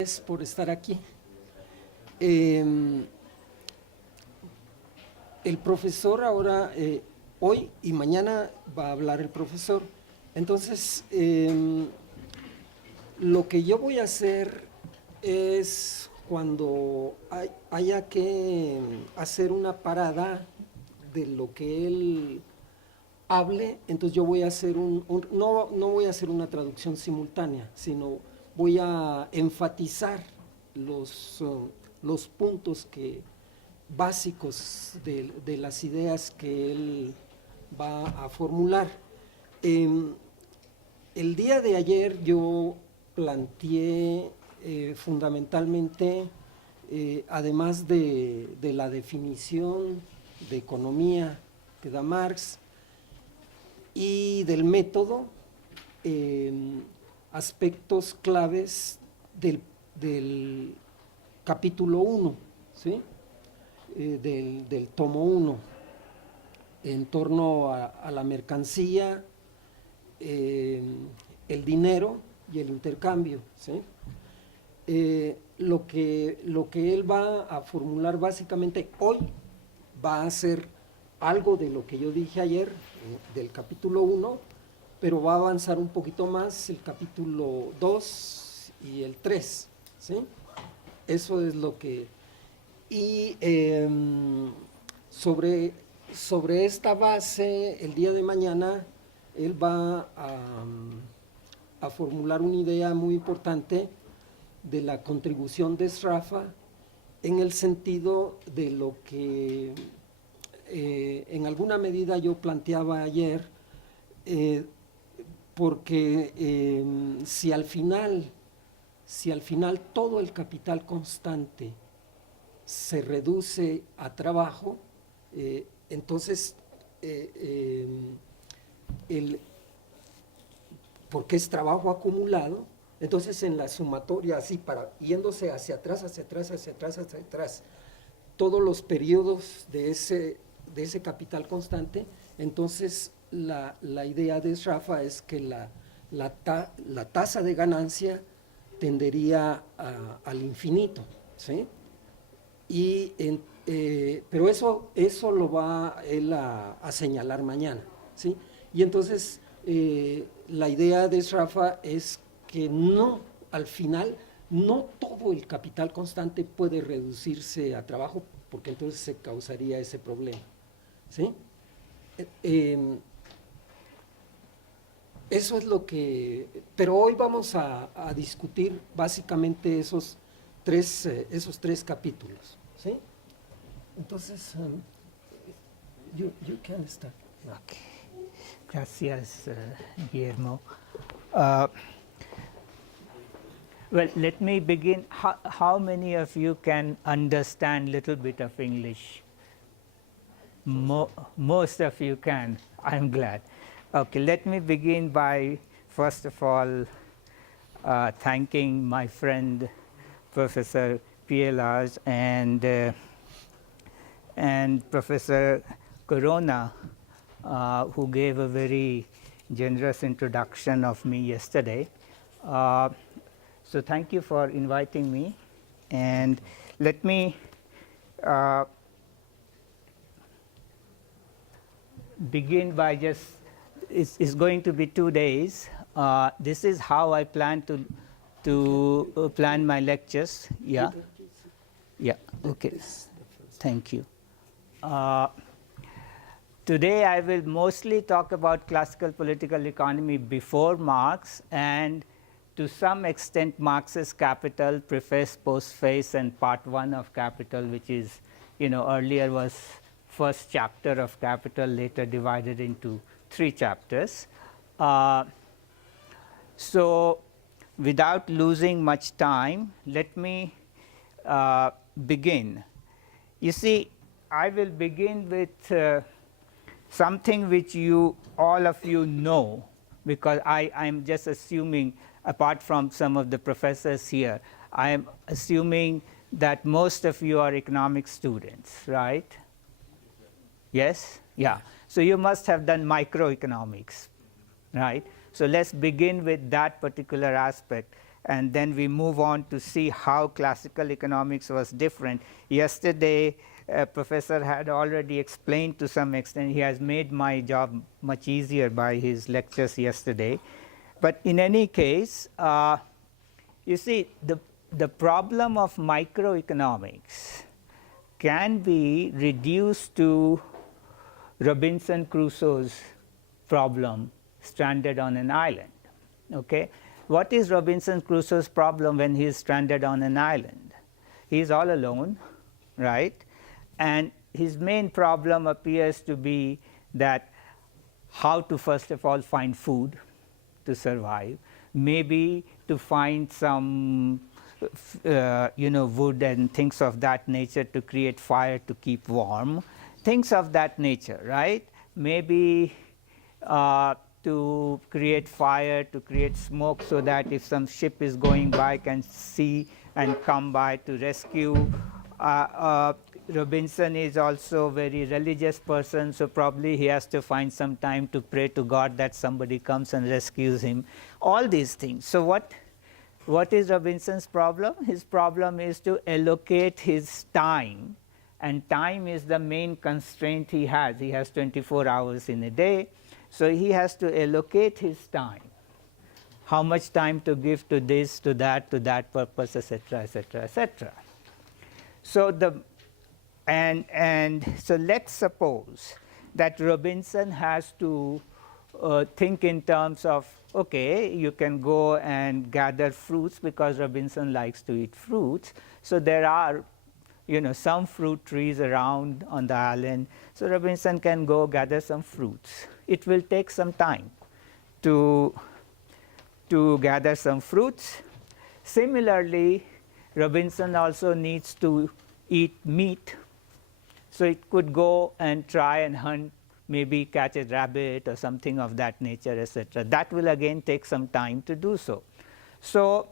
Gracias por estar aquí. El profesor ahora, hoy y mañana va a hablar el profesor. Entonces, lo que yo voy a hacer es cuando haya que hacer una parada de lo que él hable, entonces yo voy a hacer no voy a hacer una traducción simultánea, sino voy a enfatizar los puntos básicos de las ideas que él va a formular. El día de ayer yo planteé fundamentalmente, además de la definición de economía que da Marx y del método, aspectos claves del capítulo 1, ¿sí? Del tomo 1, en torno a la mercancía, el dinero y el intercambio, ¿sí? Lo que él va a formular básicamente hoy va a ser algo de lo que yo dije ayer, del capítulo 1, pero va a avanzar un poquito más el capítulo 2 y el 3, ¿sí? Eso es lo que... Y sobre esta base, el día de mañana, él va a formular una idea muy importante de la contribución de Srafa en el sentido de lo que en alguna medida yo planteaba ayer, porque si al final todo el capital constante se reduce a trabajo, entonces, porque es trabajo acumulado, entonces en la sumatoria, así yéndose hacia atrás, todos los periodos de ese capital constante, entonces la idea de Srafa es que la tasa de ganancia tendería al infinito, ¿sí? Pero eso lo va él a señalar mañana, ¿sí? Y entonces la idea de Srafa es que al final, no todo el capital constante puede reducirse a trabajo, porque entonces se causaría ese problema, ¿sí? Eso es lo que... Pero hoy vamos a discutir básicamente esos tres capítulos, ¿sí? Entonces, you can start. Okay. Gracias, Guillermo. Well, let me begin. How many of you can understand a little bit of English? Most of you can. I'm glad. Okay, let me begin by, first of all, thanking my friend, Professor Peláez and Professor Corona, who gave a very generous introduction of me yesterday. So thank you for inviting me, and let me begin by just, it's going to be 2 days. This is how I plan to plan my lectures. Yeah. Yeah. Okay. Thank you. Today I will mostly talk about classical political economy before Marx, and to some extent Marx's Capital, preface, postface, and part 1 of Capital, which is, earlier was first chapter of Capital, later divided into 3 chapters. So without losing much time, let me begin. You see, I will begin with something which all of you know, because I'm just assuming, apart from some of the professors here, I am assuming that most of you are economics students, right? Yes? Yeah. So you must have done microeconomics, right? So let's begin with that particular aspect. and then we move on to see how classical economics was different. Yesterday, professor had already explained to some extent. He has made my job much easier by his lectures yesterday. But in any case, you see, the problem of microeconomics can be reduced to Robinson Crusoe's problem, stranded on an island. Okay? What is Robinson Crusoe's problem when he is stranded on an island? He is all alone, right? And his main problem appears to be that how to first of all find food to survive, maybe to find some wood and things of that nature to create fire to keep warm, things of that nature, right? Maybe to create fire, to create smoke, so that if some ship is going by, can see and come by to rescue. Robinson is also a very religious person, so probably he has to find some time to pray to God that somebody comes and rescues him. All these things. So what is Robinson's problem? His problem is to allocate his time, and time is the main constraint he has. He has 24 hours in a day, so he has to allocate his time. How much time to give to this, to that purpose, etc., etc., etc. So so let's suppose that Robinson has to think in terms of, okay, you can go and gather fruits because Robinson likes to eat fruits. So there are, some fruit trees around on the island. So Robinson can go gather some fruits. It will take some time to gather some fruits. Similarly, Robinson also needs to eat meat. So it could go and try and hunt, maybe catch a rabbit or something of that nature, etc. That will again take some time to do so. So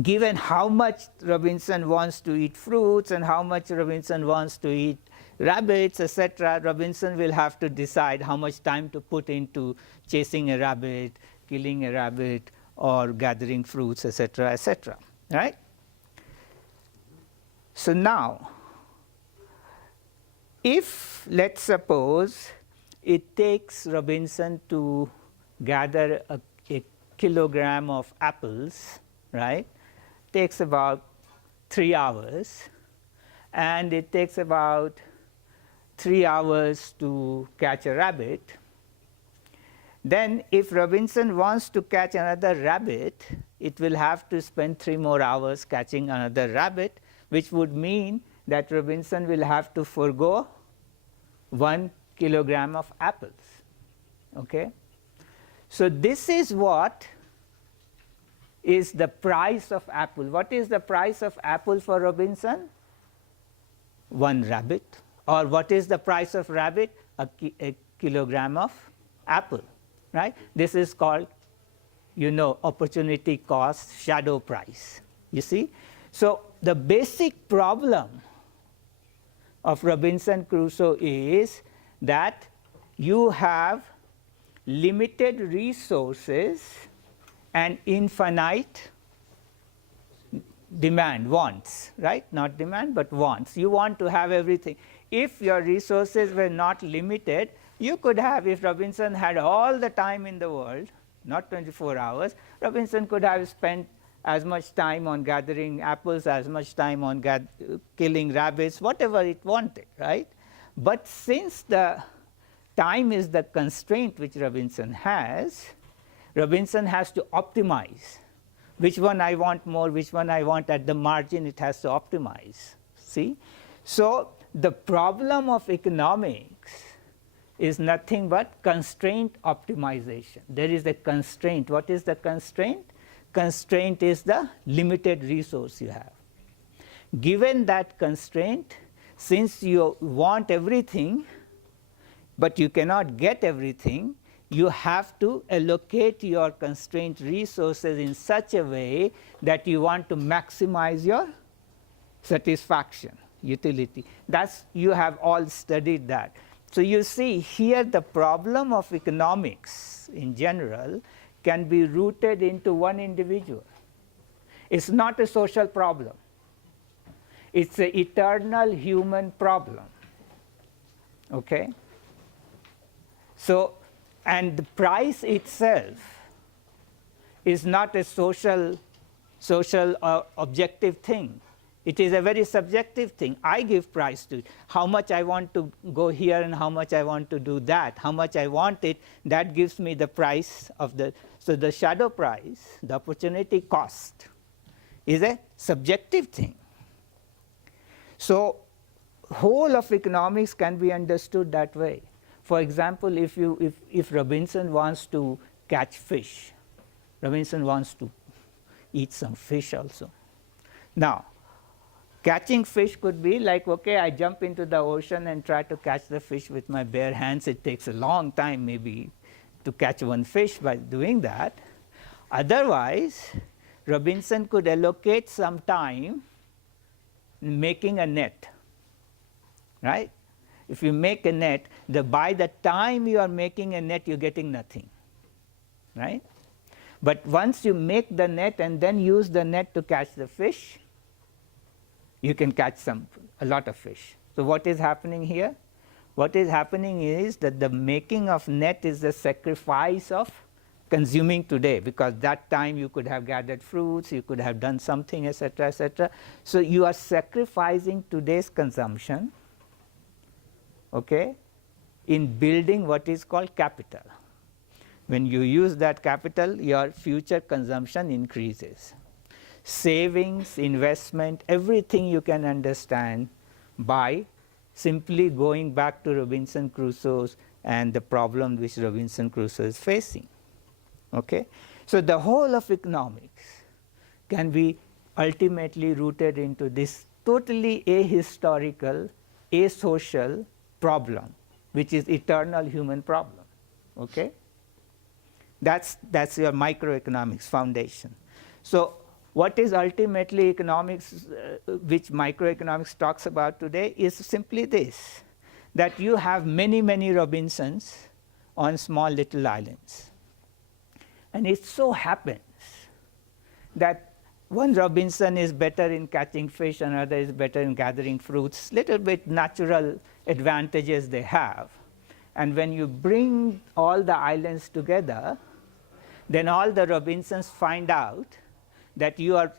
given how much Robinson wants to eat fruits and how much Robinson wants to eat rabbits, etc., Robinson will have to decide how much time to put into chasing a rabbit, killing a rabbit, or gathering fruits, etc., etc. Right? So now, if let's suppose it takes Robinson to gather a kilogram of apples, right? Takes about 3 hours, and it takes about 3 hours to catch a rabbit. Then if Robinson wants to catch another rabbit, it will have to spend 3 more hours catching another rabbit, which would mean that Robinson will have to forego 1 kilogram of apples. Okay? So this is what is the price of apple. What is the price of apple for Robinson? 1 rabbit. Or what is the price of rabbit? A kilogram of apple. Right? This is called, opportunity cost, shadow price. You see? So the basic problem of Robinson Crusoe is that you have limited resources and infinite demand, wants, right? Not demand, but wants. You want to have everything. If your resources were not limited, you could have, if Robinson had all the time in the world, not 24 hours, Robinson could have spent as much time on gathering apples, as much time on killing rabbits, whatever it wanted, right? But since the time is the constraint which Robinson has to optimize. Which one I want more, which one I want at the margin, it has to optimize. See? So the problem of economics is nothing but constraint optimization. There is a constraint. What is the constraint? Constraint is the limited resource you have. Given that constraint, since you want everything, but you cannot get everything, you have to allocate your constrained resources in such a way that you want to maximize your satisfaction, utility. You have all studied that. So you see here the problem of economics in general can be rooted into one individual. It's not a social problem. It's an eternal human problem. Okay? So, and the price itself is not a social objective thing. It is a very subjective thing. I give price to it. How much I want to go here and how much I want to do that. How much I want it, that gives me the price of the, so the shadow price, the opportunity cost, is a subjective thing. So whole of economics can be understood that way. For example, if Robinson wants to catch fish, Robinson wants to eat some fish also. Now, catching fish could be like, okay, I jump into the ocean and try to catch the fish with my bare hands. It takes a long time maybe to catch one fish by doing that. Otherwise, Robinson could allocate some time in making a net, right? If you make a net, by the time you are making a net, you're getting nothing, right? But once you make the net and then use the net to catch the fish, you can catch a lot of fish. So what is happening here? What is happening is that the making of net is the sacrifice of consuming today, because that time you could have gathered fruits, you could have done something, etc., etc. So you are sacrificing today's consumption, okay, in building what is called capital. When you use that capital, your future consumption increases. Savings, investment, everything you can understand by simply going back to Robinson Crusoe's and the problem which Robinson Crusoe is facing. Okay? So the whole of economics can be ultimately rooted into this totally ahistorical, asocial problem, which is eternal human problem. Okay? That's your microeconomics foundation. So what is ultimately economics, which microeconomics talks about today, is simply this, that you have many, many Robinsons on small little islands. And it so happens that one Robinson is better in catching fish, another is better in gathering fruits, little bit natural advantages they have. And when you bring all the islands together, then all the Robinsons find out that you are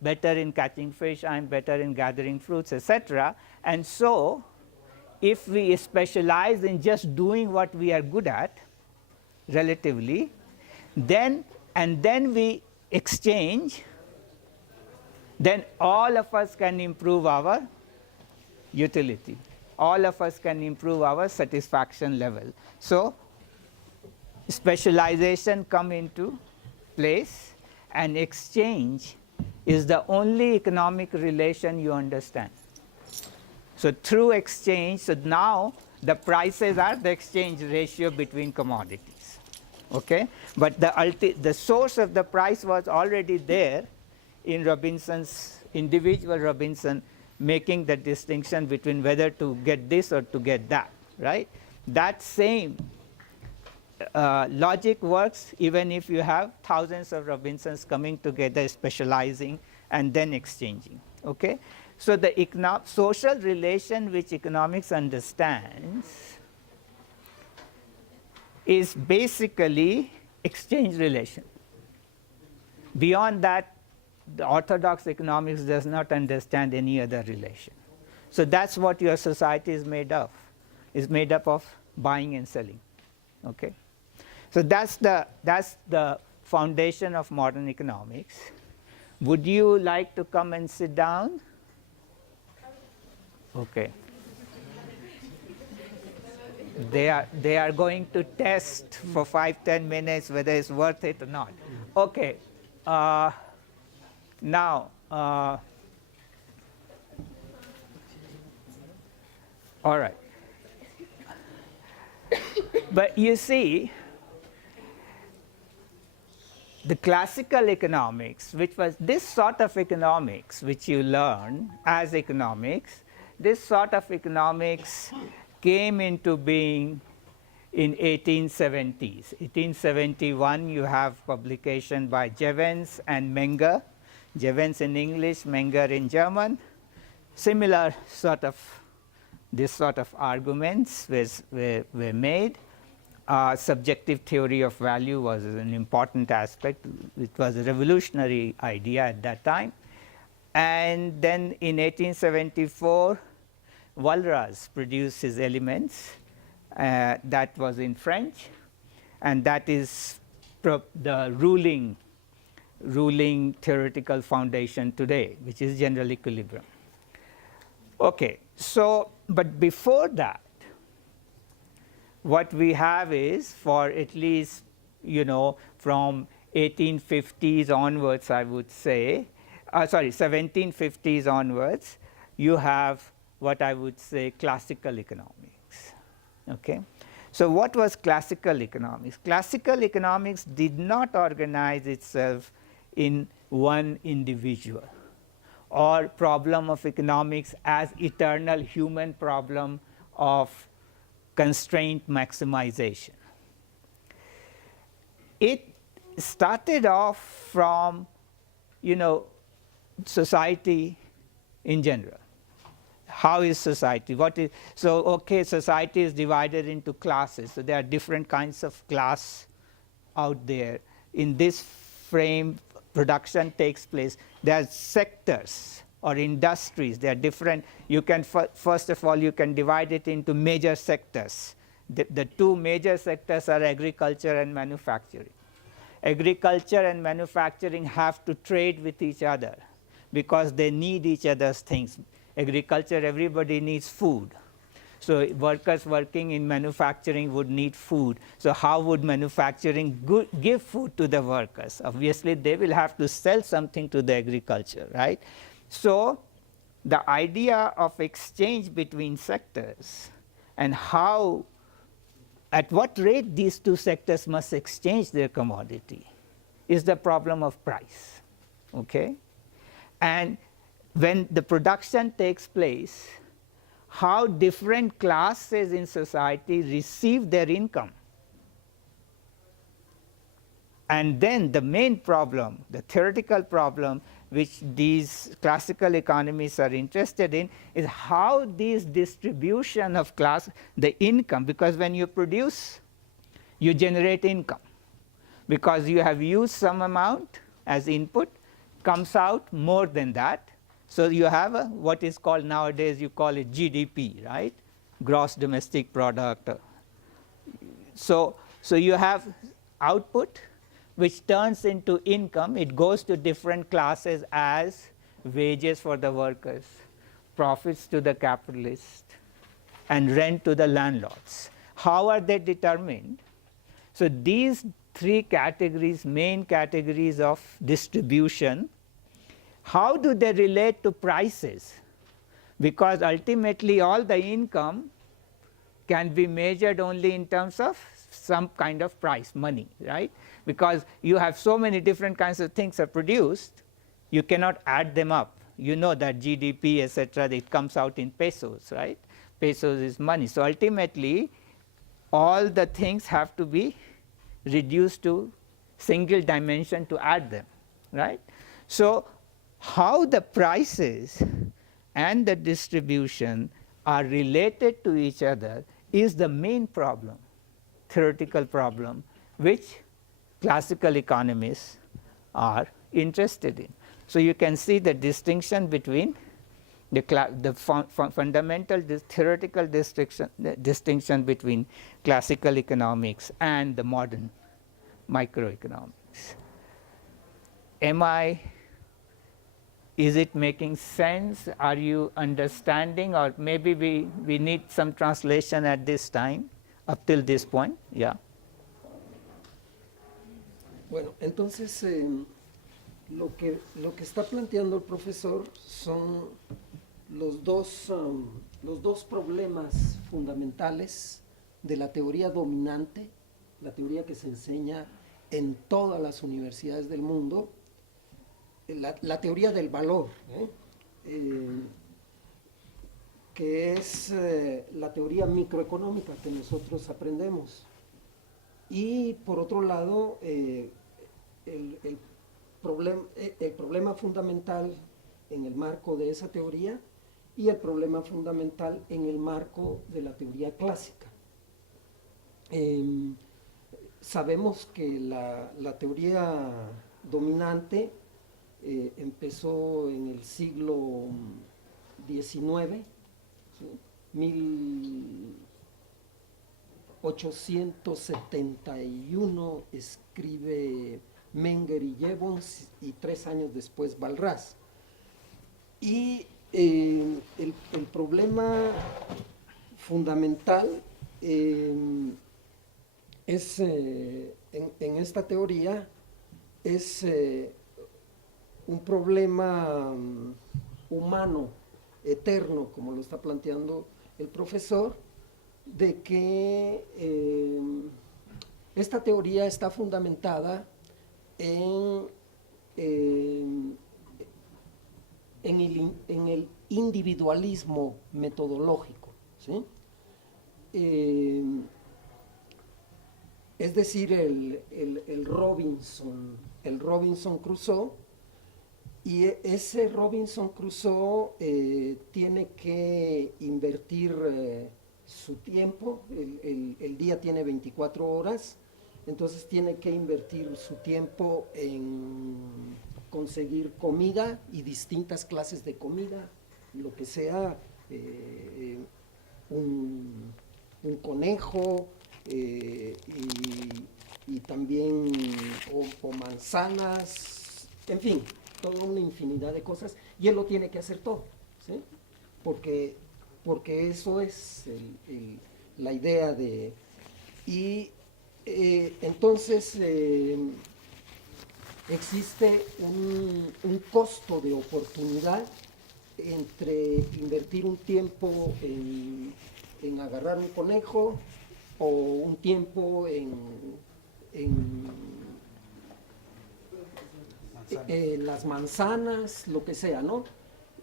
better in catching fish, I'm better in gathering fruits, etc. And so, if we specialize in just doing what we are good at, relatively, then we exchange, then all of us can improve our utility. All of us can improve our satisfaction level. So, specialization come into place, and exchange is the only economic relation you understand. So through exchange, so now the prices are the exchange ratio between commodities. Okay? But the source of the price was already there in Robinson's, individual Robinson, making the distinction between whether to get this or to get that, right? That same logic works even if you have thousands of Robinsons coming together, specializing, and then exchanging. Okay? So the social relation which economics understands is basically exchange relation. Beyond that, the orthodox economics does not understand any other relation. So that's what your society is made of. Is made up of buying and selling. Okay? So that's the foundation of modern economics. Would you like to come and sit down? Okay. They are going to test for 5-10 minutes whether it's worth it or not. Okay. Now, all right. But you see, the classical economics, which was this sort of economics which you learn as economics, this sort of economics came into being in 1870s. 1871, you have publication by Jevons and Menger. Jevons in English, Menger in German. Similar sort of, this sort of arguments were made. Subjective theory of value was an important aspect. It was a revolutionary idea at that time. And then in 1874, Walras produced his Elements. That was in French, and that is the ruling theoretical foundation today, which is general equilibrium. Okay, so, but before that, what we have is, for at least, you know, from 1850s onwards, I would say, 1750s onwards, you have what I would say classical economics. Okay? So what was classical economics? Classical economics did not organize itself in one individual or problem of economics as eternal human problem of constraint maximization. It started off from, you know, society in general. How is society? What is, so okay, society is divided into classes. So there are different kinds of class out there. In this frame, production takes place. There are sectors or industries. They are different. You can, first of all, you can divide it into major sectors. The two major sectors are agriculture and manufacturing. Agriculture and manufacturing have to trade with each other because they need each other's things. Agriculture, everybody needs food. So workers working in manufacturing would need food. So how would manufacturing give food to the workers? Obviously, they will have to sell something to the agriculture, right? So the idea of exchange between sectors and how, at what rate these two sectors must exchange their commodity is the problem of price, okay? And when the production takes place, how different classes in society receive their income. And then the main problem, the theoretical problem, which these classical economists are interested in, is how this distribution of class, the income, because when you produce, you generate income. Because you have used some amount as input, comes out more than that. So you have a, what is called nowadays, you call it GDP, right? Gross domestic product. So you have output, which turns into income. It goes to different classes as wages for the workers, profits to the capitalists, and rent to the landlords. How are they determined? So these three categories, main categories of distribution, how do they relate to prices? Because ultimately all the income can be measured only in terms of some kind of price, money, right? Because you have so many different kinds of things are produced, you cannot add them up. You know that GDP, etc., it comes out in pesos, right? Pesos is money. So ultimately, all the things have to be reduced to single dimension to add them, right? So how the prices and the distribution are related to each other is the main problem, theoretical problem, which classical economists are interested in. So you can see the distinction between the fundamental theoretical distinction between classical economics and the modern microeconomics. Is it making sense? Are you understanding? Or maybe we need some translation at this time, up till this point. Yeah. Bueno, entonces lo que está planteando el profesor son los dos problemas fundamentales de la teoría dominante, la teoría que se enseña en todas las universidades del mundo, la teoría del valor. que es la teoría microeconómica que nosotros aprendemos. Y por otro lado, el problema fundamental en el marco de esa teoría y el problema fundamental en el marco de la teoría clásica. Sabemos que la teoría dominante empezó en el siglo XIX, ¿sí? 1871 escribe Menger y Jevons y 3 años después Walras. Y el problema fundamental es, en esta teoría es un problema humano, eterno, como lo está planteando el profesor, de que esta teoría está fundamentada en el individualismo metodológico, ¿sí? Es decir, el Robinson Crusoe, y ese Robinson Crusoe tiene que invertir su tiempo, el día tiene 24 horas, entonces tiene que invertir su tiempo en conseguir comida y distintas clases de comida, lo que sea, un conejo y también o manzanas, en fin, toda una infinidad de cosas, y él lo tiene que hacer todo, ¿sí? Porque eso es la idea de... Y entonces existe un costo de oportunidad entre invertir un tiempo en agarrar un conejo o un tiempo en las manzanas, lo que sea, ¿no?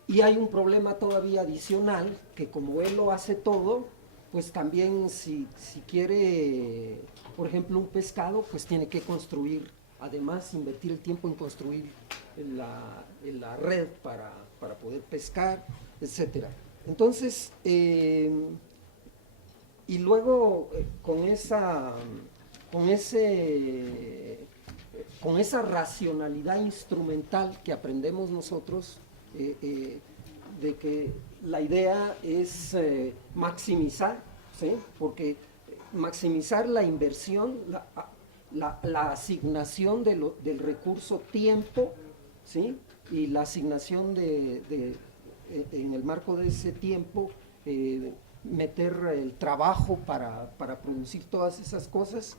Y hay un problema todavía adicional, que como él lo hace todo, pues también si quiere, por ejemplo, un pescado, pues tiene que construir, además invertir el tiempo en construir la red para poder pescar, etcétera. Entonces, y luego con esa racionalidad instrumental que aprendemos nosotros, de que la idea es maximizar, ¿sí? Porque maximizar la inversión, la asignación del recurso tiempo, ¿sí? Y la asignación en el marco de ese tiempo, meter el trabajo para producir todas esas cosas.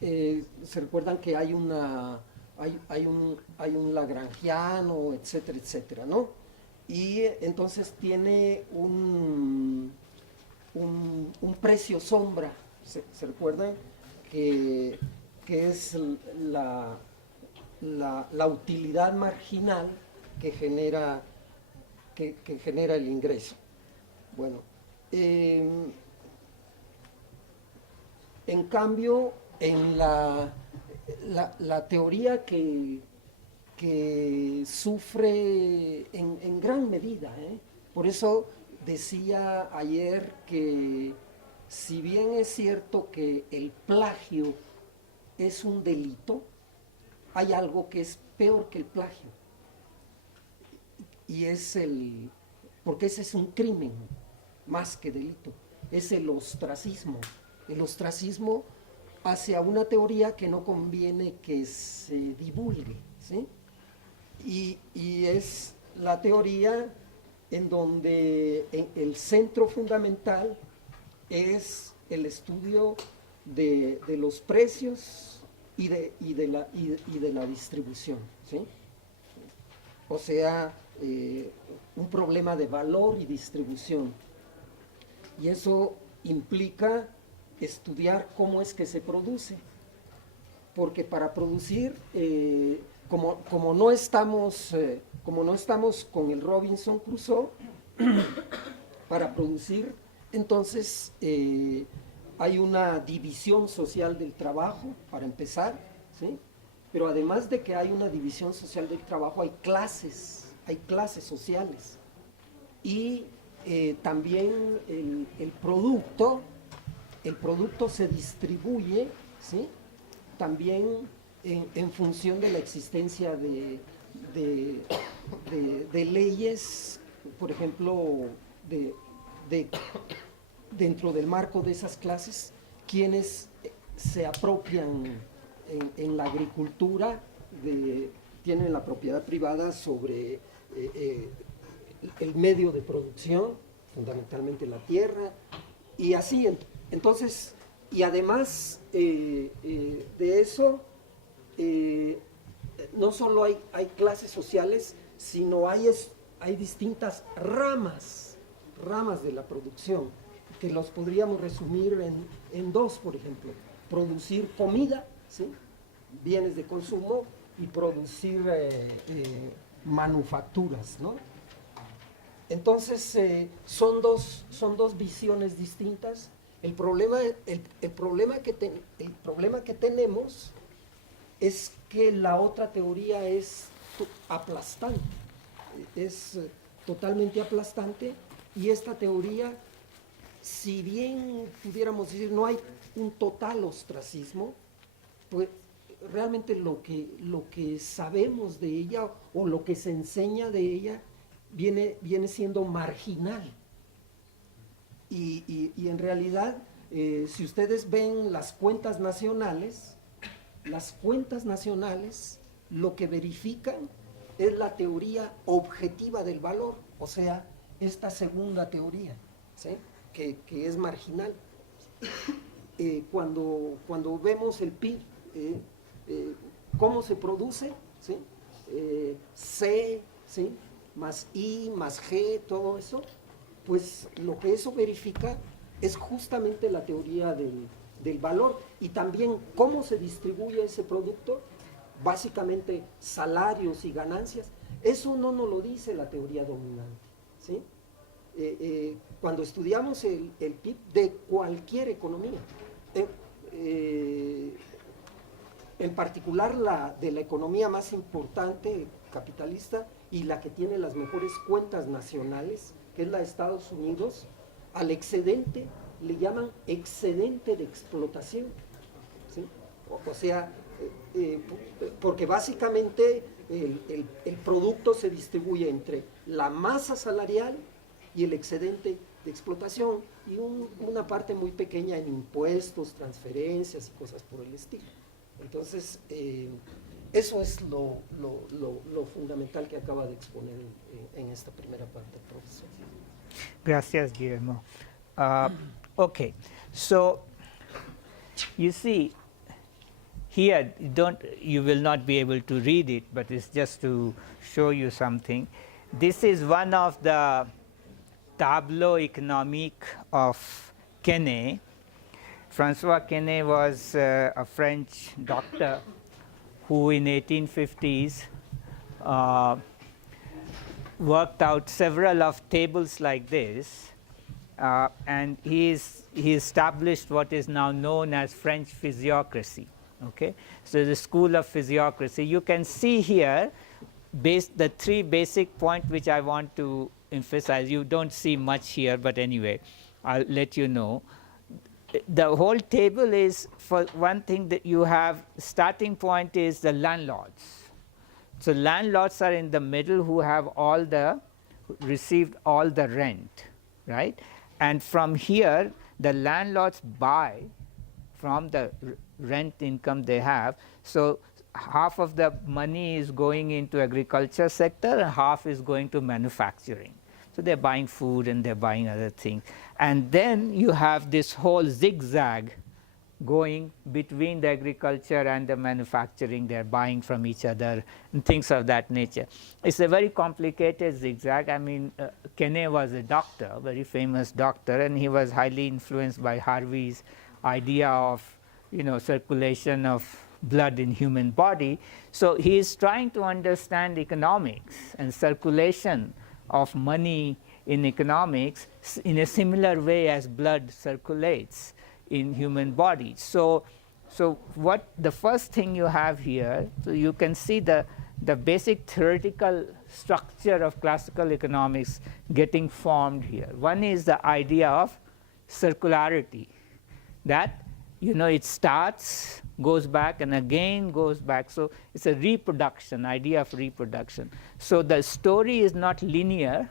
Se recuerdan que hay un lagrangiano, etcétera, etcétera, ¿no? Y entonces tiene un precio sombra, ¿se recuerdan? Que es la utilidad marginal que genera el ingreso. Bueno, en cambio, en la teoría que sufre en gran medida, por eso decía ayer que si bien es cierto que el plagio es un delito, hay algo que es peor que el plagio, y porque ese es un crimen más que delito, es el ostracismo hacia una teoría que no conviene que se divulgue, ¿sí? Y es la teoría en donde el centro fundamental es el estudio de los precios y de la distribución, ¿sí? O sea, un problema de valor y distribución. Y eso implica estudiar cómo es que se produce, porque para producir, como no estamos como no estamos con el Robinson Crusoe para producir, entonces hay una división social del trabajo, para empezar, ¿sí? Pero además de que hay una división social del trabajo, hay clases sociales. Y también el producto se distribuye, ¿sí? También en función de la existencia de leyes, por ejemplo, dentro del marco de esas clases, quienes se apropian en la agricultura, tienen la propiedad privada sobre el medio de producción, fundamentalmente la tierra, y así, entonces, y además de eso, no solo hay clases sociales, sino hay distintas ramas de la producción, que los podríamos resumir en dos, por ejemplo: producir comida, ¿sí? Bienes de consumo, y producir manufacturas, ¿no? Entonces son dos visiones distintas. El problema que tenemos es que la otra teoría es aplastante, es totalmente aplastante, y esta teoría, si bien pudiéramos decir no hay un total ostracismo, pues realmente lo que sabemos de ella o lo que se enseña de ella viene siendo marginal. Y en realidad, si ustedes ven las cuentas nacionales, lo que verifican es la teoría objetiva del valor, o sea, esta segunda teoría, ¿sí? que es marginal. Cuando vemos el PIB, cómo se produce, ¿sí? C, ¿sí? Más I, más G, todo eso, pues lo que eso verifica es justamente la teoría del valor, y también cómo se distribuye ese producto, básicamente salarios y ganancias. Eso no nos lo dice la teoría dominante, ¿sí? Cuando estudiamos el PIB de cualquier economía, en particular la de la economía más importante capitalista y la que tiene las mejores cuentas nacionales, que es la de Estados Unidos, al excedente le llaman excedente de explotación, ¿sí? O sea, porque básicamente el producto se distribuye entre la masa salarial y el excedente de explotación, y una parte muy pequeña en impuestos, transferencias y cosas por el estilo. Entonces, eso es lo fundamental que acaba de exponer en esta primera parte, profesor. Gracias, Guillermo. Okay, so you see, here you will not be able to read it, but it's just to show you something. This is one of the tableaux économiques of Quesnay. François Quesnay was a French doctor who in 1850s worked out several of tables like this, and he established what is now known as French physiocracy. Okay, so the school of physiocracy. You can see here the three basic points which I want to emphasize. You don't see much here, but anyway, I'll let you know. The whole table is, for one thing, that you have starting point is the landlords. So landlords are in the middle, who have received all the rent, right? And from here, the landlords buy from the rent income they have. So half of the money is going into agriculture sector and half is going to manufacturing. So they're buying food and they're buying other things. And then you have this whole zigzag going between the agriculture and the manufacturing. They're buying from each other and things of that nature. It's a very complicated zigzag. I mean, Quesnay was a doctor, a very famous doctor, and he was highly influenced by Harvey's idea of, circulation of blood in human body. So he is trying to understand economics and circulation of money in economics in a similar way as blood circulates in human bodies. So what the first thing you have here, so you can see the basic theoretical structure of classical economics getting formed here. One is the idea of circularity, that it starts, goes back, and again goes back. So it's a reproduction, idea of reproduction. So the story is not linear,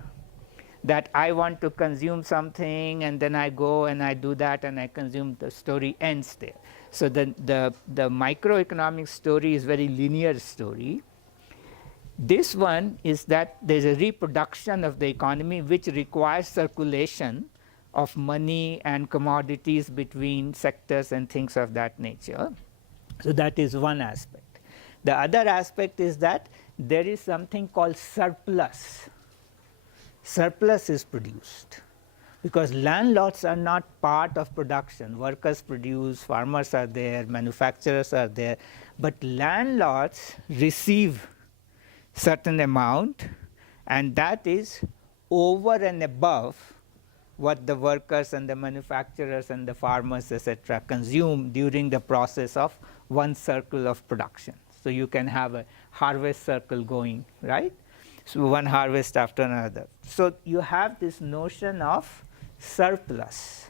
that I want to consume something and then I go and I do that and I consume, the story ends there. So the microeconomic story is very linear story. This one is that there's a reproduction of the economy which requires circulation of money and commodities between sectors and things of that nature. So that is one aspect. The other aspect is that there is something called surplus. Surplus is produced because landlords are not part of production. Workers produce, farmers are there, manufacturers are there, but landlords receive certain amount, and that is over and above what the workers and the manufacturers and the farmers, etc., consume during the process of one circle of production. So you can have a harvest circle going, right? So one harvest after another. So you have this notion of surplus.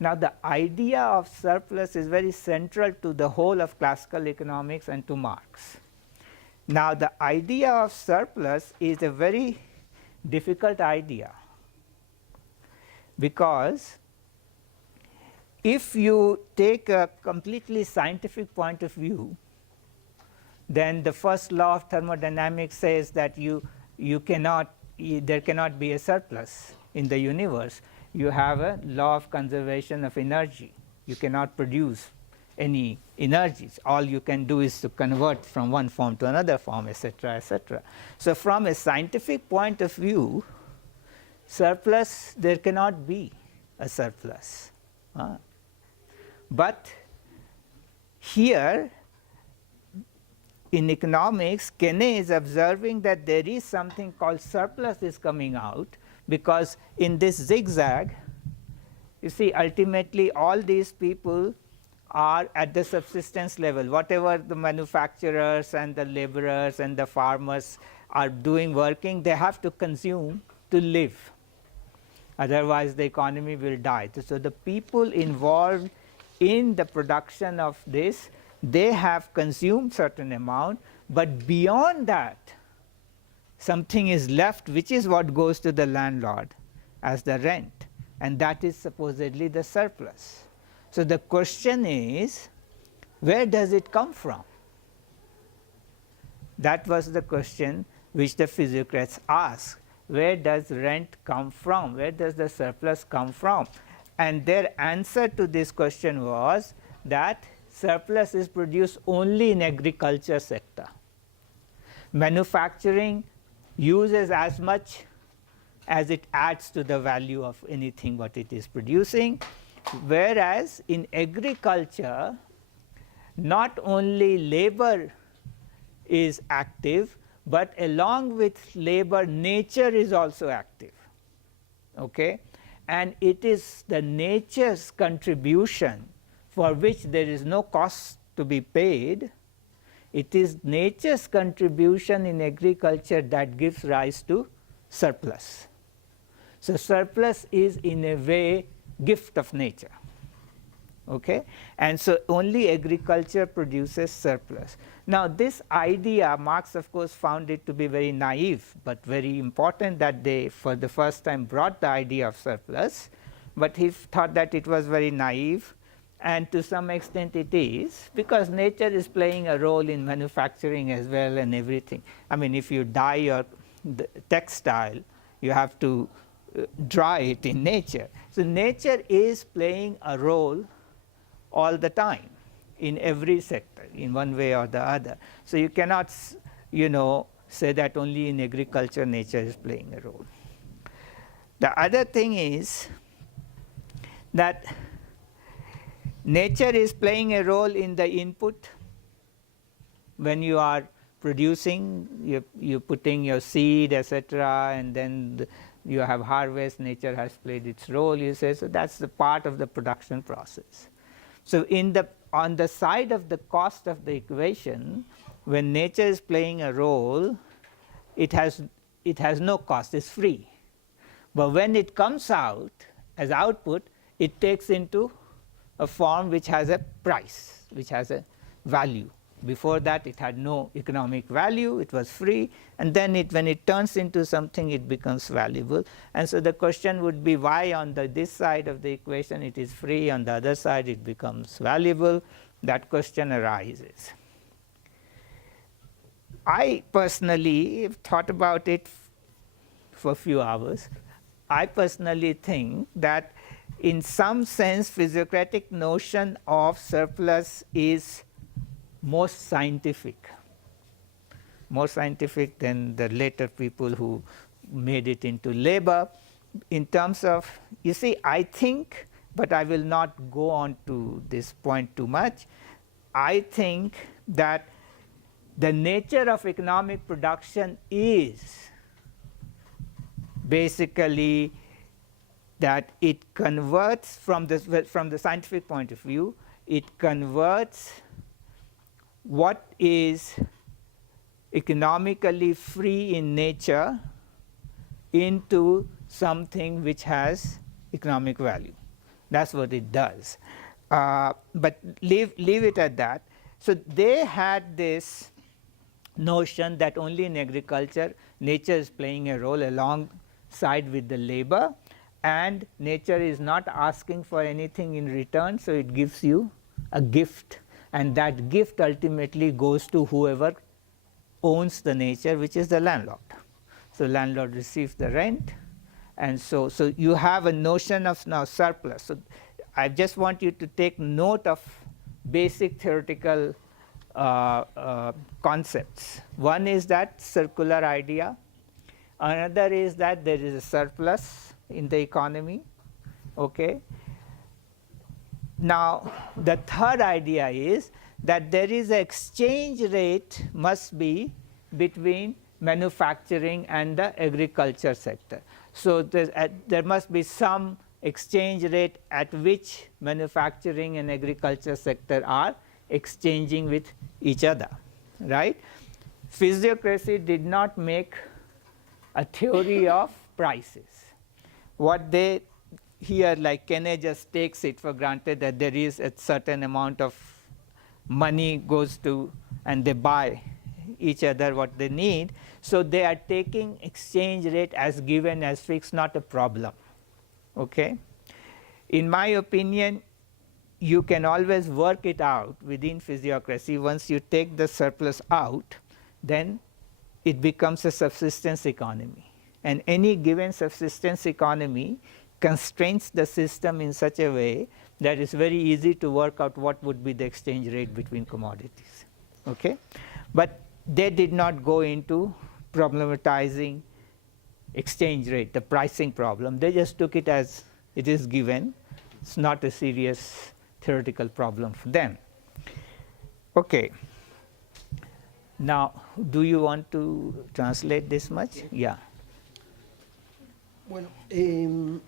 Now the idea of surplus is very central to the whole of classical economics and to Marx. Now the idea of surplus is a very difficult idea, because if you take a completely scientific point of view, then the first law of thermodynamics says that there cannot be a surplus in the universe. You have a law of conservation of energy. You cannot produce any energies. All you can do is to convert from one form to another form, etc., etc. So from a scientific point of view, surplus, there cannot be a surplus. But here in economics, Kenne is observing that there is something called surplus is coming out, because in this zigzag, you see, ultimately all these people are at the subsistence level. Whatever the manufacturers and the laborers and the farmers are doing working, they have to consume to live. Otherwise, the economy will die. So the people involved in the production of this, they have consumed certain amount, but beyond that, something is left, which is what goes to the landlord as the rent, and that is supposedly the surplus. So the question is, where does it come from? That was the question which the physiocrats asked. Where does rent come from? Where does the surplus come from? And their answer to this question was that surplus is produced only in agriculture sector. Manufacturing uses as much as it adds to the value of anything what it is producing, whereas in agriculture, not only labor is active, but along with labor, nature is also active. Okay? And it is the nature's contribution for which there is no cost to be paid. It is nature's contribution in agriculture that gives rise to surplus. So surplus is in a way gift of nature. Okay? And so only agriculture produces surplus. Now this idea, Marx of course found it to be very naive, but very important that they for the first time brought the idea of surplus, but he thought that it was very naive, and to some extent it is, because nature is playing a role in manufacturing as well and everything. I mean, if you dye your textile, you have to dry it in nature. So nature is playing a role all the time in every sector in one way or the other. So you cannot say that only in agriculture nature is playing a role. The other thing is that nature is playing a role in the input when you are producing, you're putting your seed, etc., and then you have harvest, nature has played its role, you say, so that's the part of the production process. So on the side of the cost of the equation, when nature is playing a role, it has no cost, it's free. But when it comes out as output, it takes into a form which has a price, which has a value. Before that, it had no economic value, it was free, and then when it turns into something, it becomes valuable. And so the question would be, why on this side of the equation it is free, on the other side it becomes valuable? That question arises. I personally have thought about it for a few hours. I personally think that in some sense, physiocratic notion of surplus is most scientific than the later people who made it into labor. In terms of, you see, I think, but I will not go on to this point too much, I think that the nature of economic production is basically that it converts, from the scientific point of view, it converts what is economically free in nature into something which has economic value. That's what it does. But leave it at that. So they had this notion that only in agriculture nature is playing a role alongside with the labor, and nature is not asking for anything in return, so it gives you a gift, and that gift ultimately goes to whoever owns the nature, which is the landlord. So landlord receives the rent, and so you have a notion of now surplus. So I just want you to take note of basic theoretical concepts. One is that circular idea, another is that there is a surplus in the economy. Okay. Now the third idea is that there is an exchange rate must be between manufacturing and the agriculture sector. So there must be some exchange rate at which manufacturing and agriculture sector are exchanging with each other, right? Physiocracy did not make a theory of prices. What they here, like Kenne just takes it for granted that there is a certain amount of money goes to, and they buy each other what they need. So they are taking exchange rate as given, as fixed, not a problem. Okay? In my opinion, you can always work it out within physiocracy. Once you take the surplus out, then it becomes a subsistence economy. And any given subsistence economy constrains the system in such a way that it's very easy to work out what would be the exchange rate between commodities. Okay? But they did not go into problematizing exchange rate, the pricing problem. They just took it as it is given. It's not a serious theoretical problem for them. Okay. Now, do you want to translate this much? Yeah. Bueno, el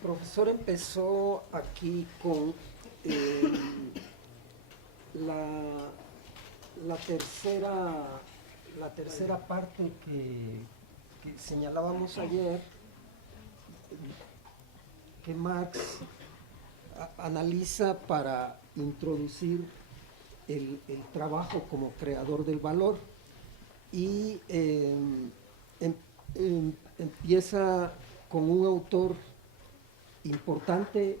profesor empezó aquí con la tercera parte que señalábamos ayer, que Marx analiza para introducir el trabajo como creador del valor, y empieza con un autor importante,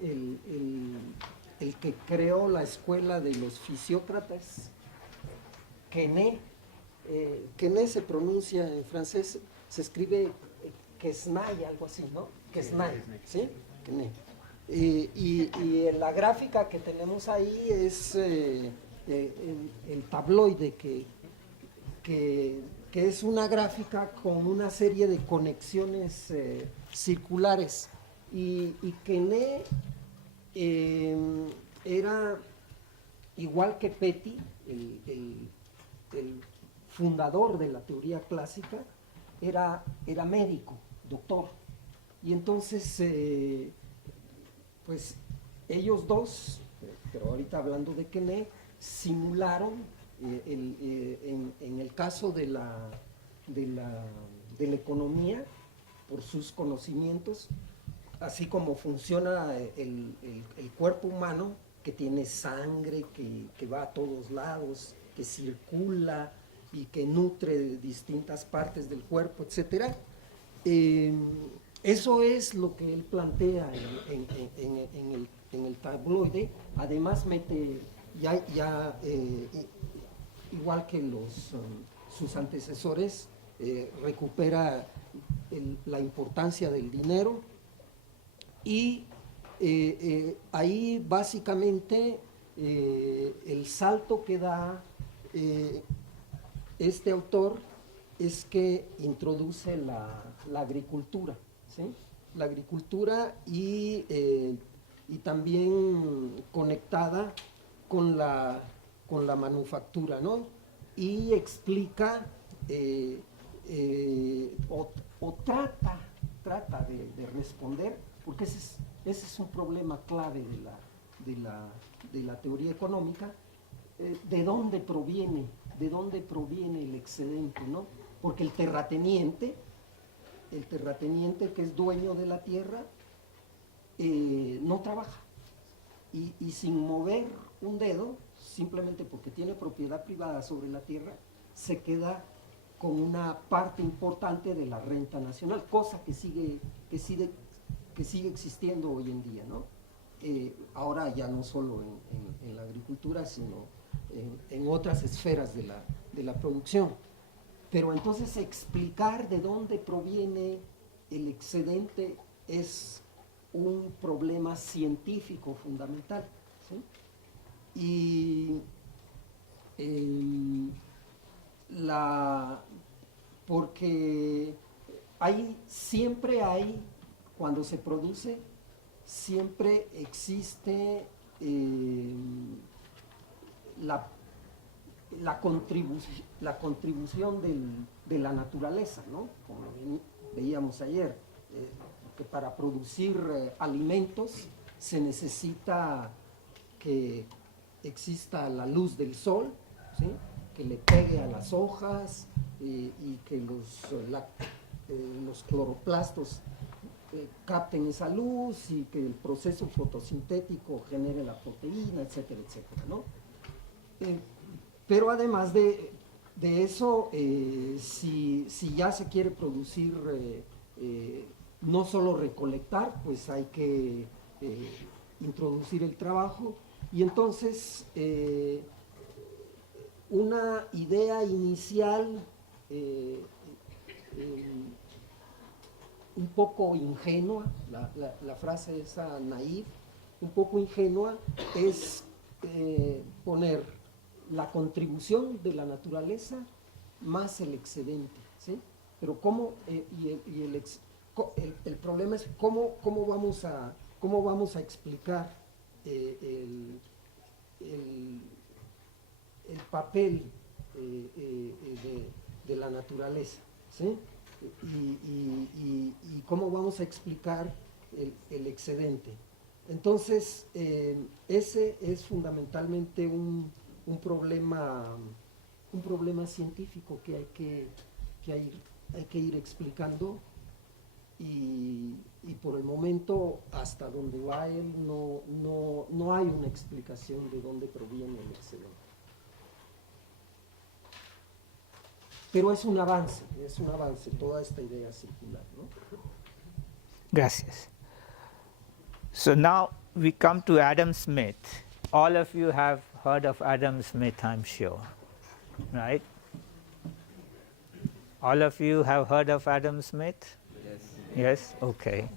el que creó la escuela de los fisiócratas, Quené. Quené se pronuncia en francés, se escribe Quesnay, algo así, ¿no? Quesnay, ¿sí? Quené. Y la gráfica que tenemos ahí es el tabloide, que es una gráfica con una serie de conexiones circulares. Y Quené era igual que Petty, el fundador de la teoría clásica, era médico, doctor. Y entonces, pues ellos dos, pero ahorita hablando de Quené, simularon, en el caso de la economía, por sus conocimientos, así como funciona el cuerpo humano, que tiene sangre, que va a todos lados, que circula y que nutre distintas partes del cuerpo, etc. Eso es lo que él plantea en el tabloide. Además mete, igual que sus antecesores, recupera la importancia del dinero, y ahí básicamente el salto que da este autor es que introduce la agricultura, ¿sí? La agricultura y también conectada con la manufactura, ¿no? Y explica o trata de responder, porque ese es un problema clave de la teoría económica, de dónde proviene el excedente, ¿no? Porque el terrateniente que es dueño de la tierra, no trabaja, y sin mover un dedo, simplemente porque tiene propiedad privada sobre la tierra, se queda con una parte importante de la renta nacional, cosa que sigue existiendo hoy en día, ¿no? Ahora ya no solo en la agricultura, sino en otras esferas de la producción. Pero entonces explicar de dónde proviene el excedente es un problema científico fundamental, ¿sí? Y porque siempre hay, cuando se produce, siempre existe la contribución de la naturaleza, ¿no? Como veíamos ayer, que para producir alimentos se necesita que exista la luz del sol, ¿sí? Que le pegue a las hojas, y que los cloroplastos capten esa luz, y que el proceso fotosintético genere la proteína, etcétera, etcétera, ¿no? Pero además de eso, si ya se quiere producir, no solo recolectar, pues hay que introducir el trabajo, y entonces una idea inicial un poco ingenua, la frase esa naif, un poco ingenua, es poner la contribución de la naturaleza más el excedente, ¿sí? Pero cómo, el problema es cómo vamos a explicar el papel de la naturaleza, ¿sí? Y cómo vamos a explicar el excedente. Entonces, ese es fundamentalmente un problema científico que hay que ir explicando, y por el momento, hasta donde va él, no hay una explicación de dónde proviene el excedente. Pero es un avance toda esta idea circular, ¿no? Gracias. So now we come to Adam Smith. All of you have heard of Adam Smith, I'm sure, right? All of you have heard of Adam Smith? Yes. Yes? Okay.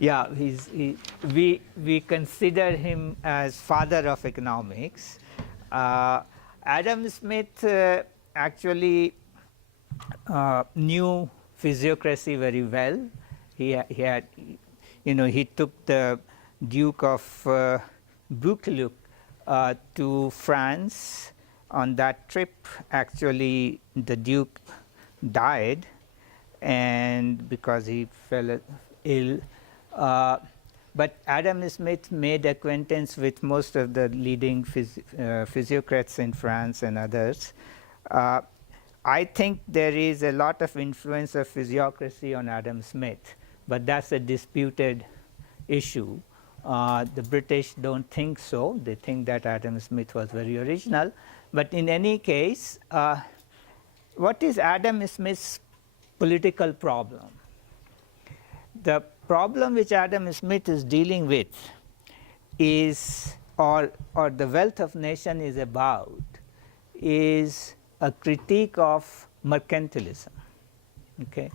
Yeah, we consider him as father of economics. Adam Smith actually knew physiocracy very well. He took the Duke of Buccleuch to France. On that trip, actually, the Duke died, and because he fell ill. But Adam Smith made acquaintance with most of the leading physiocrats in France and others. I think there is a lot of influence of physiocracy on Adam Smith, but that's a disputed issue. The British don't think so. They think that Adam Smith was very original. But in any case, what is Adam Smith's political problem? The problem which Adam Smith is dealing with is, or the Wealth of Nation is about, is a critique of mercantilism. Okay?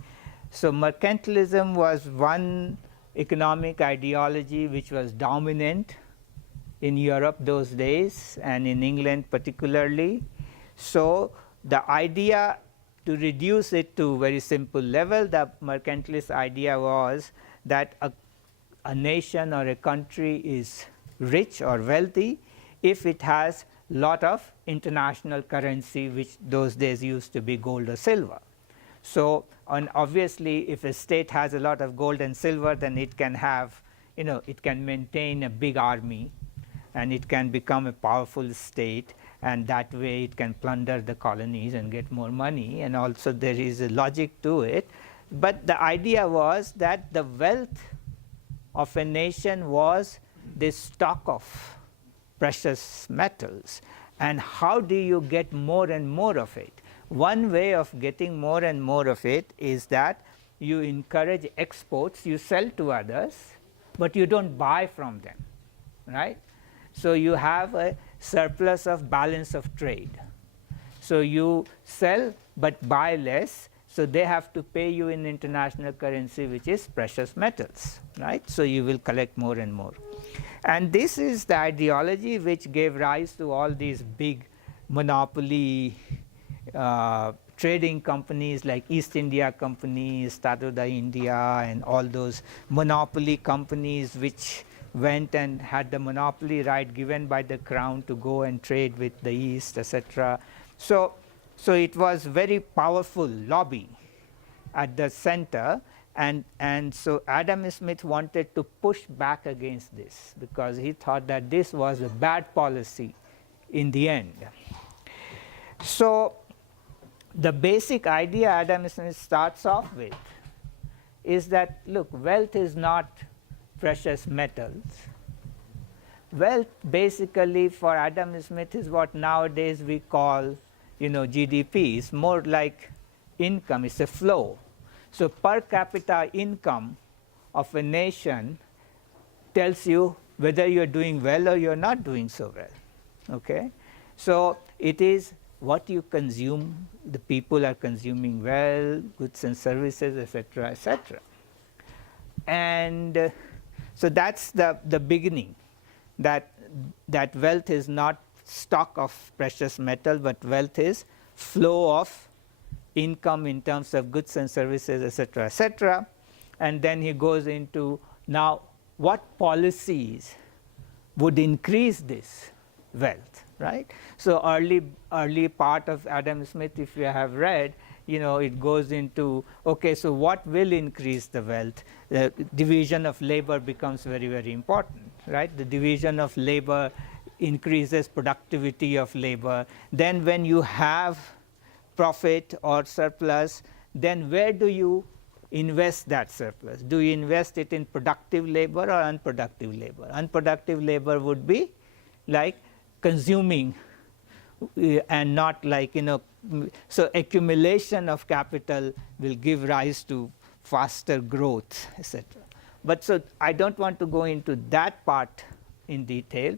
So mercantilism was one economic ideology which was dominant in Europe those days, and in England particularly. So the idea, to reduce it to very simple level, the mercantilist idea was that a nation or a country is rich or wealthy if it has lot of international currency, which those days used to be gold or silver. So obviously, if a state has a lot of gold and silver, then it can have, it can maintain a big army, and it can become a powerful state, and that way it can plunder the colonies and get more money, and also there is a logic to it. But the idea was that the wealth of a nation was this stock of precious metals, and how do you get more and more of it? One way of getting more and more of it is that you encourage exports, you sell to others, but you don't buy from them, right? So you have a surplus of balance of trade. So you sell but buy less, so they have to pay you in international currency, which is precious metals, right? So you will collect more and more. And this is the ideology which gave rise to all these big monopoly trading companies like East India Company, Statoil India, and all those monopoly companies which went and had the monopoly right given by the crown to go and trade with the East, etc. So it was very powerful lobby at the center, and so Adam Smith wanted to push back against this because he thought that this was a bad policy in the end. So the basic idea Adam Smith starts off with is that, look, wealth is not precious metals. Wealth basically for Adam Smith is what nowadays we call, GDP. It's more like income. It's a flow. So per capita income of a nation tells you whether you're doing well or you're not doing so well. Okay? So it is what you consume. The people are consuming well, goods and services, etc., etc. And so that's the beginning, that wealth is not stock of precious metal, but wealth is flow of income in terms of goods and services, etc., etc. And then he goes into now what policies would increase this wealth, right? So early part of Adam Smith, if you have read, it goes into, okay, so what will increase the wealth? The division of labor becomes very, very important, right? The division of labor increases productivity of labor. Then when you have profit or surplus, then where do you invest that surplus? Do you invest it in productive labor or unproductive labor? Unproductive labor would be like consuming and not like, so accumulation of capital will give rise to faster growth, etc. But so I don't want to go into that part in detail,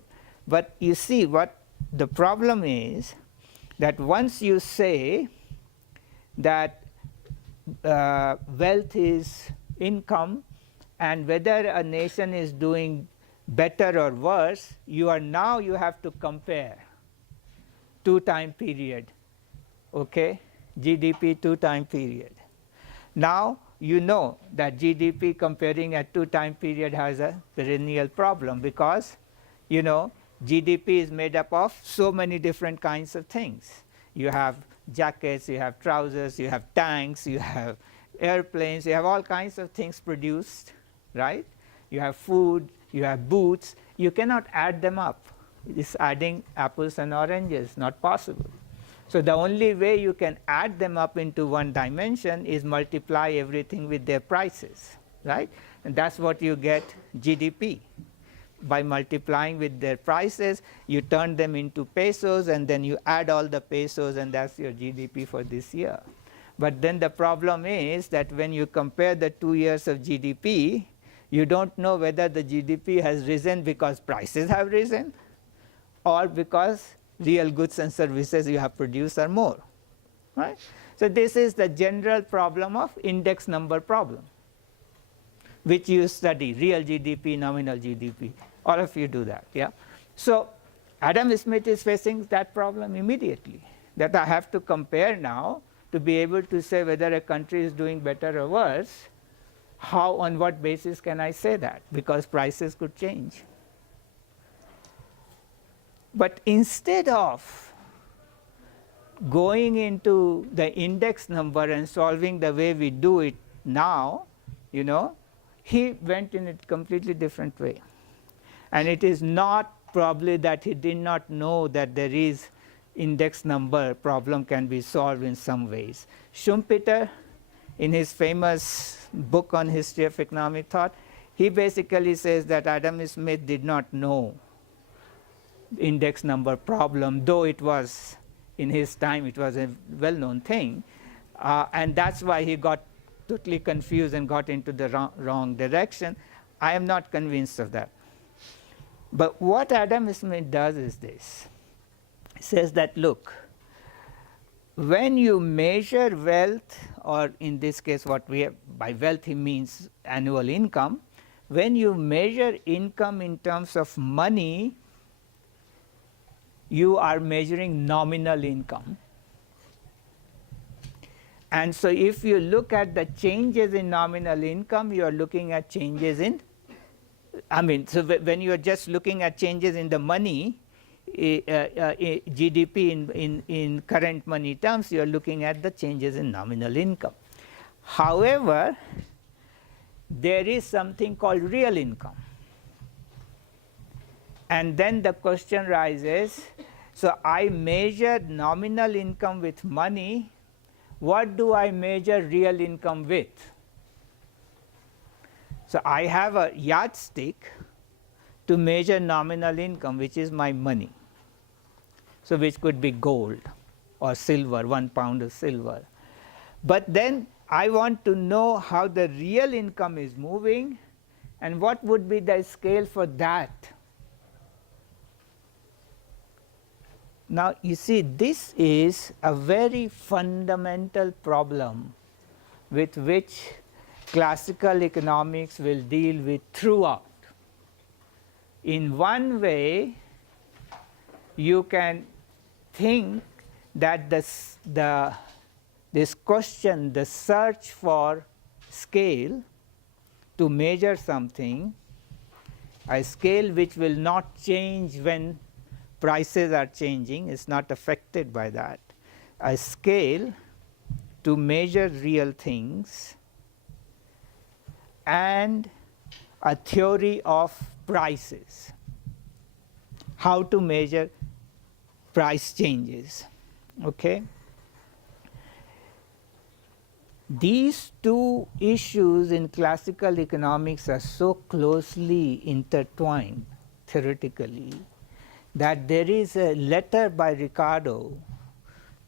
but you see what the problem is, that once you say that wealth is income, and whether a nation is doing better or worse, you have to compare 2-time period, okay? GDP 2-time period. Now you know that GDP comparing at 2-time period has a perennial problem because you know, GDP is made up of so many different kinds of things. You have jackets, you have trousers, you have tanks, you have airplanes, you have all kinds of things produced, right? You have food, you have boots. You cannot add them up. It's adding apples and oranges, not possible. So the only way you can add them up into one dimension is multiply everything with their prices, right? And that's what you get GDP. By multiplying with their prices, you turn them into pesos, and then you add all the pesos, and that's your GDP for this year. But then the problem is that when you compare the 2 years of GDP, you don't know whether the GDP has risen because prices have risen or because real goods and services you have produced are more, right? So this is the general problem of index number problem, which you study, real GDP, nominal GDP. All of you do that, yeah? So Adam Smith is facing that problem immediately, that I have to compare now to be able to say whether a country is doing better or worse. How, on what basis can I say that? Because prices could change. But instead of going into the index number and solving the way we do it now, you know, he went in a completely different way. And it is not probably that he did not know that there is index number problem can be solved in some ways. Schumpeter, in his famous book on history of economic thought, he basically says that Adam Smith did not know index number problem, though it was in his time it was a well-known thing, and that's why he got totally confused and got into the wrong direction. I am not convinced of that. But what Adam Smith does is this. He says that, look, when you measure wealth, or in this case what we have, by wealth he means annual income, when you measure income in terms of money, you are measuring nominal income. And so if you look at the changes in nominal income, you are looking at changes in, so when you are just looking at changes in the money, GDP in current money terms, you are looking at the changes in nominal income. However, there is something called real income. And then the question rises, so I measure nominal income with money, what do I measure real income with? So I have a yardstick to measure nominal income, which is my money. So which could be gold or silver, 1 pound of silver. But then I want to know how the real income is moving and what would be the scale for that. Now you see, this is a very fundamental problem with which classical economics will deal with throughout. In one way, you can think that this question, the search for scale to measure something, a scale which will not change when prices are changing, is not affected by that, a scale to measure real things, and a theory of prices, how to measure price changes. Okay? These two issues in classical economics are so closely intertwined theoretically that there is a letter by Ricardo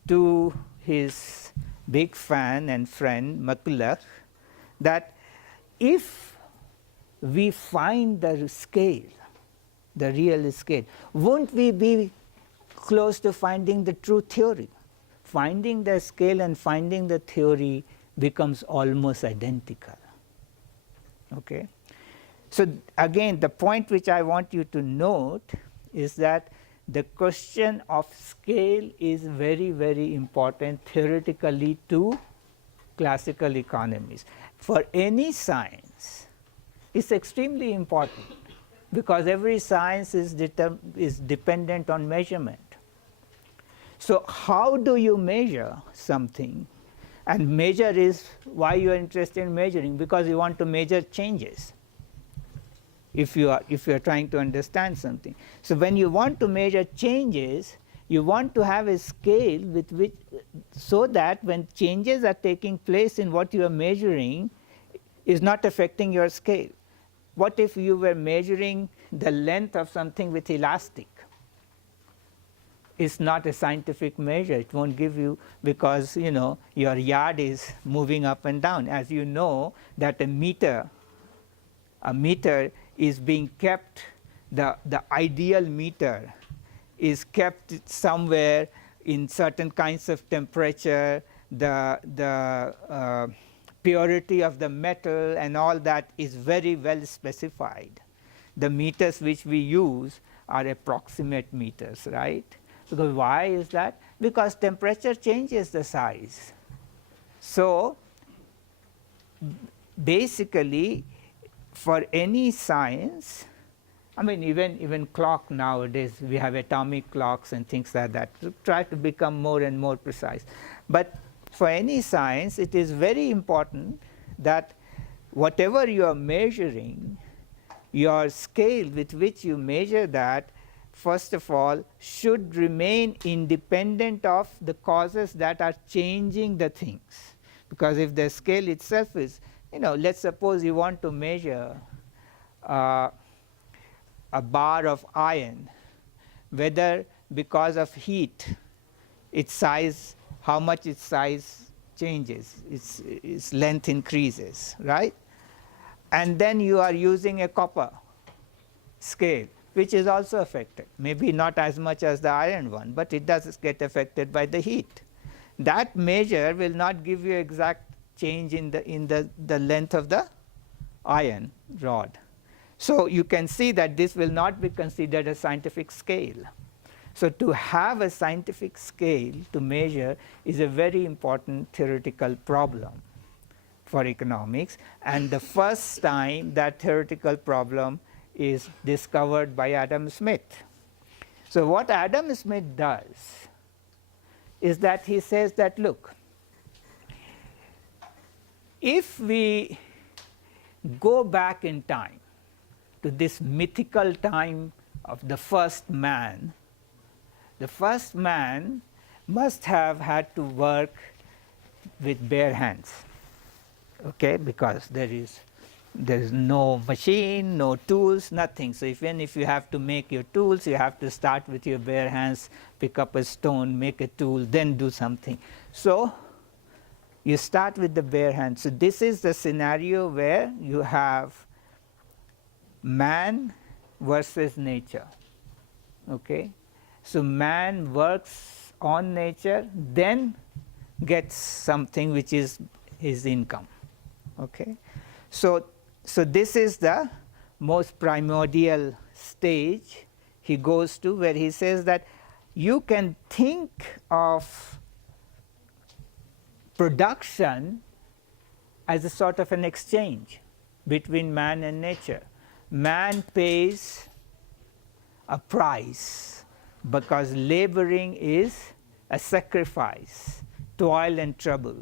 to his big fan and friend McCulloch that if we find the scale, the real scale, won't we be close to finding the true theory? Finding the scale and finding the theory becomes almost identical. Okay? So again, the point which I want you to note is that the question of scale is very, very important theoretically to classical economies. For any science, it's extremely important because every science is dependent on measurement. So how do you measure something? And measure is why you are interested in measuring, because you want to measure changes. If you are trying to understand something. So when you want to measure changes, you want to have a scale with which, so that when changes are taking place in what you are measuring is not affecting your scale. What if you were measuring the length of something with elastic? It's not a scientific measure. It won't give you, because your yard is moving up and down. As you know that a meter is being kept, the ideal meter is kept somewhere in certain kinds of temperature, the purity of the metal and all that is very well specified. The meters which we use are approximate meters, right? Because why is that? Because temperature changes the size. So basically, for any science, I mean, even clock nowadays, we have atomic clocks and things like that to try to become more and more precise. But for any science, it is very important that whatever you are measuring, your scale with which you measure that, first of all, should remain independent of the causes that are changing the things. Because if the scale itself is, let's suppose you want to measure a bar of iron, whether because of heat, its size, how much its size changes, its length increases, right? And then you are using a copper scale, which is also affected. Maybe not as much as the iron one, but it does get affected by the heat. That measure will not give you exact change in the length of the iron rod. So you can see that this will not be considered a scientific scale. So to have a scientific scale to measure is a very important theoretical problem for economics, and the first time that theoretical problem is discovered by Adam Smith. So what Adam Smith does is that he says that, look, if we go back in time to this mythical time of the first man must have had to work with bare hands, okay, because there is no machine, no tools, nothing. So even if you have to make your tools, you have to start with your bare hands, pick up a stone, make a tool, then do something. So you start with the bare hands. So this is the scenario where you have man versus nature, okay? So man works on nature, then gets something which is his income, okay? So this is the most primordial stage he goes to, where he says that you can think of production as a sort of an exchange between man and nature. Man pays a price because laboring is a sacrifice, toil and trouble.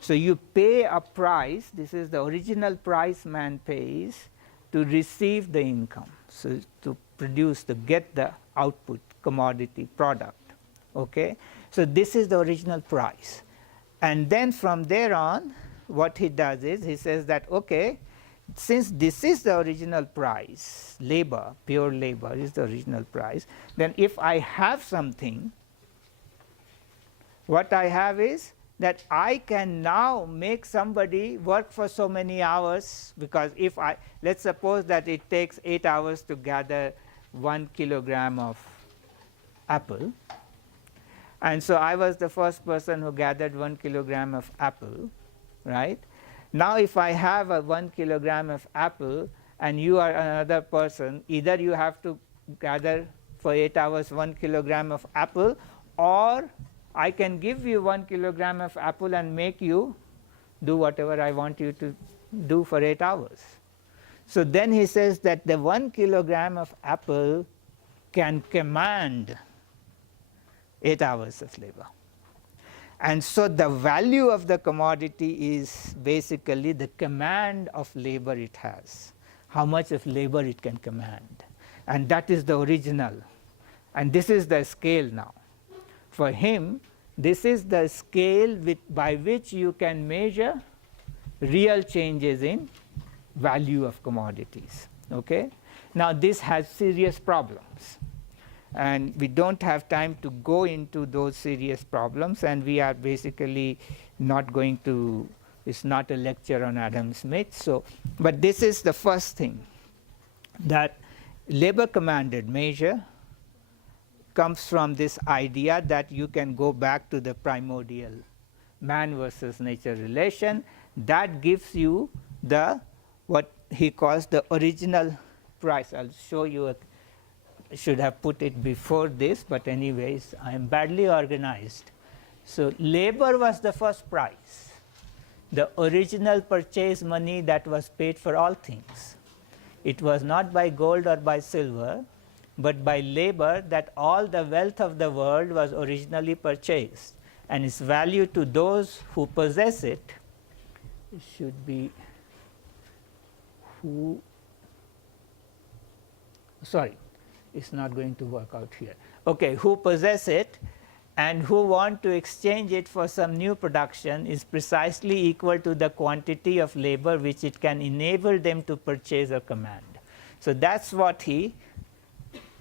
So you pay a price, this is the original price man pays to receive the income, so to produce, to get the output, commodity, product, okay? So this is the original price. And then from there on, what he does is, he says that, okay, since this is the original price, labor, pure labor is the original price, then if I have something, what I have is that I can now make somebody work for so many hours, because if let's suppose that it takes 8 hours to gather 1 kilogram of apple, and so I was the first person who gathered 1 kilogram of apple, right? Now if I have a 1 kilogram of apple and you are another person, either you have to gather for 8 hours 1 kilogram of apple, or I can give you 1 kilogram of apple and make you do whatever I want you to do for 8 hours. So then he says that the 1 kilogram of apple can command 8 hours of labor. And so the value of the commodity is basically the command of labor it has, how much of labor it can command. And that is the original. And this is the scale now. For him, this is the scale by which you can measure real changes in value of commodities. Okay? Now this has serious problems. And we don't have time to go into those serious problems, and we are basically not going to, it's not a lecture on Adam Smith. So, but this is the first thing, that labor commanded measure comes from this idea that you can go back to the primordial man versus nature relation. That gives you the, what he calls the original price. I'll show you, should have put it before this, but anyways, I am badly organized. So labor was the first price, the original purchase money that was paid for all things. It was not by gold or by silver, but by labor that all the wealth of the world was originally purchased, and its value to those who possess it should be who, sorry, it's not going to work out here. Okay, who possess it and who want to exchange it for some new production is precisely equal to the quantity of labor which it can enable them to purchase or command. So that's what he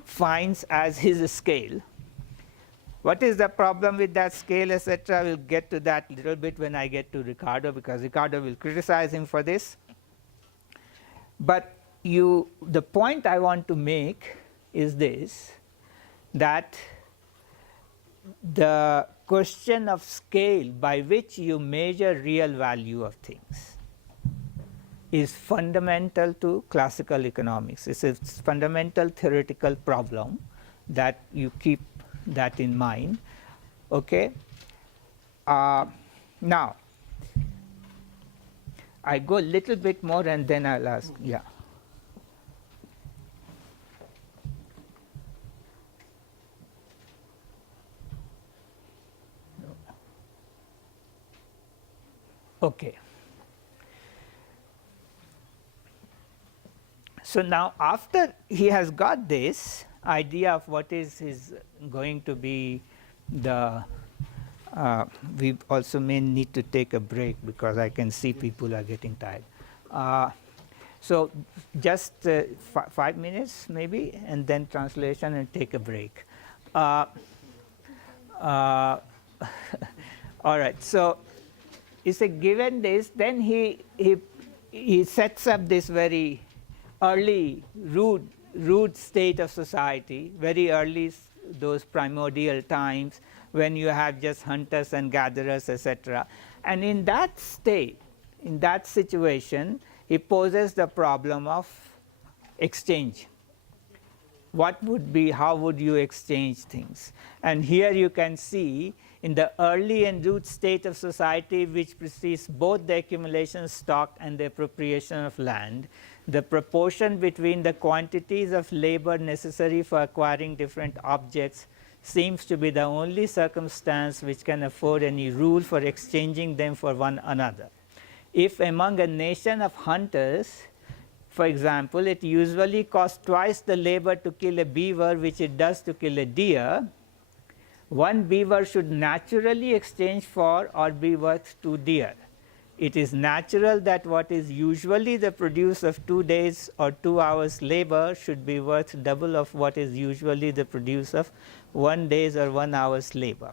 finds as his scale. What is the problem with that scale, etc.? We'll get to that a little bit when I get to Ricardo, because Ricardo will criticize him for this. But the point I want to make is this, that the question of scale by which you measure real value of things is fundamental to classical economics. It's a fundamental theoretical problem that you keep that in mind. Okay. Now, I go a little bit more and then I'll ask. Yeah. Okay. So now after he has got this idea of what is his going to be the, we also may need to take a break because I can see people are getting tired. So just 5 minutes maybe, and then translation and take a break. All right, so it's a given this, then he sets up this very early rude state of society, very early, those primordial times when you have just hunters and gatherers, etc. And in that state, in that situation, he poses the problem of exchange. What would be, how would you exchange things? And here you can see in the early and rude state of society which precedes both the accumulation of stock and the appropriation of land, the proportion between the quantities of labor necessary for acquiring different objects seems to be the only circumstance which can afford any rule for exchanging them for one another. If among a nation of hunters, for example, it usually costs twice the labor to kill a beaver which it does to kill a deer, one beaver should naturally exchange for or be worth 2 deer. It is natural that what is usually the produce of 2 days or 2 hours labor should be worth double of what is usually the produce of 1 day's or 1 hour's labor.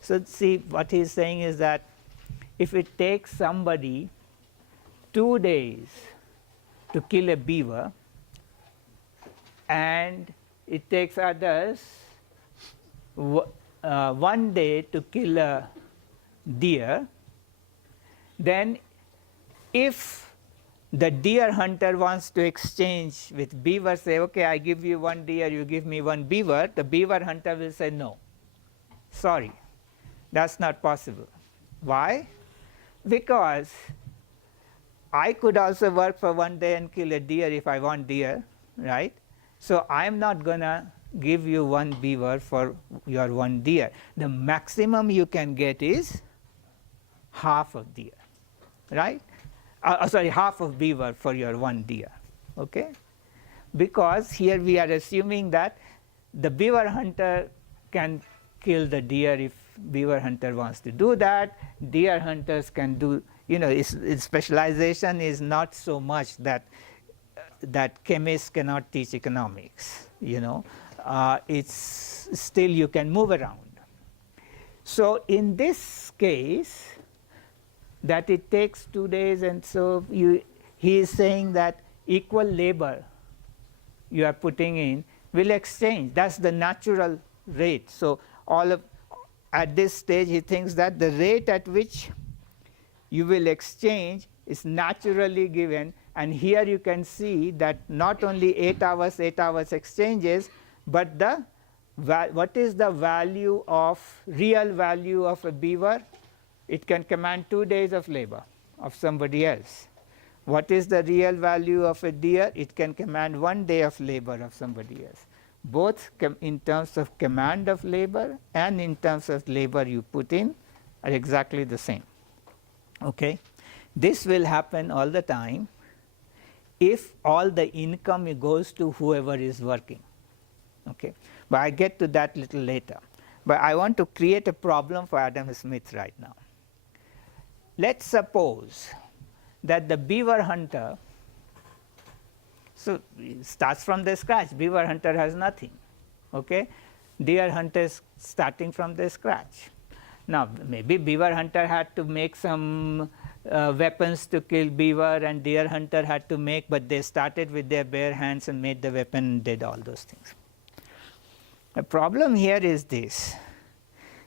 So see, what he is saying is that if it takes somebody 2 days to kill a beaver and it takes others 1 day to kill a deer, then if the deer hunter wants to exchange with beaver, say, okay, I give you 1 deer, you give me 1 beaver, the beaver hunter will say, no, sorry, that's not possible. Why? Because I could also work for 1 day and kill a deer if I want deer, right? So I'm not going to give you 1 beaver for your 1 deer. The maximum you can get is half of deer, right? Sorry, half of beaver for your 1 deer, okay? Because here we are assuming that the beaver hunter can kill the deer if beaver hunter wants to do that. Deer hunters can do, its specialization is not so much that chemists cannot teach economics, it's still you can move around. So in this case, that it takes 2 days, and so he is saying that equal labor you are putting in will exchange. That's the natural rate. So at this stage he thinks that the rate at which you will exchange is naturally given, and here you can see that not only 8 hours exchanges, but what is the real value of a beaver? It can command 2 days of labor of somebody else. What is the real value of a deer? It can command 1 day of labor of somebody else. Both in terms of command of labor and in terms of labor you put in are exactly the same. Okay? This will happen all the time if all the income goes to whoever is working. Okay? But I get to that little later. But I want to create a problem for Adam Smith right now. Let's suppose that the beaver hunter, so it starts from the scratch. Beaver hunter has nothing. Okay? Deer hunter is starting from the scratch. Now maybe beaver hunter had to make some weapons to kill beaver, and deer hunter had to make, but they started with their bare hands and made the weapon and did all those things. The problem here is this,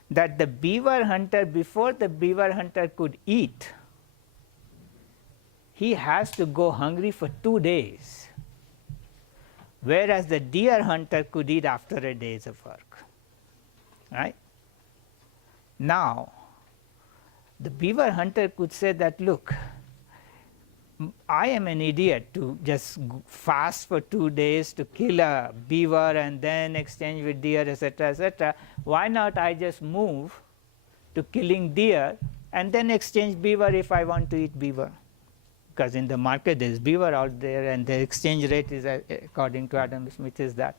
that the beaver hunter, before the beaver hunter could eat, he has to go hungry for 2 days, whereas the deer hunter could eat after a day's of work, right? Now, the beaver hunter could say that, look, I am an idiot to just fast for 2 days to kill a beaver and then exchange with deer, etc., etc. Why not I just move to killing deer and then exchange beaver if I want to eat beaver? Because in the market there is beaver out there, and the exchange rate is, according to Adam Smith, is that.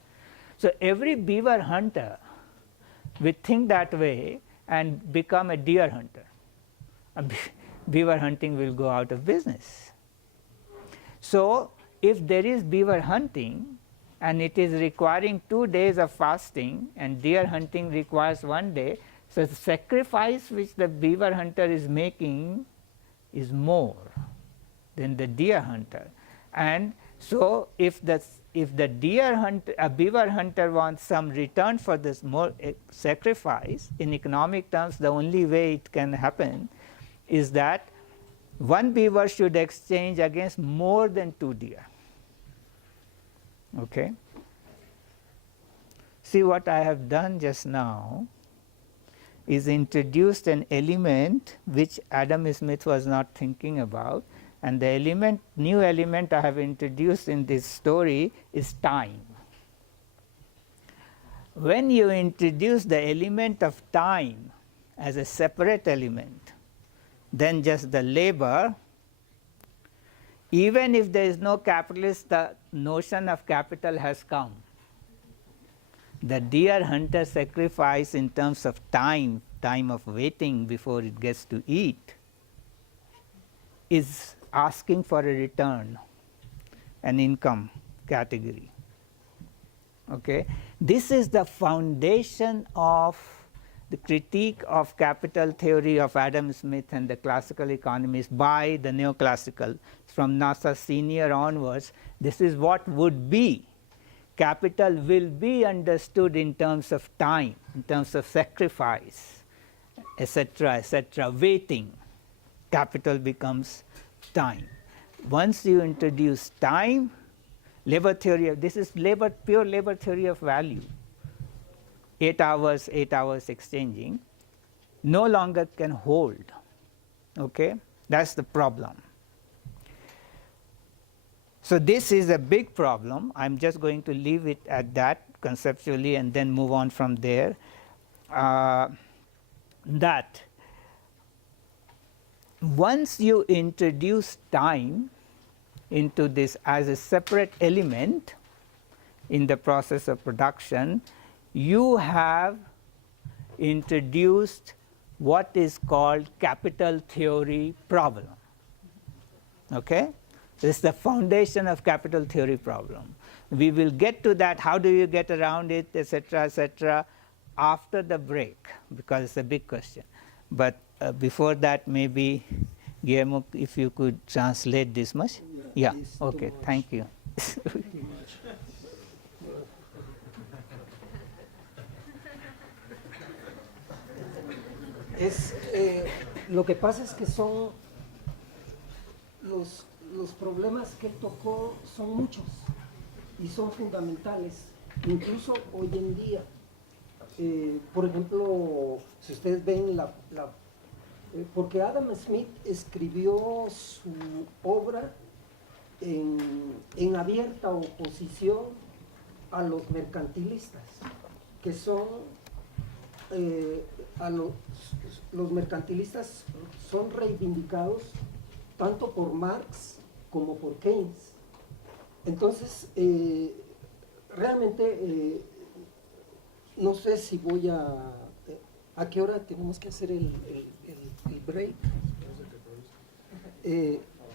So every beaver hunter will think that way and become a deer hunter. Beaver hunting will go out of business. So if there is beaver hunting and it is requiring 2 days of fasting, and deer hunting requires 1 day, so the sacrifice which the beaver hunter is making is more than the deer hunter. And so if the beaver hunter wants some return for this more sacrifice, in economic terms the only way it can happen is that 1 beaver should exchange against more than 2 deer. Okay? See, what I have done just now is introduced an element which Adam Smith was not thinking about, and the new element I have introduced in this story is time. When you introduce the element of time as a separate element, then just the labor, even if there is no capitalist, the notion of capital has come. The deer hunter sacrifice in terms of time of waiting before it gets to eat, is asking for a return, an income category. Okay? This is the foundation of the critique of capital theory of Adam Smith and the classical economists by the neoclassical. From NASA Senior onwards, this is what would be. Capital will be understood in terms of time, in terms of sacrifice, etc., etc., waiting. Capital becomes time. Once you introduce time, labor theory, this is pure labor theory of value. 8 hours exchanging no longer can hold. Okay? That's the problem. So this is a big problem. I'm just going to leave it at that conceptually and then move on from there. That once you introduce time into this as a separate element in the process of production, you have introduced what is called capital theory problem. Okay? This is the foundation of capital theory problem. We will get to that, how do you get around it, etc., after the break, because it's a big question. But before that, maybe, Guillermo, if you could translate this much? Yeah, okay, thank you. Lo que pasa es que son los problemas que él tocó son muchos y son fundamentales, incluso hoy en día. Por ejemplo, si ustedes ven porque Adam Smith escribió su obra en abierta oposición a los mercantilistas, que son los mercantilistas son reivindicados tanto por Marx como por Keynes. Entonces, realmente no sé si voy a qué hora tenemos que hacer el break.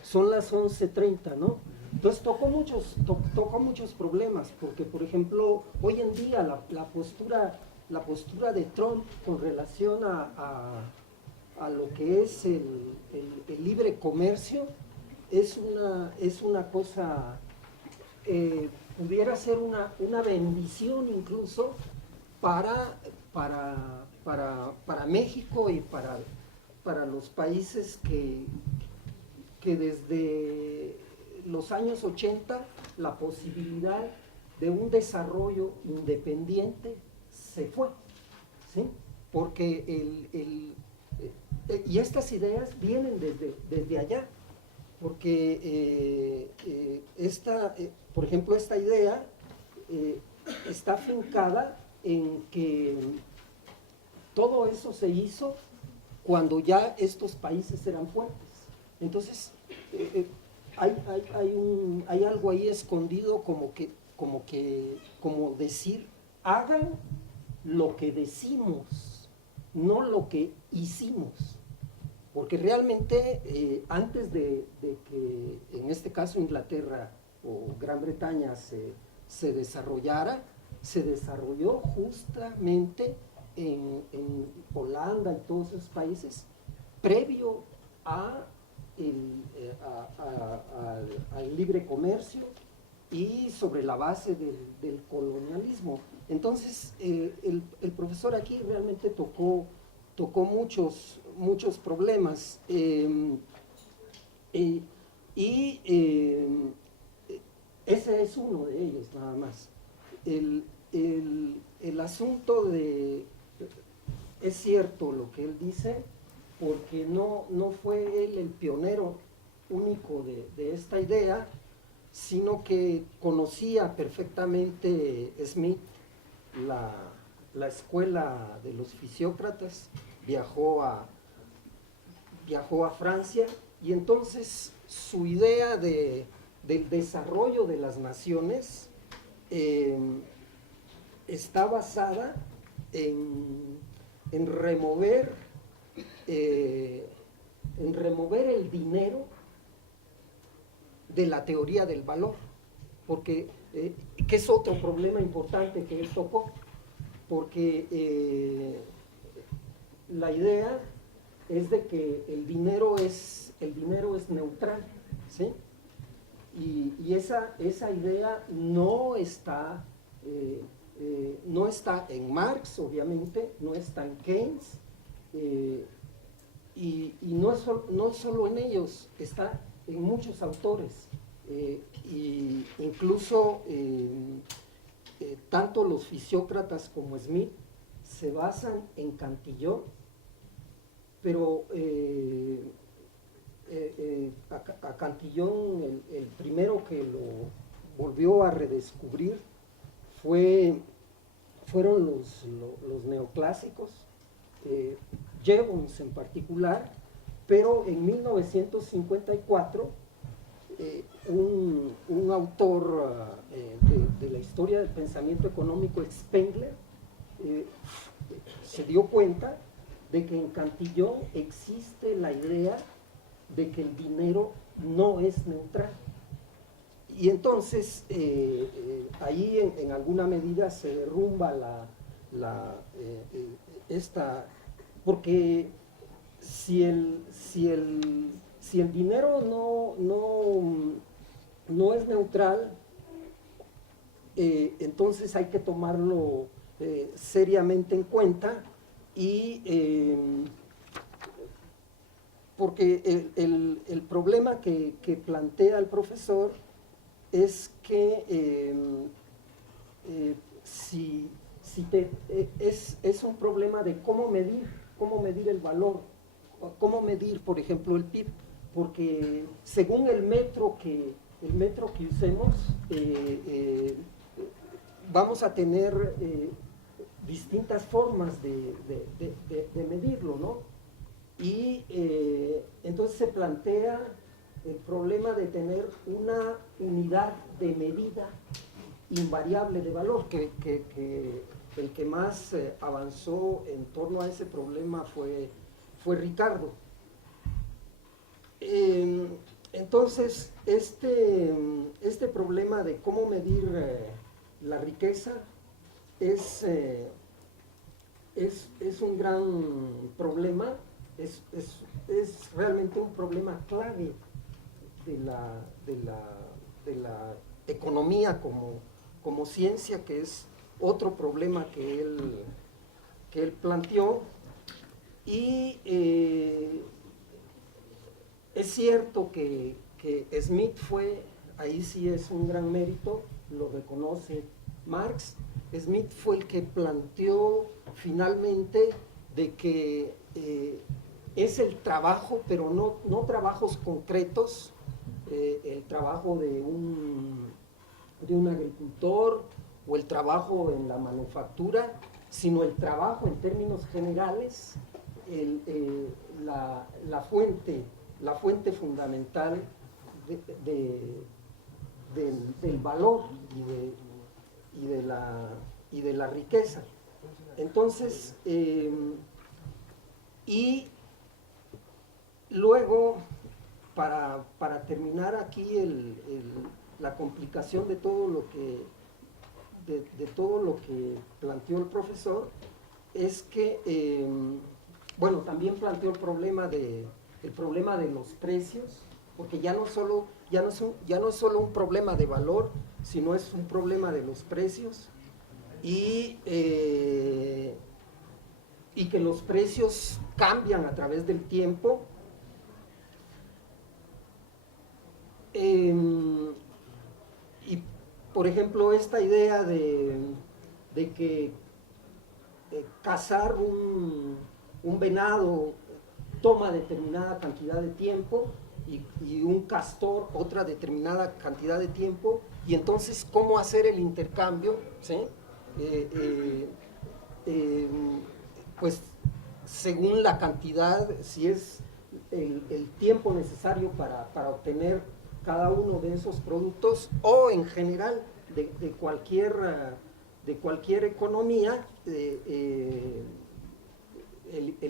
Son las 11:30, ¿no? Entonces tocó muchos problemas, porque por ejemplo hoy en día la postura de Trump con relación a lo que es el libre comercio es una cosa, pudiera ser una bendición incluso para México y para los países que desde los años 80 la posibilidad de un desarrollo independiente se fue, ¿sí? Porque y estas ideas vienen desde allá, porque por ejemplo, esta idea está afincada en que todo eso se hizo cuando ya estos países eran fuertes. Entonces, hay algo ahí escondido como decir, hagan lo que decimos, no lo que hicimos. Porque realmente antes de que en este caso Inglaterra o Gran Bretaña se desarrollara, se desarrolló justamente en Holanda y todos esos países previo al libre comercio y sobre la base del colonialismo. Entonces el profesor aquí realmente tocó muchos problemas y ese es uno de ellos nada más. El asunto es cierto lo que él dice, porque no fue él el pionero único de esta idea, sino que conocía perfectamente Smith la escuela de los fisiócratas, viajó a Francia, y entonces su idea del desarrollo de las naciones está basada en remover el dinero de la teoría del valor, porque que es otro problema importante que él tocó, porque la idea es de que el dinero es neutral, ¿sí? Y esa idea no está en Marx, obviamente, no está en Keynes, y no solo en ellos, está en muchos autores, y incluso tanto los fisiócratas como Smith se basan en Cantillon, pero a Cantillón, el primero que lo volvió a redescubrir fueron los neoclásicos, Jevons en particular, pero en 1954 un autor de la historia del pensamiento económico, Spengler, se dio cuenta de que en Cantillón existe la idea de que el dinero no es neutral. Y entonces ahí en alguna medida se derrumba porque si el dinero no es neutral, entonces hay que tomarlo seriamente en cuenta porque el problema que plantea el profesor es que es un problema de cómo medir el valor, cómo medir, por ejemplo, el PIB, porque según el Mtro que usemos, vamos a tener distintas formas de medirlo, ¿no? Y entonces se plantea el problema de tener una unidad de medida invariable de valor, que el que más avanzó en torno a ese problema fue Ricardo. Entonces, este problema de cómo medir la riqueza es un gran problema, es realmente un problema clave de la economía como ciencia, que es otro problema que él planteó. Y es cierto que Smith ahí sí es un gran mérito, lo reconoce Marx. Smith fue el que planteó finalmente de que es el trabajo, pero no trabajos concretos, el trabajo de un agricultor o el trabajo en la manufactura, sino el trabajo en términos generales, la fuente fundamental del valor y de la riqueza. Entonces, y luego, para terminar aquí la complicación de todo lo que planteó el profesor, es que bueno, también planteó el problema de los precios, porque ya no es solo un problema de valor, sino es un problema de los precios, y que los precios cambian a través del tiempo. Y por ejemplo, esta idea de que cazar un venado toma determinada cantidad de tiempo y un castor otra determinada cantidad de tiempo, y entonces cómo hacer el intercambio, ¿sí? Pues según la cantidad, si es el tiempo necesario para obtener cada uno de esos productos, o en general de cualquier economía, el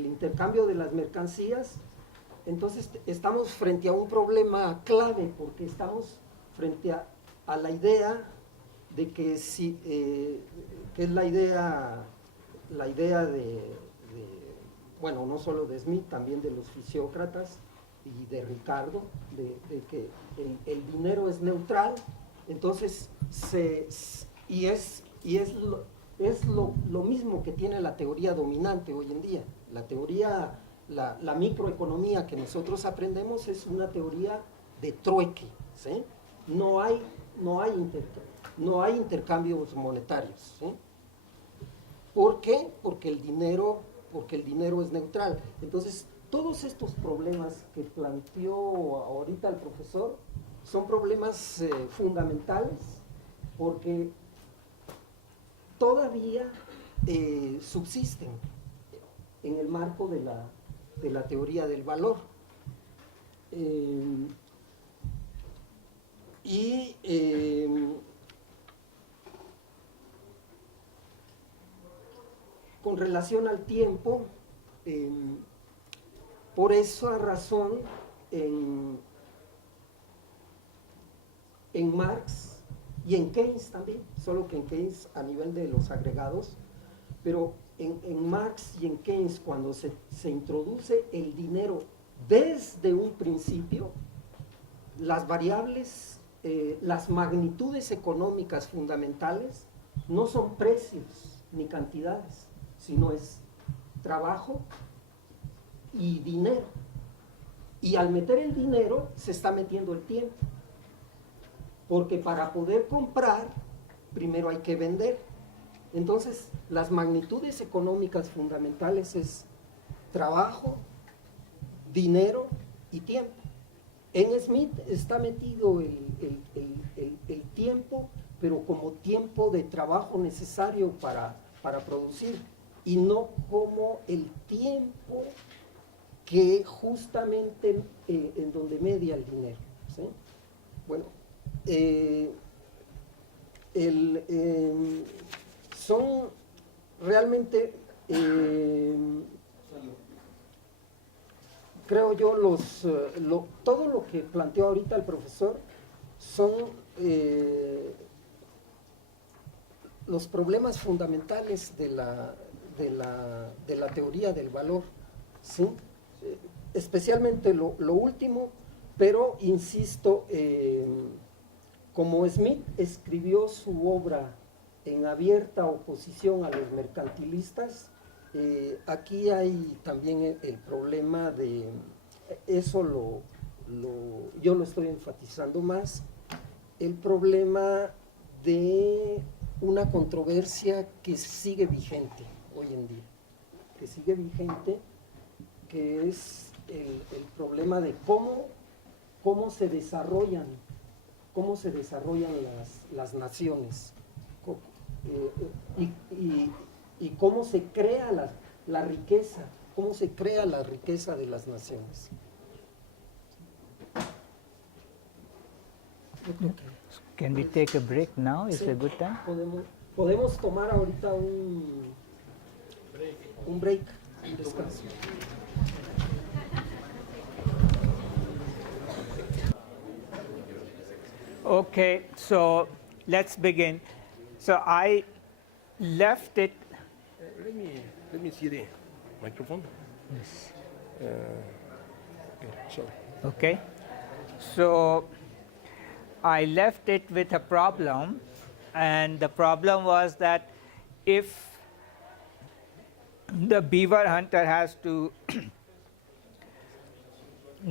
intercambio de las mercancías. Entonces estamos frente a un problema clave, porque estamos frente a la idea de que que es la idea bueno, no solo de Smith, también de los fisiócratas y de Ricardo, de que el dinero es neutral. Entonces es lo mismo que tiene la teoría dominante hoy en día. La teoría, la microeconomía que nosotros aprendemos es una teoría de trueque, ¿sí? No hay intercambios monetarios, ¿sí? ¿Por qué? Porque el dinero es neutral. Entonces, todos estos problemas que planteó ahorita el profesor son problemas fundamentales porque todavía subsisten en el marco de la teoría del valor. Con relación al tiempo, por esa razón, en Marx y en Keynes también, solo que en Keynes a nivel de los agregados, pero en Marx y en Keynes cuando se introduce el dinero desde un principio, las variables, las magnitudes económicas fundamentales no son precios ni cantidades, sino es trabajo y dinero. Y al meter el dinero se está metiendo el tiempo, porque para poder comprar primero hay que vender. Entonces las magnitudes económicas fundamentales es trabajo, dinero y tiempo. En Smith está metido el tiempo, pero como tiempo de trabajo necesario para producir, y no como el tiempo que justamente en donde media el dinero, ¿sí? Bueno, son realmente, creo yo, todo lo que planteó ahorita el profesor son los problemas fundamentales de la teoría del valor, ¿sí? Especialmente lo último, pero insisto, como Smith escribió su obra en abierta oposición a los mercantilistas, aquí hay también el problema de, eso yo lo estoy enfatizando más, el problema de una controversia que sigue vigente hoy en día, que es el problema de cómo se desarrollan las naciones, y cómo se crea la riqueza, de las naciones. Can we take a break now? Is Sí, it a good time? podemos tomar ahorita un break, un descanso. Okay, so let's begin. So I left it. Let me see the microphone. Yes. Okay, sorry. Okay, so I left it with a problem, and the problem was that if the beaver hunter has to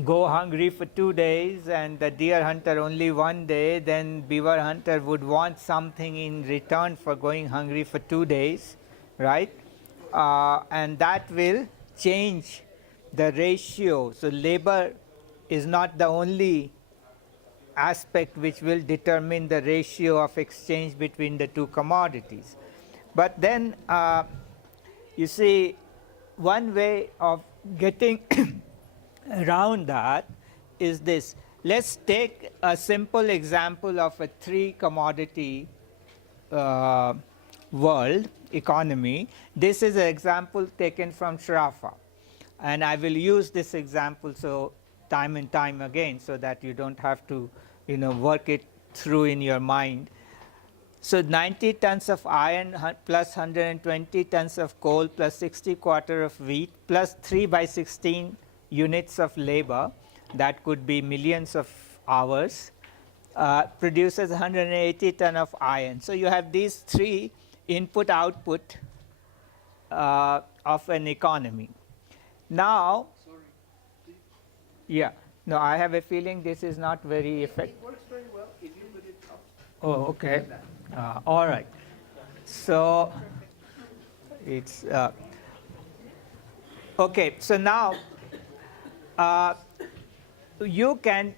go hungry for 2 days and the deer hunter only 1 day, then beaver hunter would want something in return for going hungry for 2 days, right? And that will change the ratio. So labor is not the only aspect which will determine the ratio of exchange between the two commodities. But then you see, one way of getting around that is this. Let's take a simple example of a 3-commodity world economy. This is an example taken from Shrafa, and I will use this example so time and time again, so that you don't have to work it through in your mind. So 90 tons of iron plus 120 tons of coal plus 60 quarter of wheat plus 3 by 16 units of labor, that could be millions of hours, produces 180 ton of iron. So you have these 3 input output of an economy. Now, yeah, no, I have a feeling this is not very effective. It works very well if you put it up. Oh, okay. All right. So it's okay. So now you can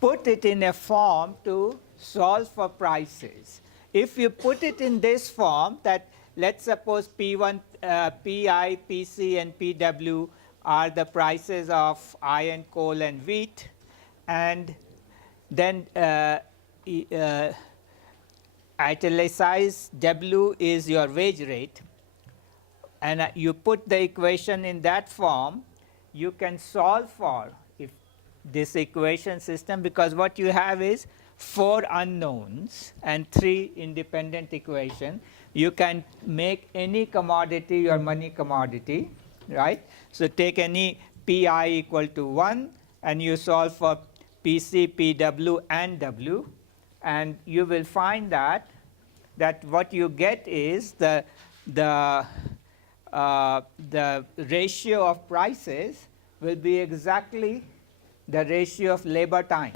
put it in a form to solve for prices. If you put it in this form, that let's suppose P1, PI, PC, and PW are the prices of iron, coal, and wheat, and then italicized W is your wage rate, and you put the equation in that form, you can solve for if this equation system, because what you have is 4 unknowns and 3 independent equations. You can make any commodity your money commodity, right? So take any PI equal to 1 and you solve for PC, PW, and W, and you will find that what you get is the ratio of prices will be exactly the ratio of labor time.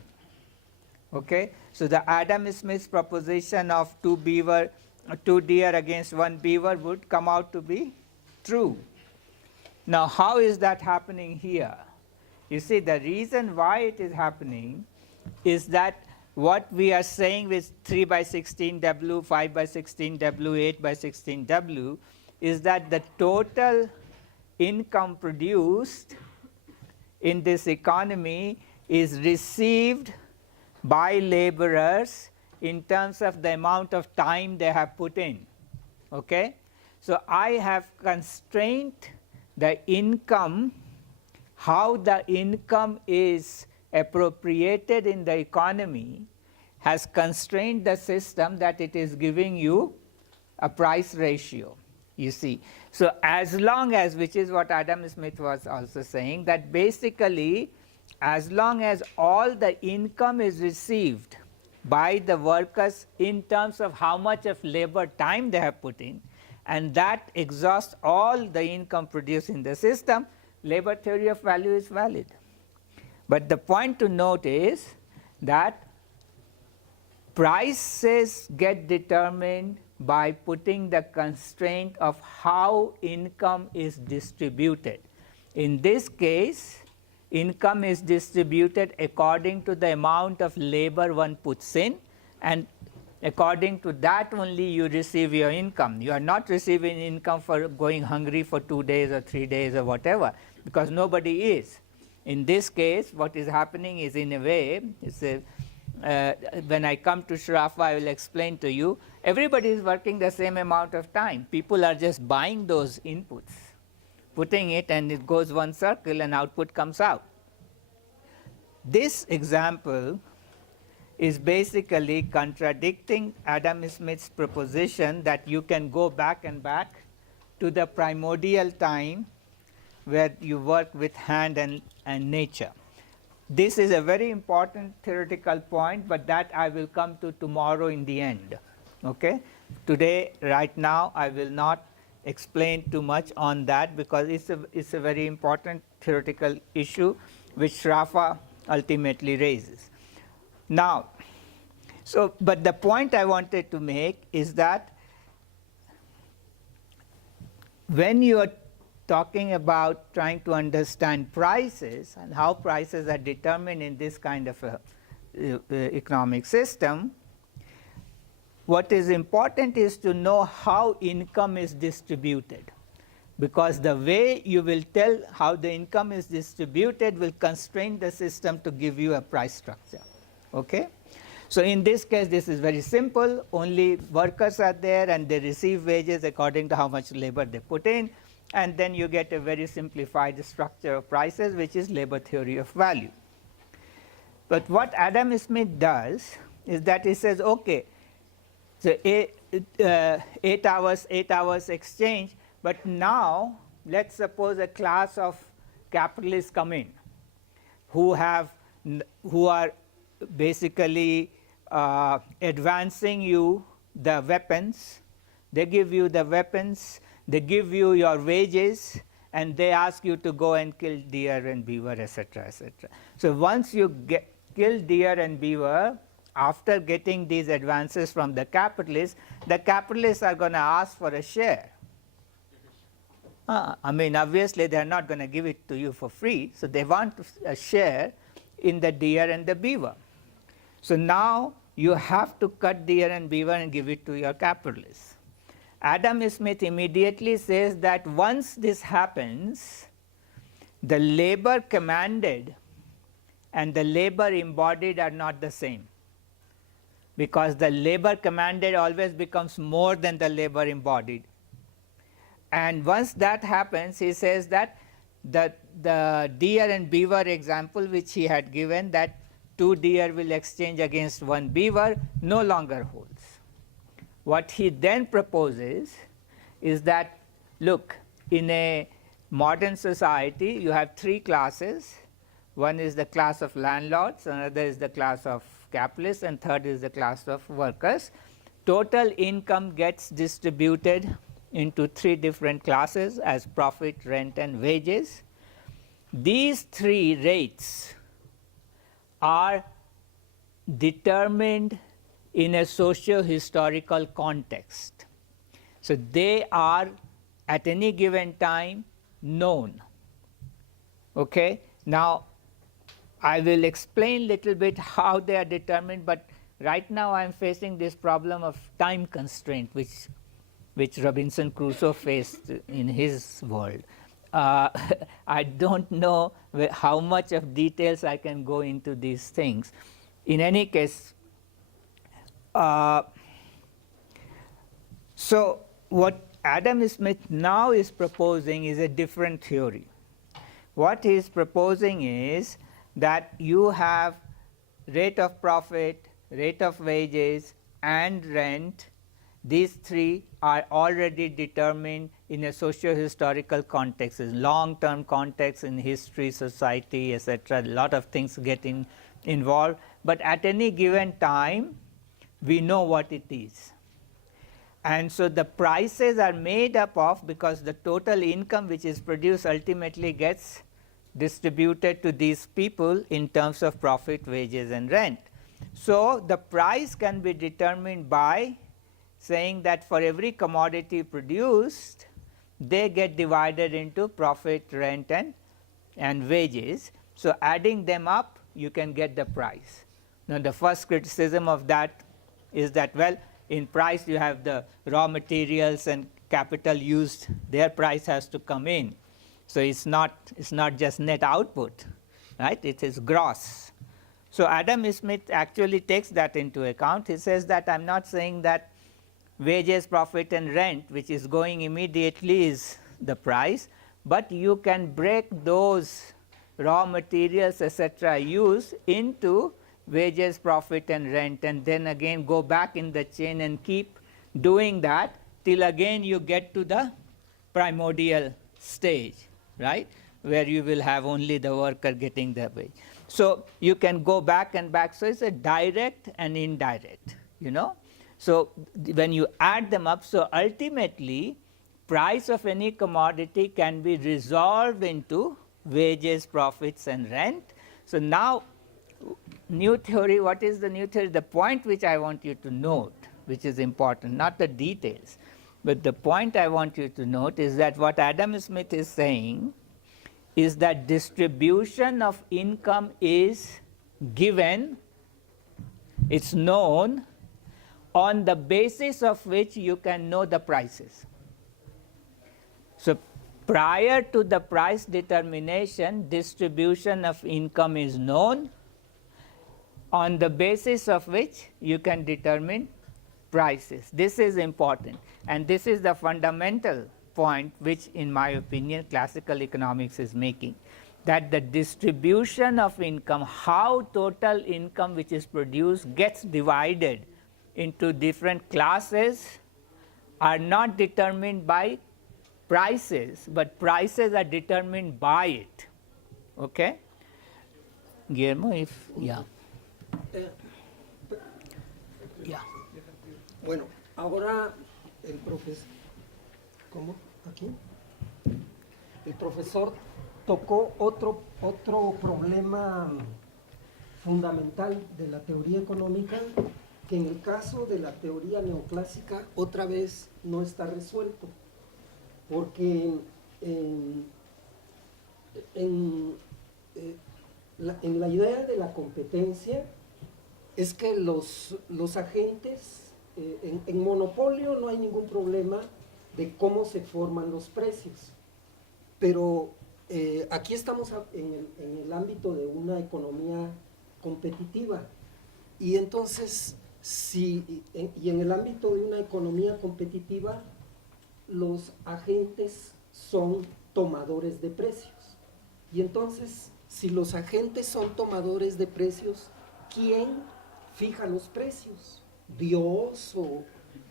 Okay, so the Adam Smith's proposition of 2 deer against 1 beaver would come out to be true. Now, how is that happening here? You see, the reason why it is happening is that what we are saying with 3 by 16 W, 5 by 16 W, 8 by 16 W is that the total income produced in this economy is received by laborers in terms of the amount of time they have put in. Okay? So I have constrained the income, how the income is appropriated in the economy has constrained the system that it is giving you a price ratio, you see. So as long as, which is what Adam Smith was also saying, that basically as long as all the income is received by the workers in terms of how much of labor time they have put in, and that exhausts all the income produced in the system, labor theory of value is valid. But the point to note is that prices get determined by putting the constraint of how income is distributed. In this case, income is distributed according to the amount of labor one puts in, and according to that only you receive your income. You are not receiving income for going hungry for 2 days or 3 days or whatever, because nobody is. In this case, what is happening is, in a way, when I come to Shrafa, I will explain to you, everybody is working the same amount of time. People are just buying those inputs, putting it, and it goes one circle and output comes out. This example is basically contradicting Adam Smith's proposition that you can go back and back to the primordial time where you work with hand and nature. This is a very important theoretical point, but that I will come to tomorrow in the end. Okay? Today, right now, I will not explain too much on that because it's a very important theoretical issue which Shrafa ultimately raises. Now, but the point I wanted to make is that when you are talking about trying to understand prices and how prices are determined in this kind of a economic system, what is important is to know how income is distributed, because the way you will tell how the income is distributed will constrain the system to give you a price structure. Okay? So in this case, this is very simple. Only workers are there and they receive wages according to how much labor they put in, and then you get a very simplified structure of prices, which is labor theory of value. But what Adam Smith does is that he says, okay, so 8 hours exchange, but now let's suppose a class of capitalists come in who are basically advancing you the weapons. They give you the weapons, they give you your wages, and they ask you to go and kill deer and beaver, etc., etc. So once you kill deer and beaver, after getting these advances from the capitalists are going to ask for a share. I mean, obviously, they are not going to give it to you for free, so they want a share in the deer and the beaver. So now you have to cut deer and beaver and give it to your capitalists. Adam Smith immediately says that once this happens, the labor commanded and the labor embodied are not the same, because the labor commanded always becomes more than the labor embodied. And once that happens, he says that the deer and beaver example which he had given, that 2 deer will exchange against 1 beaver, no longer holds. What he then proposes is that, look, in a modern society you have 3 classes. One is the class of landlords, another is the class of capitalists, and third is the class of workers. Total income gets distributed into 3 different classes as profit, rent, and wages. These 3 rates are determined in a socio-historical context. So they are at any given time known. Okay? Now I will explain little bit how they are determined, but right now I am facing this problem of time constraint which Robinson Crusoe faced in his world. I don't know how much of details I can go into these things. In any case, so what Adam Smith now is proposing is a different theory. What he is proposing is that you have rate of profit, rate of wages, and rent. These 3 are already determined in a socio-historical context, in long-term context, in history, society, etc. A lot of things get involved, but at any given time we know what it is. And so the prices are made up of, because the total income which is produced ultimately gets distributed to these people in terms of profit, wages, and rent. So the price can be determined by saying that for every commodity produced, they get divided into profit, rent, and wages. So adding them up, you can get the price. Now the first criticism of that is that, well, in price you have the raw materials and capital used, their price has to come in. So it's not just net output, right? It is gross. So Adam Smith actually takes that into account. He says that I'm not saying that wages, profit, and rent, which is going immediately, is the price, but you can break those raw materials, etc., used into wages, profit, and rent, and then again go back in the chain and keep doing that till again you get to the primordial stage, right, where you will have only the worker getting the wage. So you can go back and back. So it's a direct and indirect, you know. So when you add them up, so ultimately price of any commodity can be resolved into wages, profits, and rent. So now new theory, what is the new theory? The point which I want you to note, which is important, not the details, but the point I want you to note is that what Adam Smith is saying is that distribution of income is given, it's known, on the basis of which you can know the prices. So prior to the price determination, distribution of income is known, on the basis of which you can determine prices. This is important, and this is the fundamental point which, in my opinion, classical economics is making, that the distribution of income, how total income which is produced gets divided into different classes, are not determined by prices, but prices are determined by it. Okay? Guillermo, if, yeah. Yeah. Bueno, ahora el profesor, ¿cómo? Aquí. El profesor tocó otro problema fundamental de la teoría económica, que en el caso de la teoría neoclásica otra vez no está resuelto, porque en, en, en la idea de la competencia es que los agentes, en monopolio no hay ningún problema de cómo se forman los precios, pero aquí estamos en el ámbito de una economía competitiva, y entonces, y en el ámbito de una economía competitiva, los agentes son tomadores de precios. Y entonces, si los agentes son tomadores de precios, ¿quién fija los precios? ¿Dios?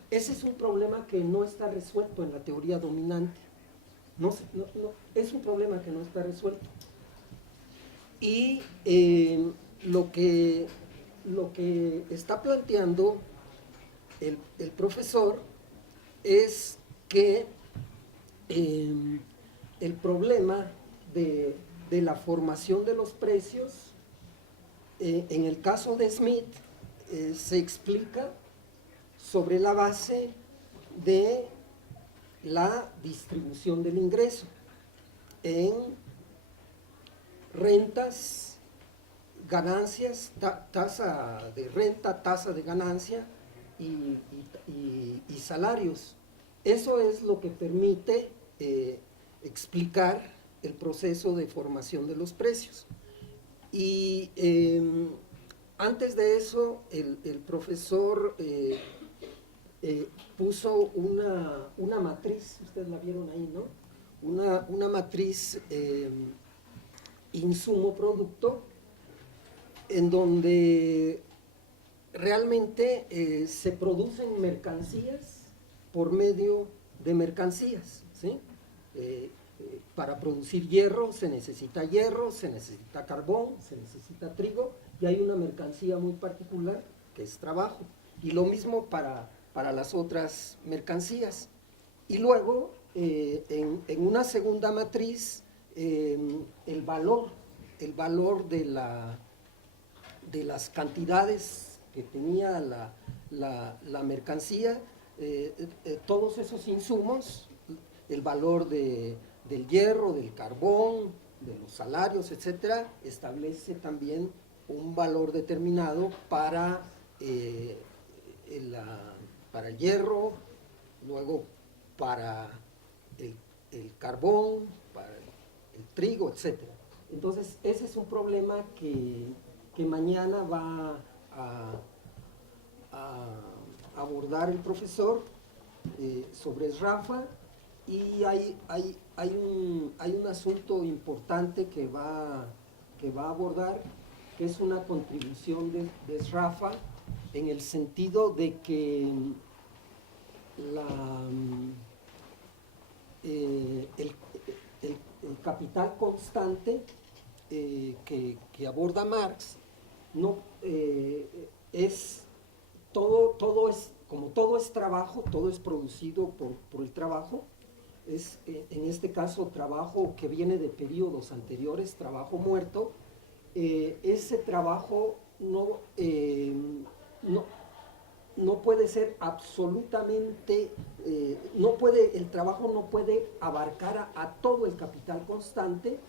Ese es un problema que no está resuelto en la teoría dominante. Es un problema que no está resuelto. Y lo que está planteando el profesor es que el problema de la formación de los precios, en el caso de Smith, se explica sobre la base de la distribución del ingreso en rentas, ganancias, tasa de renta, tasa de ganancia y salarios. Eso es lo que permite explicar el proceso de formación de los precios. Y antes de eso, el profesor puso una matriz, ustedes la vieron ahí, ¿no? Una matriz insumo-producto, en donde realmente se producen mercancías por medio de mercancías, ¿sí? Para producir hierro se necesita carbón, se necesita trigo, y hay una mercancía muy particular que es trabajo, y lo mismo para las otras mercancías. Y luego, en una segunda matriz, el valor de las cantidades que tenía la mercancía, todos esos insumos, el valor del hierro, del carbón, de los salarios, etcétera, establece también un valor determinado para el hierro, luego para el carbón, para el trigo, etcétera. Entonces, ese es un problema que mañana va a abordar el profesor sobre SRAFA, y hay un asunto importante que va a abordar, que es una contribución de SRAFA, en el sentido de que el capital constante que aborda Marx es como todo es trabajo, todo es producido por el trabajo. Es en este caso trabajo que viene de periodos anteriores, trabajo muerto. Ese trabajo no puede ser absolutamente, el trabajo no puede abarcar a todo el capital constante,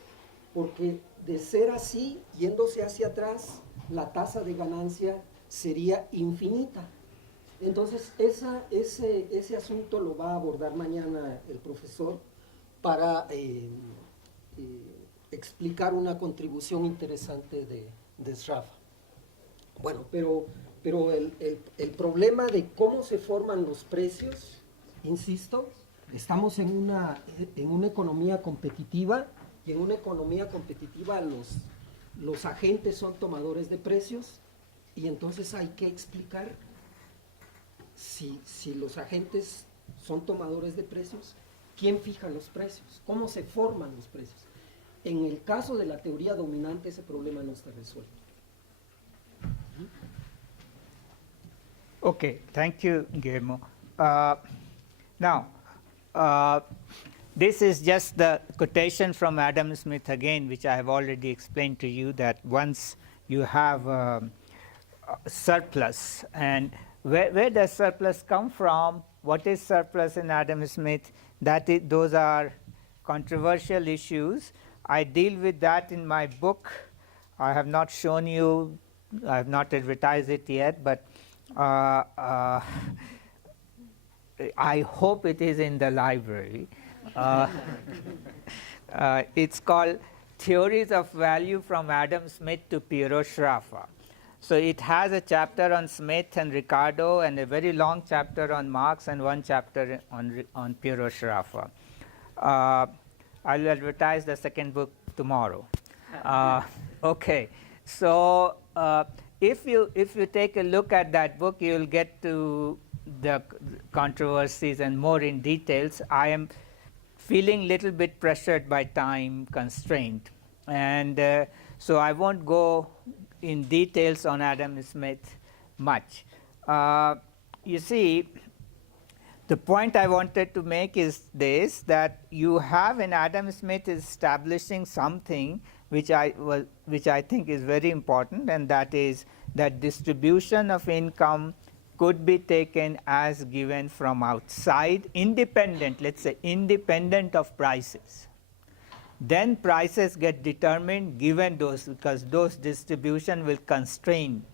porque de ser así, yéndose hacia atrás, la tasa de ganancia sería infinita. Entonces, ese asunto lo va a abordar mañana el profesor para explicar una contribución interesante de SRAFA. Bueno, pero el problema de cómo se forman los precios, insisto, estamos en una economía competitiva, y en una economía competitiva los agentes son tomadores de precios, y entonces hay que explicar si los agentes son tomadores de precios, ¿quién fija los precios? ¿Cómo se forman los precios? En el caso de la teoría dominante, ese problema no está resuelto. Okay, thank you, Guillermo. Now, this is just the quotation from Adam Smith again, which I have already explained to you, that once you have surplus, and where does surplus come from? What is surplus in Adam Smith? Those are controversial issues. I deal with that in my book. I have not shown you, I have not advertised it yet, but I hope it is in the library. It's called Theories of Value from Adam Smith to Piero Sraffa. So it has a chapter on Smith and Ricardo, and a very long chapter on Marx, and one chapter on Piero Sraffa. I'll advertise the second book tomorrow. Okay, so if you take a look at that book, you'll get to the controversies and more in details. I am feeling little bit pressured by time constraint, and so I won't go in details on Adam Smith much. You see, the point I wanted to make is this, that you have in Adam Smith is establishing something which I think is very important, and that is that distribution of income could be taken as given from outside, independent, let's say independent of prices. Then prices get determined given those, because those distribution will constrain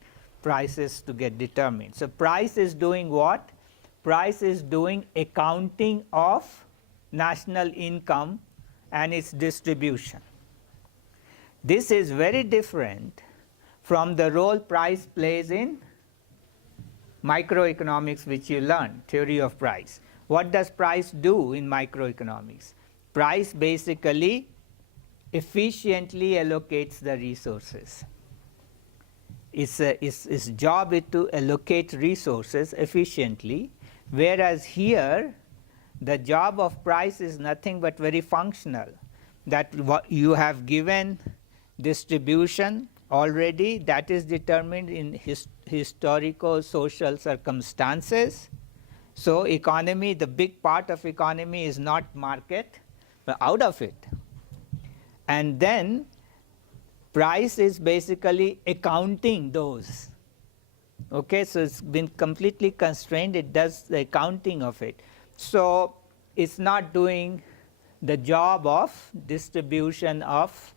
prices to get determined. So price is doing what? Price is doing accounting of national income and its distribution. This is very different from the role price plays in microeconomics, which you learn, theory of price. What does price do in microeconomics? Price basically efficiently allocates the resources. Its job is to allocate resources efficiently, whereas here the job of price is nothing but very functional, that what you have given distribution already, that is determined in historical social circumstances. So economy, the big part of economy is not market, but out of it. And then price is basically accounting those. Okay, so it's been completely constrained, it does the accounting of it. So it's not doing the job of distribution of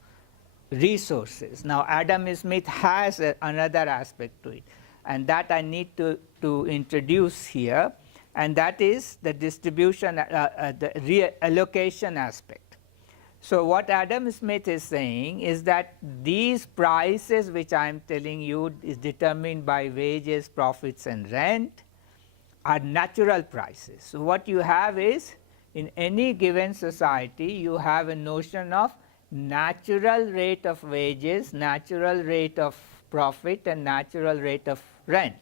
resources. Now Adam Smith has another aspect to it, and that I need to introduce here, and that is the distribution, the reallocation aspect. So what Adam Smith is saying is that these prices which I am telling you is determined by wages, profits and rent are natural prices. So what you have is, in any given society, you have a notion of natural rate of wages, natural rate of profit and natural rate of rent.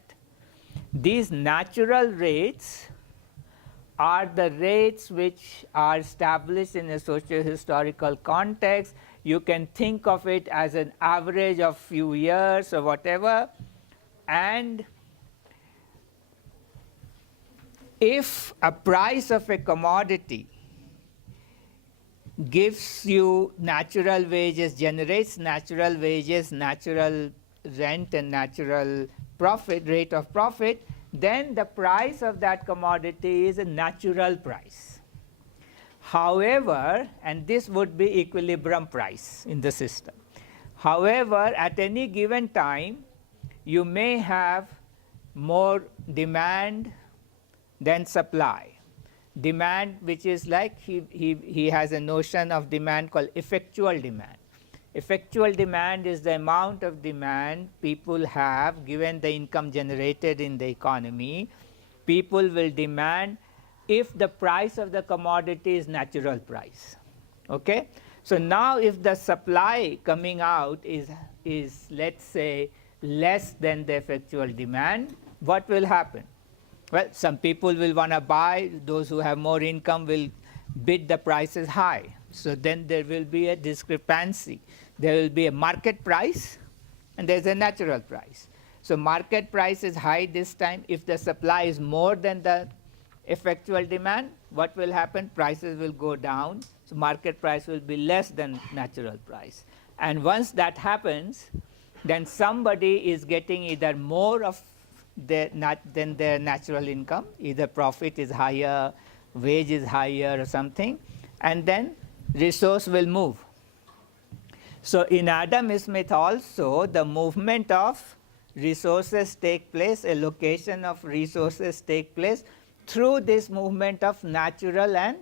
These natural rates are the rates which are established in a socio-historical context. You can think of it as an average of few years or whatever, and if a price of a commodity gives you natural wages, generates natural wages, natural rent and natural profit, rate of profit, then the price of that commodity is a natural price. However, and this would be equilibrium price in the system. However, at any given time, you may have more demand than supply. Demand, which is like he has a notion of demand called effectual demand. Effectual demand is the amount of demand people have given the income generated in the economy. People will demand if the price of the commodity is natural price. Okay? So now if the supply coming out is let's say less than the effectual demand, what will happen? Well, some people will want to buy, those who have more income will bid the prices high. So then there will be a discrepancy. There will be a market price and there's a natural price. So market price is high this time. If the supply is more than the effectual demand, what will happen? Prices will go down. So market price will be less than natural price. And once that happens, then somebody is getting either more of than their natural income, either profit is higher, wage is higher or something, and then resource will move. So in Adam Smith also, the movement of resources take place, allocation of resources take place through this movement of natural and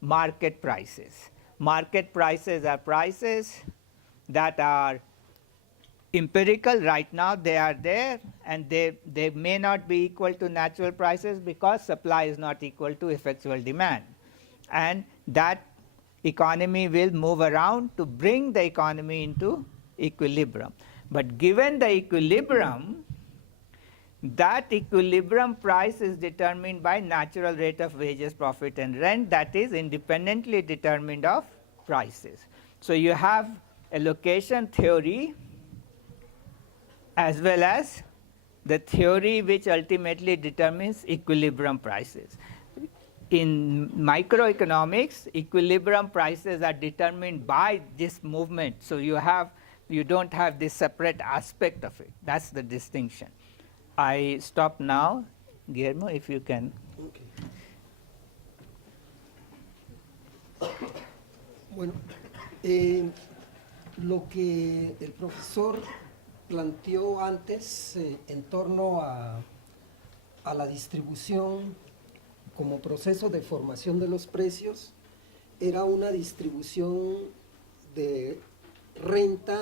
market prices. Market prices are prices that are empirical. Right now they are there, and they may not be equal to natural prices because supply is not equal to effectual demand. And that economy will move around to bring the economy into equilibrium. But given the equilibrium, that equilibrium price is determined by natural rate of wages, profit and rent, that is independently determined of prices. So you have allocation theory as well as the theory which ultimately determines equilibrium prices. In microeconomics, equilibrium prices are determined by this movement. So you don't have this separate aspect of it. That's the distinction. I stop now. Guillermo, if you can. Okay. Bueno, lo que el profesor planteó antes en torno a la distribución como proceso de formación de los precios era una distribución de renta,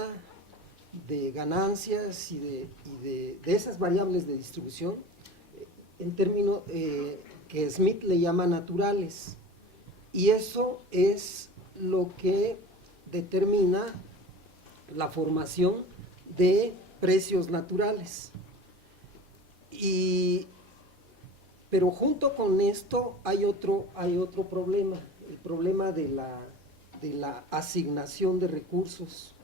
de ganancias y de esas variables de distribución en términos que Smith le llama naturales, y eso es lo que determina la formación de precios naturales. Pero junto con esto hay otro problema, el problema de la asignación de recursos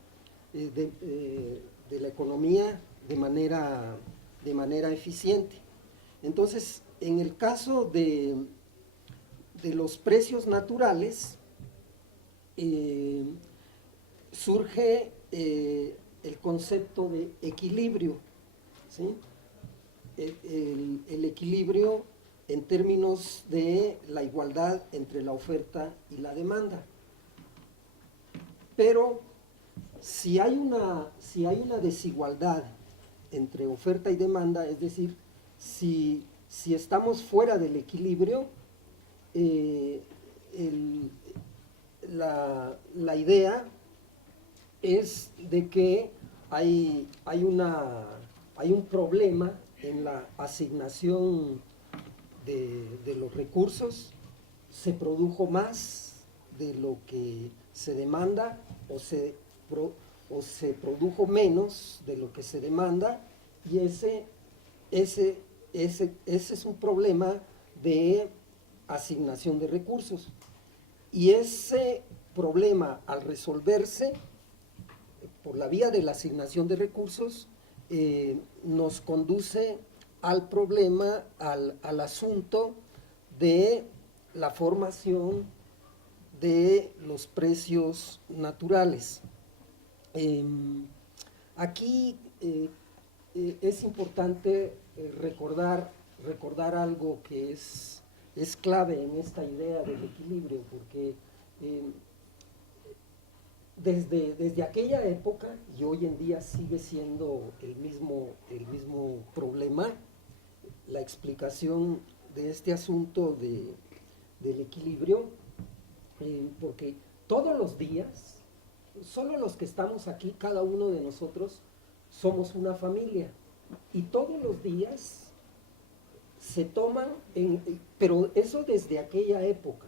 de la economía de manera eficiente. Entonces, en el caso de los precios naturales, surge el concepto de equilibrio, ¿sí? El equilibrio en términos de la igualdad entre la oferta y la demanda. Pero si hay una desigualdad entre oferta y demanda, es decir, si estamos fuera del equilibrio, la idea es de que hay un problema en la asignación de los recursos. Se produjo más de lo que se demanda o se produjo menos de lo que se demanda, y ese es un problema de asignación de recursos. Y ese problema, al resolverse por la vía de la asignación de recursos, nos conduce al problema, al asunto de la formación de los precios naturales. Aquí es importante recordar algo que es clave en esta idea del equilibrio, porque desde aquella época, y hoy en día sigue siendo el mismo problema, la explicación de este asunto del equilibrio, porque todos los días, solo los que estamos aquí, cada uno de nosotros, somos una familia, y todos los días se toman, pero eso desde aquella época,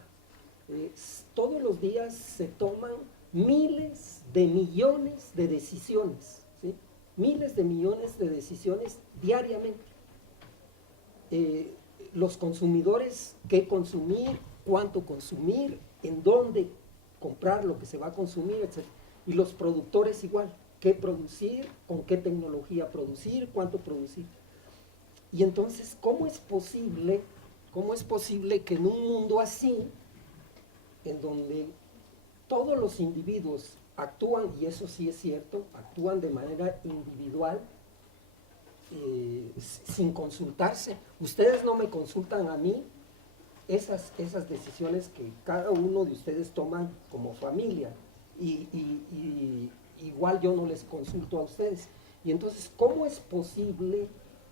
todos los días se toman miles de millones de decisiones, ¿sí? Miles de millones de decisiones diariamente. Los consumidores, qué consumir, cuánto consumir, en dónde comprar lo que se va a consumir, etc. Y los productores igual, qué producir, con qué tecnología producir, cuánto producir. Y entonces, ¿cómo es posible que en un mundo así, en donde todos los individuos actúan, y eso sí es cierto, actúan de manera individual, sin consultarse? Ustedes no me consultan a mí esas decisiones que cada uno de ustedes toman como familia y igual yo no les consulto a ustedes. Y entonces, ¿cómo es posible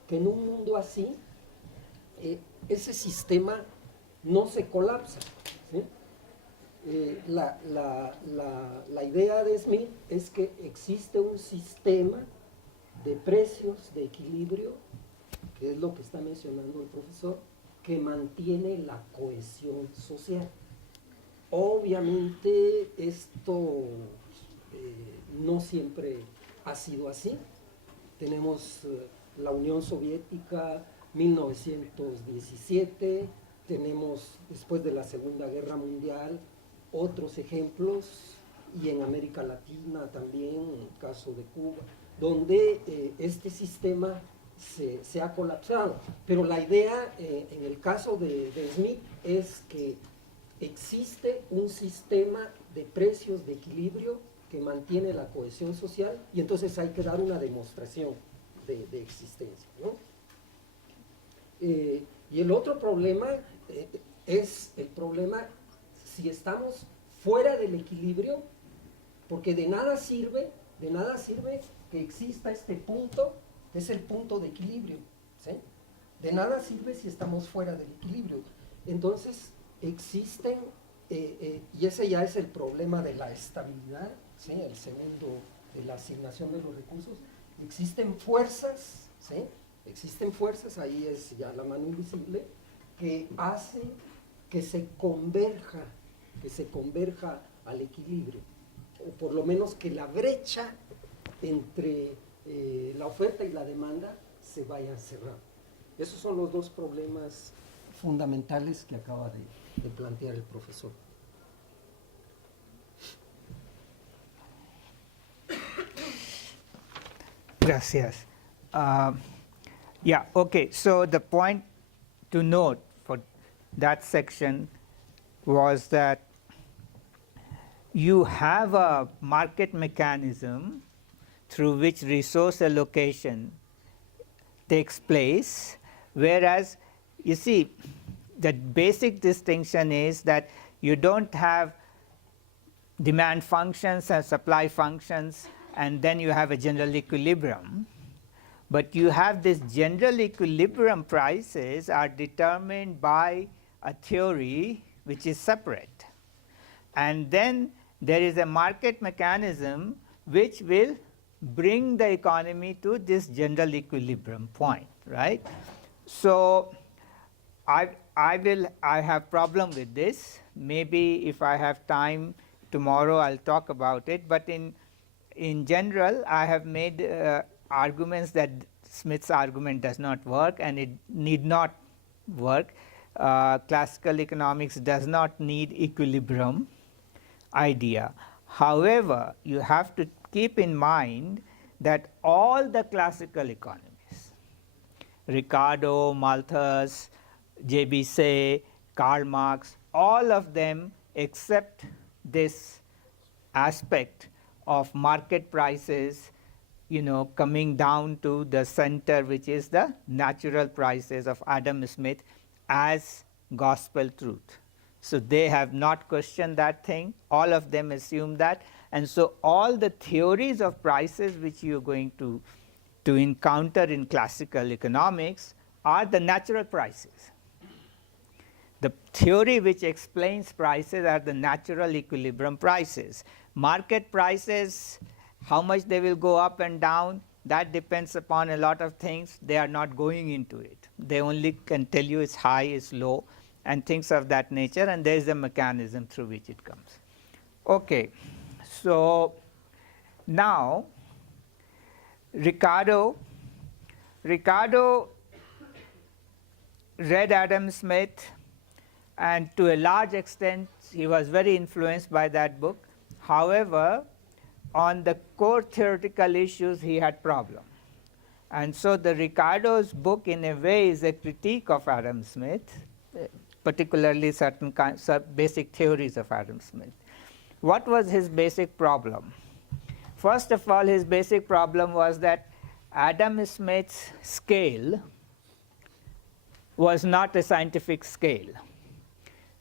que en un mundo así ese sistema no se colapsa? ¿Sí? La idea de Smith es que existe un sistema de precios, de equilibrio, que es lo que está mencionando el profesor, que mantiene la cohesión social. Obviamente esto no siempre ha sido así. Tenemos la Unión Soviética, 1917, tenemos después de la Segunda Guerra Mundial otros ejemplos, y en América Latina también, en el caso de Cuba, donde este sistema se ha colapsado. Pero la idea en el caso de Smith es que existe un sistema de precios de equilibrio que mantiene la cohesión social, y entonces hay que dar una demostración de existencia, ¿no? Y el otro problema es el problema si estamos fuera del equilibrio, porque de nada sirve que exista este punto, que es el punto de equilibrio, ¿sí? De nada sirve si estamos fuera del equilibrio. Entonces existen, y ese ya es el problema de la estabilidad, ¿sí? El segundo, de la asignación de los recursos. Existen fuerzas, ¿sí? Existen fuerzas, ahí es ya la mano invisible, que hace que se converja al equilibrio, o por lo menos que la brecha entre la oferta y la demanda se vaya cerrando. Esos son los dos problemas fundamentales que acaba de plantear el profesor. Gracias. Yeah, okay, so the point to note for that section was that you have a market mechanism through which resource allocation takes place, whereas you see the basic distinction is that you don't have demand functions and supply functions and then you have a general equilibrium, but you have this general equilibrium prices are determined by a theory which is separate, and then there is a market mechanism which will bring the economy to this general equilibrium point, right? So I have problem with this. Maybe if I have time tomorrow I'll talk about it, but in general I have made arguments that Smith's argument does not work and it need not work. Classical economics does not need equilibrium idea. However, you have to keep in mind that all the classical economists, Ricardo, Malthus, J.B. Say, Karl Marx, all of them accept this aspect of market prices, you know, coming down to the center, which is the natural prices of Adam Smith, as gospel truth. So they have not questioned that thing. All of them assume that. And so all the theories of prices which you are going to encounter in classical economics are the natural prices. The theory which explains prices are the natural equilibrium prices. Market prices, how much they will go up and down, that depends upon a lot of things. They are not going into it. They only can tell you it's high, it's low, and things of that nature, and there is a mechanism through which it comes. Okay, so now Ricardo read Adam Smith, and to a large extent he was very influenced by that book. However, on the core theoretical issues he had problem. And so the Ricardo's book in a way is a critique of Adam Smith, particularly certain basic theories of Adam Smith. What was his basic problem? First of all, his basic problem was that Adam Smith's scale was not a scientific scale.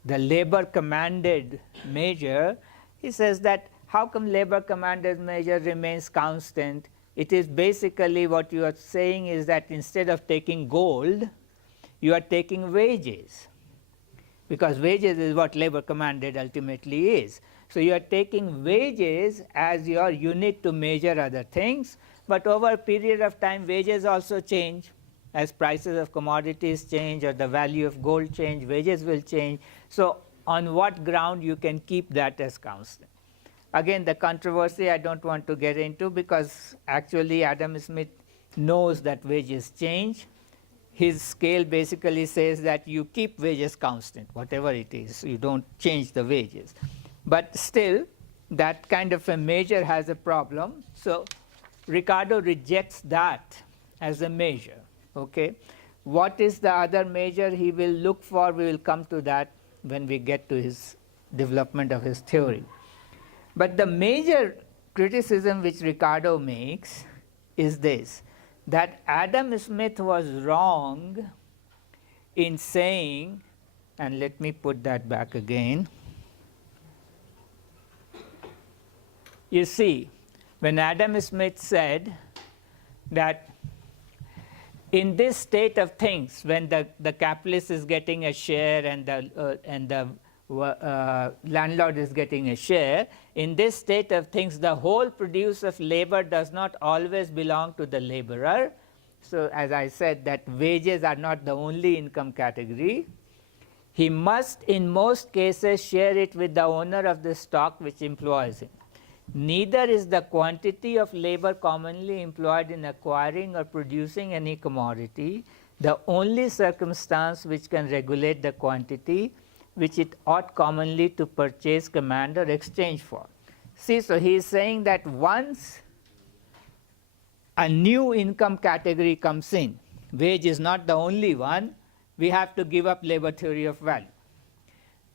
the labor commanded measure, he says that how come labor commanded measure remains constant? It is basically what you are saying is that instead of taking gold, you are taking wages, because wages is what labor commanded ultimately is. So you are taking wages as your unit to measure other things, but over a period of time wages also change. As prices of commodities change or the value of gold change, wages will change. So on what ground you can keep that as constant? Again, the controversy I don't want to get into, because actually Adam Smith knows that wages change. His scale basically says that you keep wages constant, whatever it is, you don't change the wages. But still, that kind of a measure has a problem. So Ricardo rejects that as a measure. Okay? What is the other measure he will look for? We will come to that when we get to his development of his theory. But the major criticism which Ricardo makes is this, that Adam Smith was wrong in saying, and let me put that back again. You see, when Adam Smith said that in this state of things, when the capitalist is getting a share and the landlord is getting a share, in this state of things, the whole produce of labor does not always belong to the laborer. So as I said, that wages are not the only income category. He must, in most cases, share it with the owner of the stock which employs him. Neither is the quantity of labor commonly employed in acquiring or producing any commodity the only circumstance which can regulate the quantity which it ought commonly to purchase, command, or exchange for. See, so he is saying that once a new income category comes in, wage is not the only one, we have to give up labor theory of value.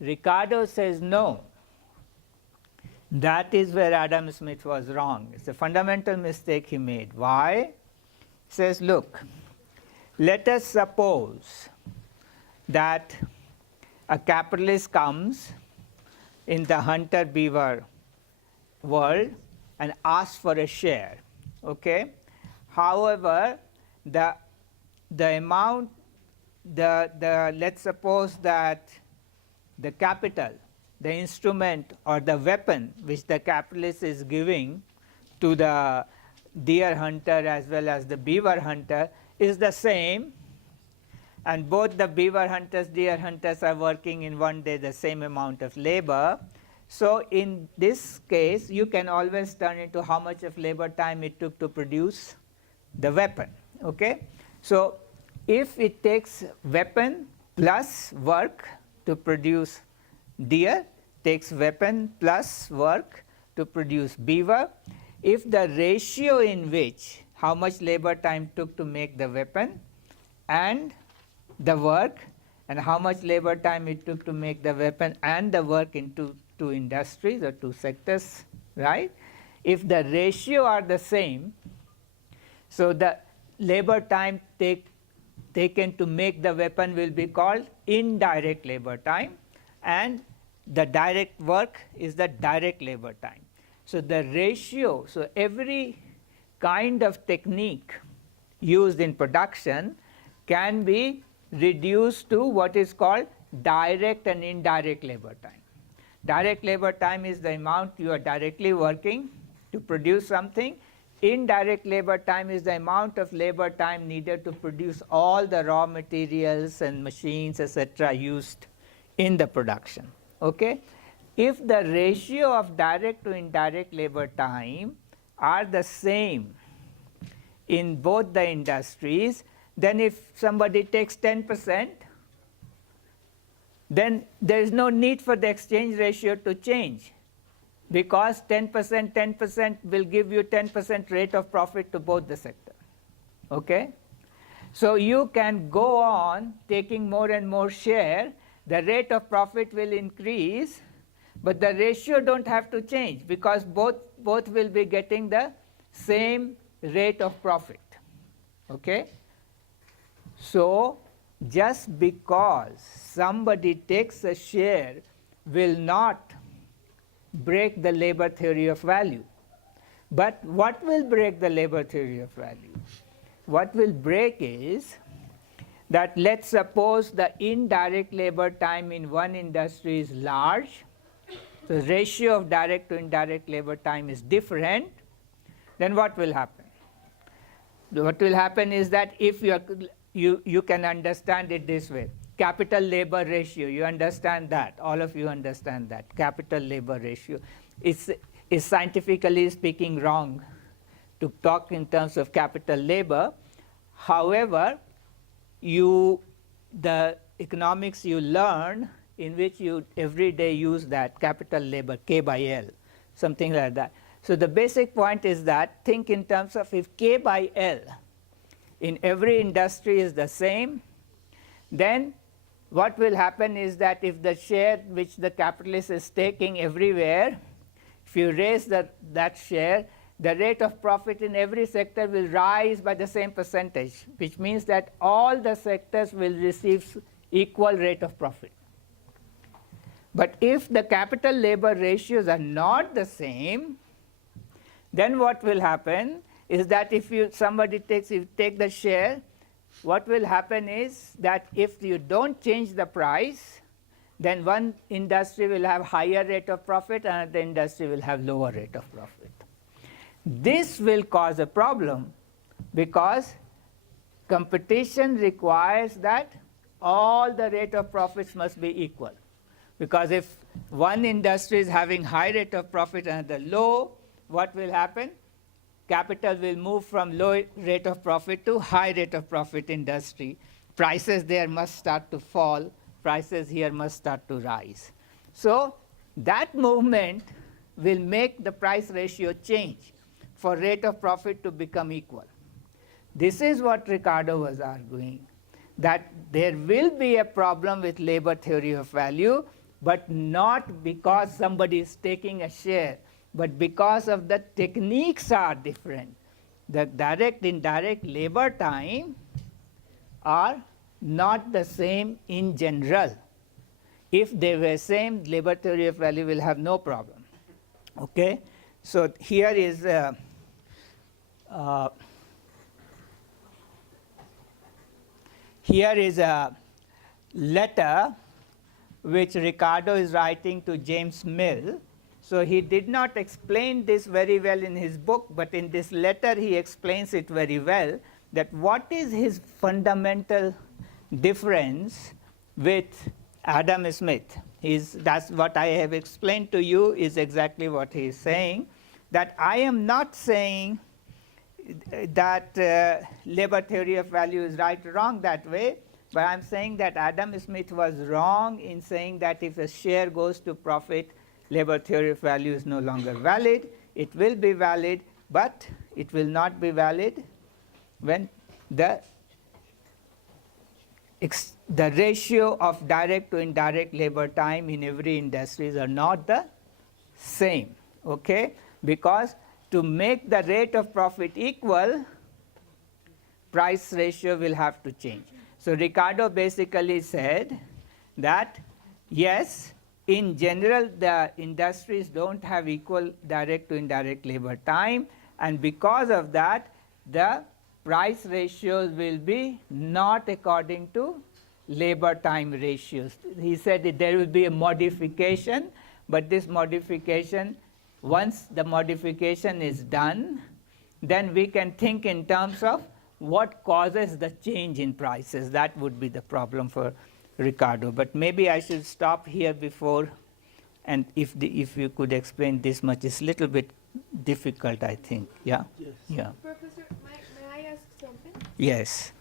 Ricardo says no. That is where Adam Smith was wrong. It's a fundamental mistake he made. Why? He says, look, let us suppose that a capitalist comes in the hunter-beaver world and asks for a share. Okay? However, the amount, let's suppose that the capital, the instrument or the weapon which the capitalist is giving to the deer hunter as well as the beaver hunter is the same, and both the beaver hunters, deer hunters are working in one day the same amount of labor. So in this case, you can always turn into how much of labor time it took to produce the weapon. Okay? So if it takes weapon plus work to produce deer, takes weapon plus work to produce beaver, if the ratio in which how much labor time took to make the weapon and the work and how much labor time it took to make the weapon and the work into two industries or two sectors, right? If the ratio are the same, so the labor time taken to make the weapon will be called indirect labor time, and the direct work is the direct labor time. So the ratio, so every kind of technique used in production can be reduced to what is called direct and indirect labor time. Direct labor time is the amount you are directly working to produce something. Indirect labor time is the amount of labor time needed to produce all the raw materials and machines, etc., used in the production. Okay? If the ratio of direct to indirect labor time are the same in both the industries, then if somebody takes 10%, then there is no need for the exchange ratio to change, because 10% will give you 10% rate of profit to both the sector. Okay? So you can go on taking more and more share, the rate of profit will increase, but the ratio don't have to change, because both will be getting the same rate of profit. Okay? So just because somebody takes a share will not break the labor theory of value. But what will break the labor theory of value? What will break is that let's suppose the indirect labor time in one industry is large, the ratio of direct to indirect labor time is different, then what will happen? What will happen is that if you can understand it this way, capital labor ratio, you understand that, all of you understand that, capital labor ratio is scientifically speaking wrong to talk in terms of capital labor. However, the economics you learn in which you every day use that capital labor, K by L, something like that. So the basic point is that think in terms of if K by L in every industry is the same, then what will happen is that if the share which the capitalist is taking everywhere, if you raise that share, the rate of profit in every sector will rise by the same percentage, which means that all the sectors will receive equal rate of profit. But if the capital labor ratios are not the same, then what will happen is that if somebody take the share, what will happen is that if you don't change the price, then one industry will have higher rate of profit and another industry will have lower rate of profit. This will cause a problem because competition requires that all the rate of profits must be equal. Because if one industry is having high rate of profit and the low, what will happen? Capital will move from low rate of profit to high rate of profit industry. Prices there must start to fall. Prices here must start to rise. So that movement will make the price ratio change for rate of profit to become equal. This is what Ricardo was arguing, that there will be a problem with labor theory of value, but not because somebody is taking a share, but because of the techniques are different. The direct indirect labor time are not the same in general. If they were same, labor theory of value will have no problem. Okay, so here is a letter which Ricardo is writing to James Mill. So he did not explain this very well in his book, but in this letter he explains it very well, that what is his fundamental difference with Adam Smith. That's what I have explained to you is exactly what he is saying, that I am not saying that labor theory of value is right or wrong that way, but I'm saying that Adam Smith was wrong in saying that if a share goes to profit, labor theory of value is no longer valid. It will be valid, but it will not be valid when the ratio of direct to indirect labor time in every industries are not the same, okay? Because to make the rate of profit equal, price ratio will have to change. So Ricardo basically said that yes, in general the industries don't have equal direct to indirect labor time, and because of that the price ratios will be not according to labor time ratios. He said that there will be a modification, but this modification, once the modification is done, then we can think in terms of what causes the change in prices. That would be the problem for Ricardo. But maybe I should stop here before, and if you could explain this much, it's a little bit difficult, I think. Yeah? Yes. Yeah. Professor, may I ask something? Yes.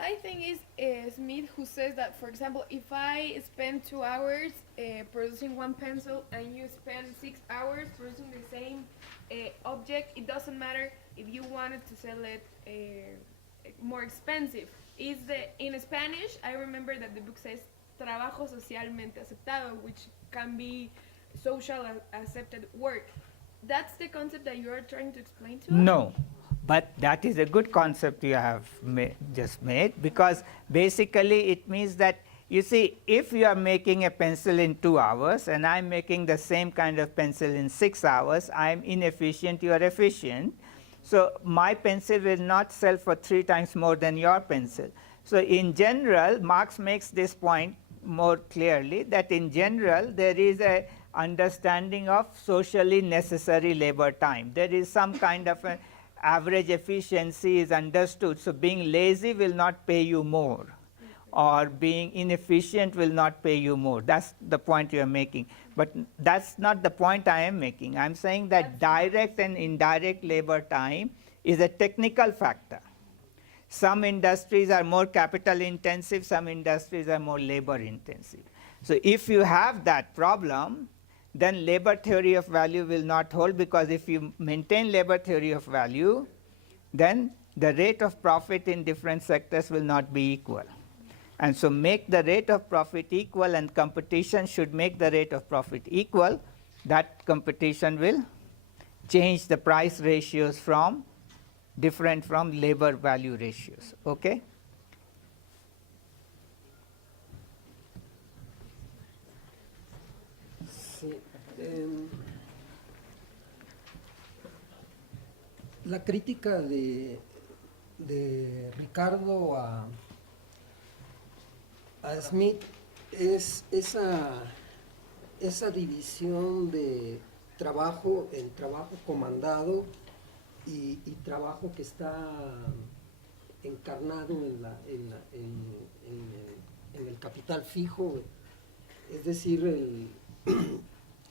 I think it's Smith who says that, for example, if I spend 2 hours producing one pencil and you spend 6 hours producing the same object, it doesn't matter if you wanted to sell it more expensive. In Spanish, I remember that the book says trabajo socialmente aceptado, which can be social accepted work. That's the concept that you are trying to explain to us? No, But that is a good concept you have just made, because basically it means that, you see, if you are making a pencil in 2 hours and I'm making the same kind of pencil in 6 hours, I'm inefficient, you are efficient. So my pencil will not sell for 3 times more than your pencil. So in general, Marx makes this point more clearly, that in general there is a understanding of socially necessary labor time. There is some kind of an average efficiency is understood. So being lazy will not pay you more, or being inefficient will not pay you more. That's the point you are making. But that's not the point I am making. I'm saying that direct and indirect labor time is a technical factor. Some industries are more capital intensive, some industries are more labor intensive. So if you have that problem, then labor theory of value will not hold, because if you maintain labor theory of value, then the rate of profit in different sectors will not be equal. And so make the rate of profit equal, and competition should make the rate of profit equal. That competition will change the price ratios from different from labor value ratios. Okay? Sí, la crítica de Ricardo a Smith es esa división de trabajo en trabajo comandado y trabajo que está encarnado en el capital fijo, es decir,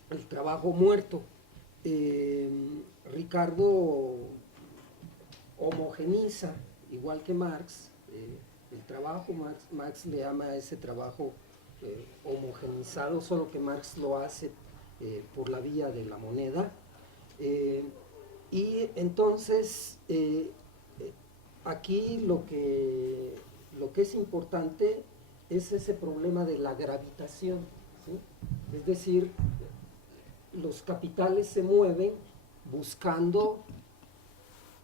el trabajo muerto. Ricardo homogeniza, igual que Marx, el trabajo. Marx le llama a ese trabajo homogenizado, solo que Marx lo hace por la vía de la moneda. Y entonces aquí lo que es importante es ese problema de la gravitación, ¿sí? Es decir, los capitales se mueven buscando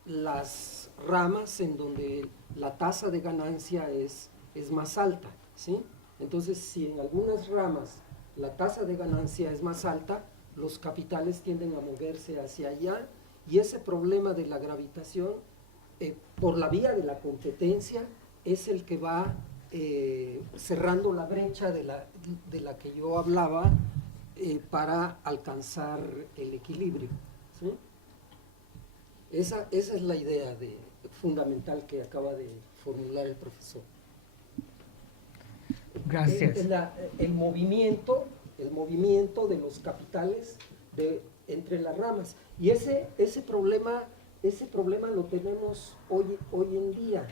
las ramas en donde la tasa de ganancia es más alta, ¿sí? Entonces, si en algunas ramas la tasa de ganancia es más alta, los capitales tienden a moverse hacia allá, y ese problema de la gravitación, por la vía de la competencia, es el que va cerrando la brecha de la que yo hablaba para alcanzar el equilibrio, ¿sí? Esa es la idea fundamental que acaba de formular el profesor. Gracias. El movimiento de los capitales entre las ramas. Y ese problema lo tenemos hoy en día.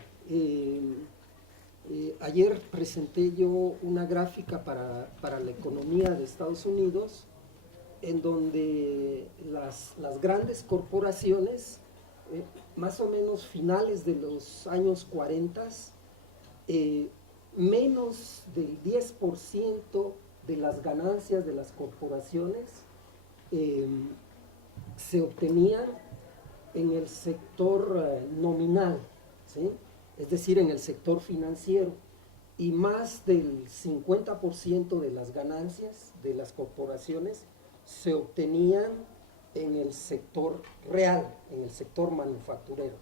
Ayer presenté yo una gráfica para la economía de Estados Unidos, en donde las grandes corporaciones, más o menos finales de los años 40, menos del 10% de las ganancias de las corporaciones se obtenían en el sector nominal, ¿sí? Es decir, en el sector financiero, y más del 50% de las ganancias de las corporaciones se obtenían en el sector real, en el sector manufacturero,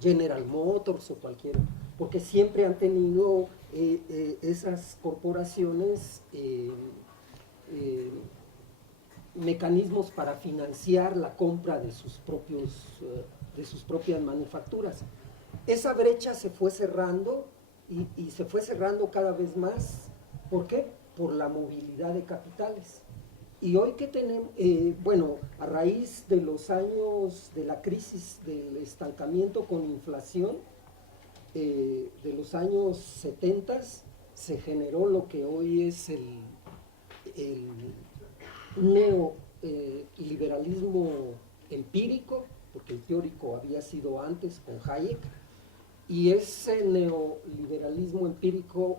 General Motors o cualquiera, porque siempre han tenido esas corporaciones mecanismos para financiar la compra de sus propias manufacturas. Esa brecha se fue cerrando y se fue cerrando cada vez más. ¿Por qué? Por la movilidad de capitales. Y hoy que tenemos, bueno, a raíz de los años de la crisis del estancamiento con inflación, de los años 70, se generó lo que hoy es el neoliberalismo empírico, porque el teórico había sido antes con Hayek, y ese neoliberalismo empírico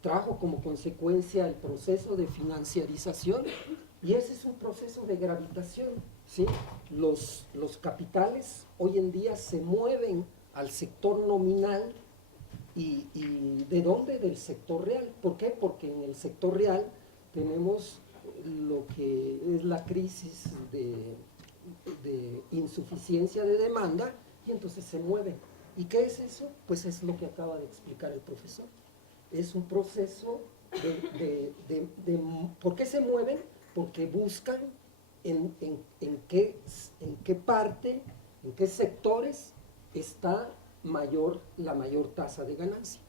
trajo como consecuencia el proceso de financiarización, y ese es un proceso de gravitación, ¿sí? Los capitales hoy en día se mueven al sector nominal y ¿de dónde? Del sector real. ¿Por qué? Porque en el sector real tenemos lo que es la crisis de insuficiencia de demanda y entonces se mueven. ¿Y qué es eso? Pues es lo que acaba de explicar el profesor. Es un proceso ¿por qué se mueven? Porque buscan en qué parte, en qué sectores está la mayor tasa de ganancia.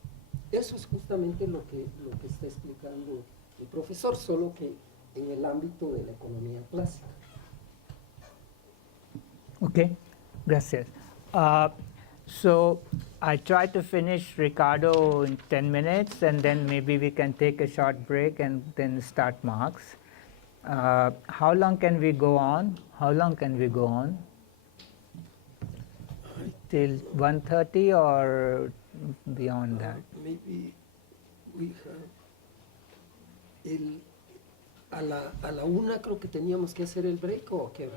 Eso es justamente lo que está explicando el profesor, solo que en el ámbito de la economía clásica. Okay, gracias. So I try to finish Ricardo in 10 minutes, and then maybe we can take a short break and then start Marx. How long can we go on? How long can we go on? Till 1:30 or beyond that? Maybe we have a la 1 creo que teníamos que hacer el break, ¿o qué?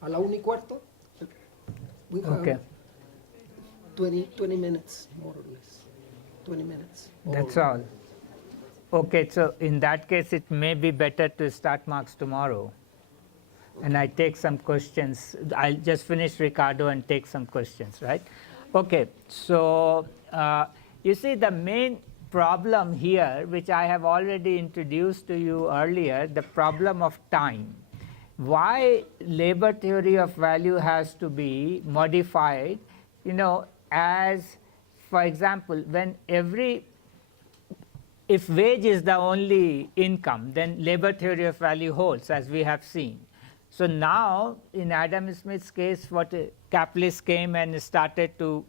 A la 1:15. We have Okay. 20 minutes, more or less. 20 minutes. That's all. Okay, so in that case, it may be better to start Marx tomorrow. Okay. And I take some questions. I'll just finish Ricardo and take some questions, right? Okay, so you see the main problem here, which I have already introduced to you earlier, the problem of time. Why labor theory of value has to be modified, as, for example, if wage is the only income, then labor theory of value holds, as we have seen. So now, in Adam Smith's case, what capitalists came and started to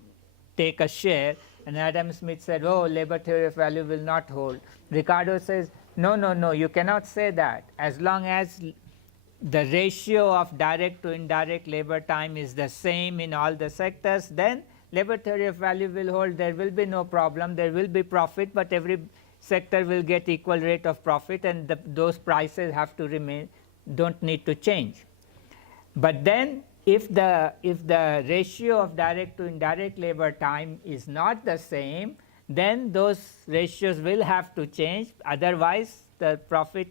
take a share, and Adam Smith said, oh, labor theory of value will not hold. Ricardo says, no, you cannot say that. As long as the ratio of direct to indirect labor time is the same in all the sectors, then labor theory of value will hold. There will be no problem. There will be profit, but every sector will get equal rate of profit, and those prices have to remain, don't need to change. But then if the ratio of direct to indirect labor time is not the same, then those ratios will have to change. Otherwise, the profit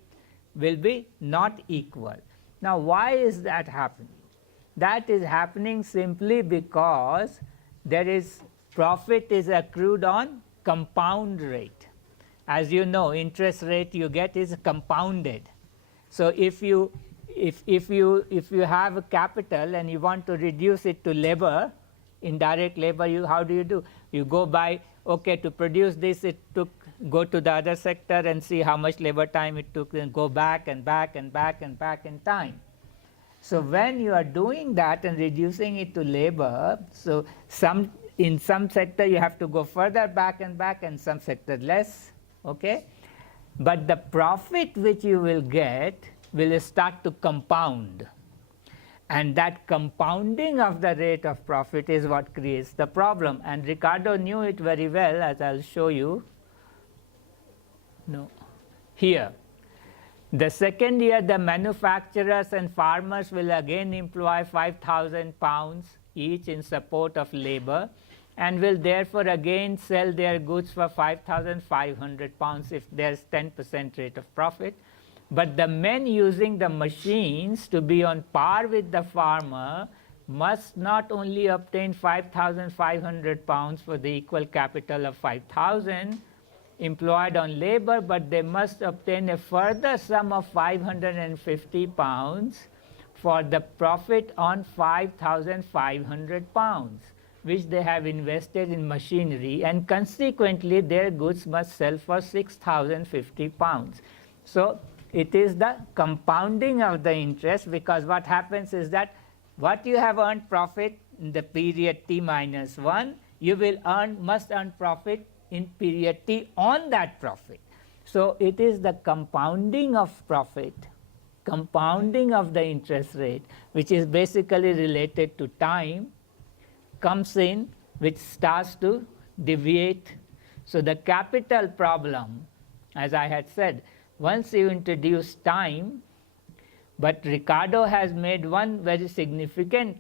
will be not equal. Now, why is that happening? That is happening simply because profit is accrued on compound rate. As you know, interest rate you get is compounded. So if you have a capital and you want to reduce it to labor, indirect labor, how do? You go by, okay, to produce this go to the other sector and see how much labor time it took, and go back and back and back and back in time. So when you are doing that and reducing it to labor, so in some sector you have to go further back, and some sector less, okay? But the profit which you will get will start to compound. And that compounding of the rate of profit is what creates the problem. And Ricardo knew it very well, as I'll show you. Here. The second year, the manufacturers and farmers will again employ 5,000 pounds each in support of labor, and will therefore again sell their goods for 5,500 pounds if there's 10% rate of profit. But the men using the machines to be on par with the farmer must not only obtain 5,500 pounds for the equal capital of 5,000 employed on labor, but they must obtain a further sum of 550 pounds for the profit on 5,500 pounds, which they have invested in machinery, and consequently their goods must sell for 6,050 pounds. So it is the compounding of the interest, because what happens is that what you have earned profit in the period t minus 1, you must earn profit in period t on that profit. So it is the compounding of profit, compounding of the interest rate, which is basically related to time, comes in, which starts to deviate. So the capital problem, as I had said, once you introduce time, But Ricardo has made one very significant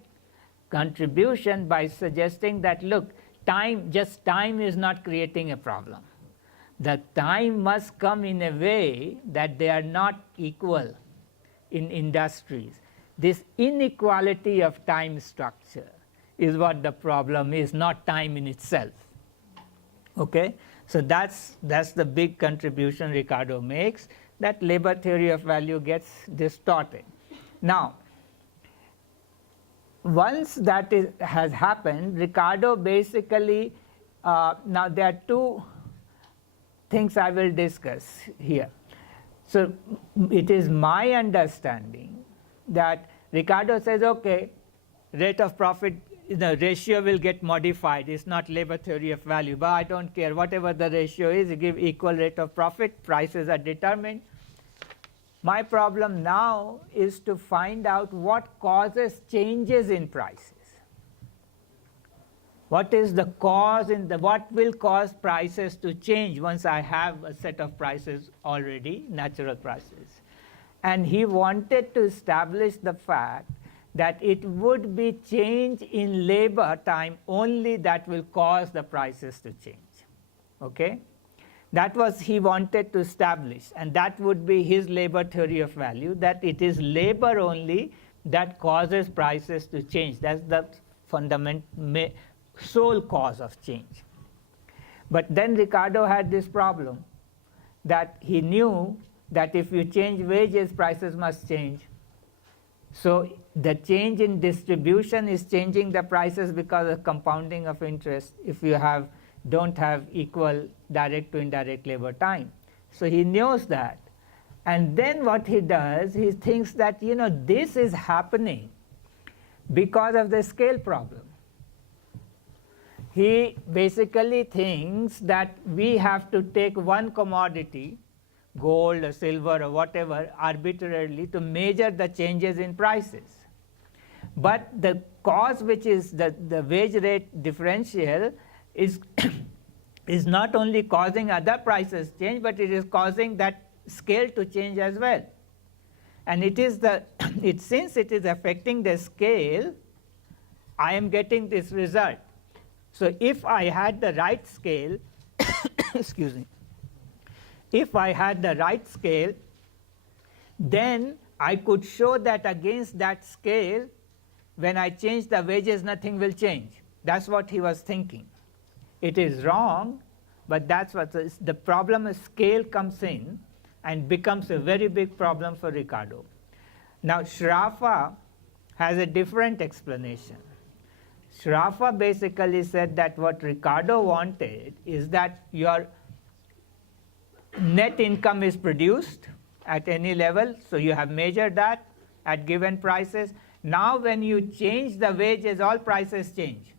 contribution by suggesting that, look, just time is not creating a problem. The time must come in a way that they are not equal in industries. This inequality of time structure is what the problem is, not time in itself. Okay? So that's the big contribution Ricardo makes, that labor theory of value gets distorted. Now, once that has happened, Ricardo basically, now there are two things I will discuss here. So it is my understanding that Ricardo says, okay, rate of profit, the ratio will get modified. It's not labor theory of value, but I don't care. Whatever the ratio is, you give equal rate of profit, prices are determined. My problem now is to find out what causes changes in prices. What is the cause what will cause prices to change once I have a set of prices already, natural prices? And he wanted to establish the fact that it would be change in labor time only that will cause the prices to change. Okay? That was he wanted to establish, and that would be his labor theory of value, that it is labor only that causes prices to change. That's the fundamental sole cause of change. But then Ricardo had this problem, that he knew that if you change wages, prices must change. So the change in distribution is changing the prices because of compounding of interest if you don't have equal direct to indirect labor time. So he knows that. And then what he does, he thinks that, this is happening because of the scale problem. He basically thinks that we have to take one commodity, gold or silver or whatever, arbitrarily to measure the changes in prices. But the cause, which is the wage rate differential, is is not only causing other prices change, but it is causing that scale to change as well. And it is since it is affecting the scale, I am getting this result. So if I had the right scale, excuse me, if I had the right scale, then I could show that against that scale, when I change the wages, nothing will change. That's what he was thinking. It is wrong, but that's what the problem is. Scale comes in and becomes a very big problem for Ricardo. Now Sraffa has a different explanation. Sraffa basically said that what Ricardo wanted is that your net income is produced at any level, so you have measured that at given prices. Now when you change the wages, all prices change.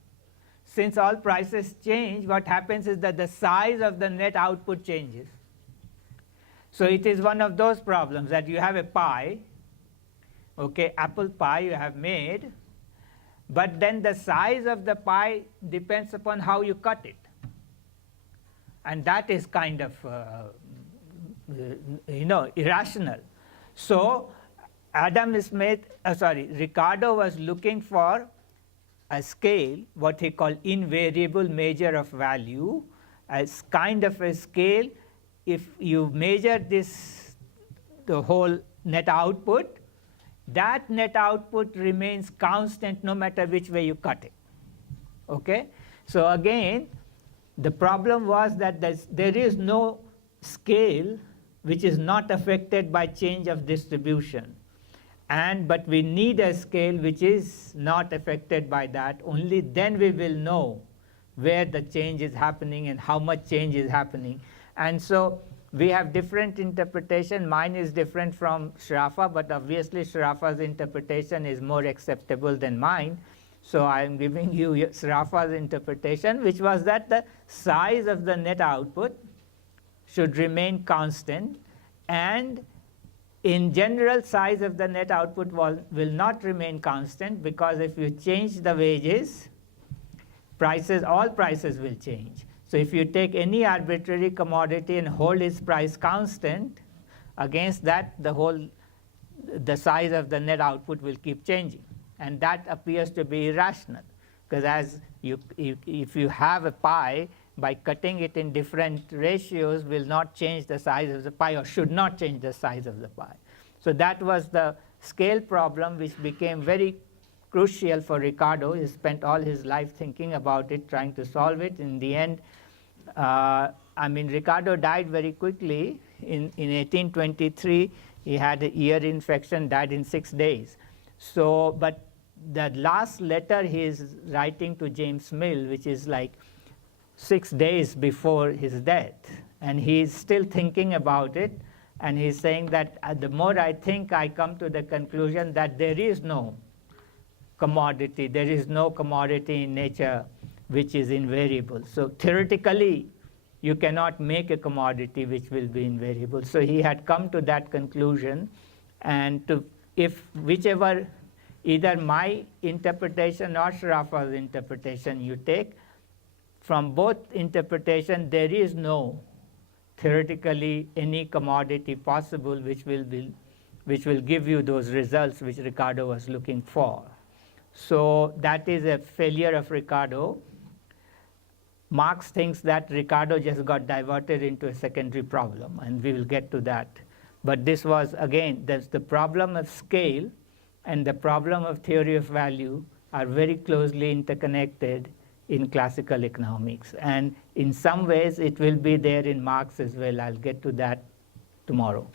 Since all prices change, what happens is that the size of the net output changes. So it is one of those problems that you have a pie, okay, apple pie you have made, but then the size of the pie depends upon how you cut it. And that is kind of irrational. So Ricardo was looking for a scale, what he called invariable measure of value, as kind of a scale. If you measure the whole net output, that net output remains constant no matter which way you cut it. Okay? So again, the problem was that there is no scale which is not affected by change of distribution. But we need a scale which is not affected by that. Only then we will know where the change is happening and how much change is happening. And so we have different interpretation. Mine is different from Sraffa, but obviously Sraffa's interpretation is more acceptable than mine. So I am giving you Sraffa's interpretation, which was that the size of the net output should remain constant, and in general, size of the net output will not remain constant, because if you change the wages, all prices will change. So if you take any arbitrary commodity and hold its price constant, against that the whole the size of the net output will keep changing. And that appears to be irrational, because as if you have a pie, by cutting it in different ratios will not change the size of the pie, or should not change the size of the pie. So that was the scale problem, which became very crucial for Ricardo. He spent all his life thinking about it, trying to solve it. In the end, Ricardo died very quickly. In 1823, he had an ear infection, died in 6 days. So, but the last letter he is writing to James Mill, which is like 6 days before his death, and he's still thinking about it, and he's saying that the more I think, I come to the conclusion that there is no commodity, there is no commodity in nature which is invariable. So theoretically, you cannot make a commodity which will be invariable. So he had come to that conclusion, and if whichever, either my interpretation or Sraffa's interpretation you take, from both interpretation, there is no theoretically any commodity possible which will give you those results which Ricardo was looking for. So that is a failure of Ricardo. Marx thinks that Ricardo just got diverted into a secondary problem, and we will get to that. But this was, again, there's the problem of scale and the problem of theory of value are very closely interconnected in classical economics. And in some ways, it will be there in Marx as well. I'll get to that tomorrow.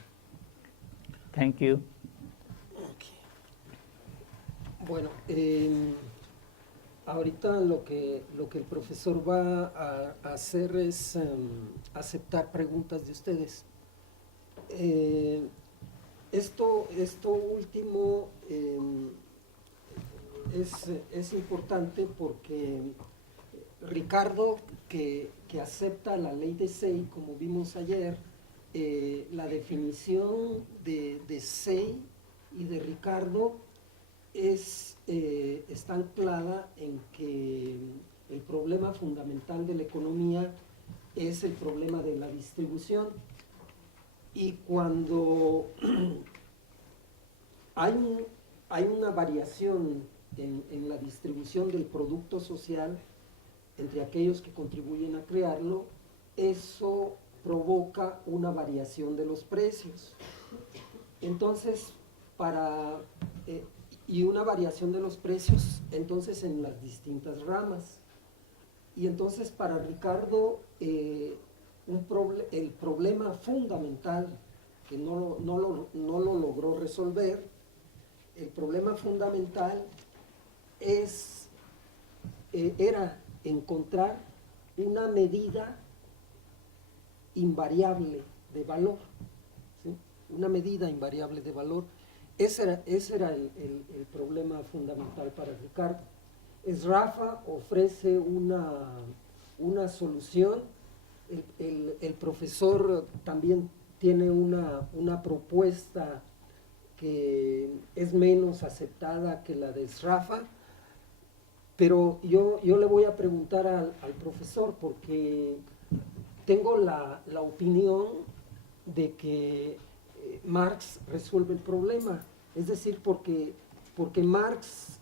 Thank you. Okay. Bueno, ahorita lo que el profesor va a hacer es aceptar preguntas de ustedes. Esto último es importante porque Ricardo, que acepta la ley de Say, como vimos ayer, la definición de Say y de Ricardo está anclada en que el problema fundamental de la economía es el problema de la distribución. Y cuando hay una variación en la distribución del producto social entre aquellos que contribuyen a crearlo, eso provoca una variación de los precios. Entonces, y una variación de los precios entonces en las distintas ramas. Y entonces para Ricardo el problema fundamental que no lo logró resolver, el problema fundamental era encontrar una medida invariable de valor, ¿sí? Una medida invariable de valor. Ese era el problema fundamental para Ricardo. Sraffa ofrece una solución. El profesor también tiene una propuesta que es menos aceptada que la de Sraffa, pero yo le voy a preguntar al profesor, porque tengo la opinión de que Marx resuelve el problema, es decir, porque Marx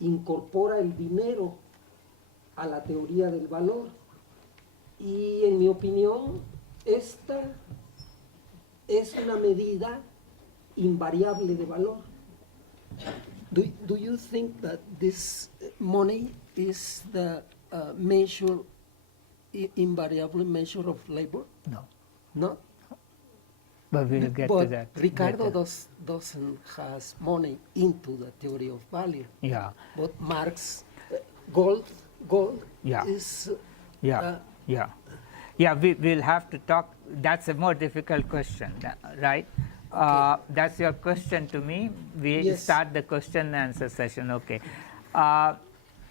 incorpora el dinero a la teoría del valor, y en mi opinión esta es una medida invariable de valor. Do you think that this money is the invariable measure of labor? No. No? But we'll get But to that. Ricardo later. doesn't has money into the theory of value. Yeah. But Marx, gold Yeah. is... Yeah, we'll have to talk. That's a more difficult question, right? Okay. That's your question to me. We Yes. start the question and answer session. Okay.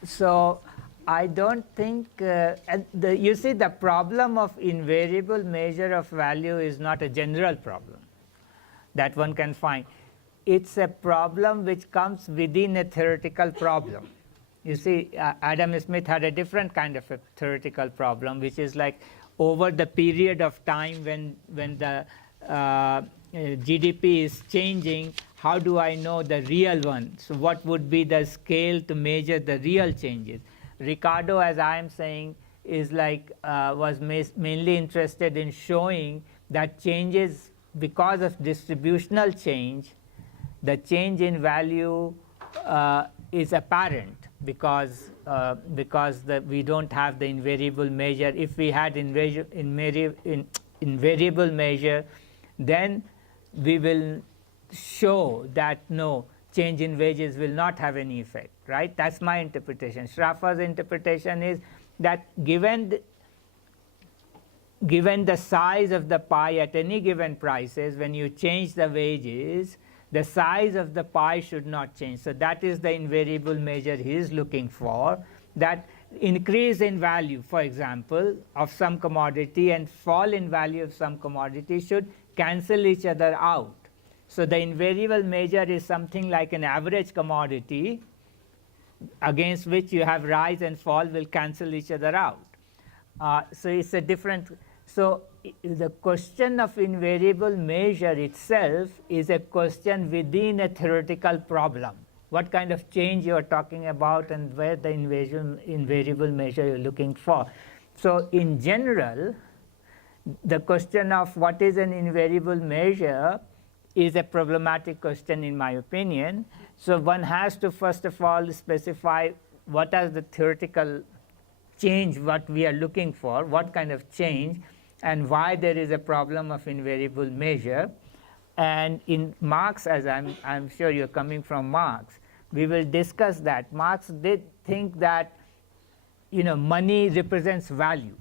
So I don't think, you see, the problem of invariable measure of value is not a general problem that one can find. It's a problem which comes within a theoretical problem. You see, Adam Smith had a different kind of a theoretical problem, which is like over the period of time when the GDP is changing, how do I know the real one? So what would be the scale to measure the real changes? Ricardo, as I am saying, is like was mainly interested in showing that changes because of distributional change, the change in value is apparent because we don't have the invariable measure. If we had invariable measure, then we will show that no, change in wages will not have any effect, right? That's my interpretation. Schraffer's interpretation is that given the size of the pie at any given prices, when you change the wages, the size of the pie should not change. So that is the invariable measure he is looking for, that increase in value, for example, of some commodity and fall in value of some commodity should cancel each other out. So the invariable measure is something like an average commodity against which you have rise and fall will cancel each other out. So it's a different. So the question of invariable measure itself is a question within a theoretical problem. What kind of change you are talking about and where the invariable measure you're looking for. So in general, the question of what is an invariable measure is a problematic question in my opinion. So one has to first of all specify what is the theoretical change what we are looking for, what kind of change, and why there is a problem of invariable measure. And in Marx, as I'm sure you're coming from Marx, we will discuss that. Marx did think that money represents value.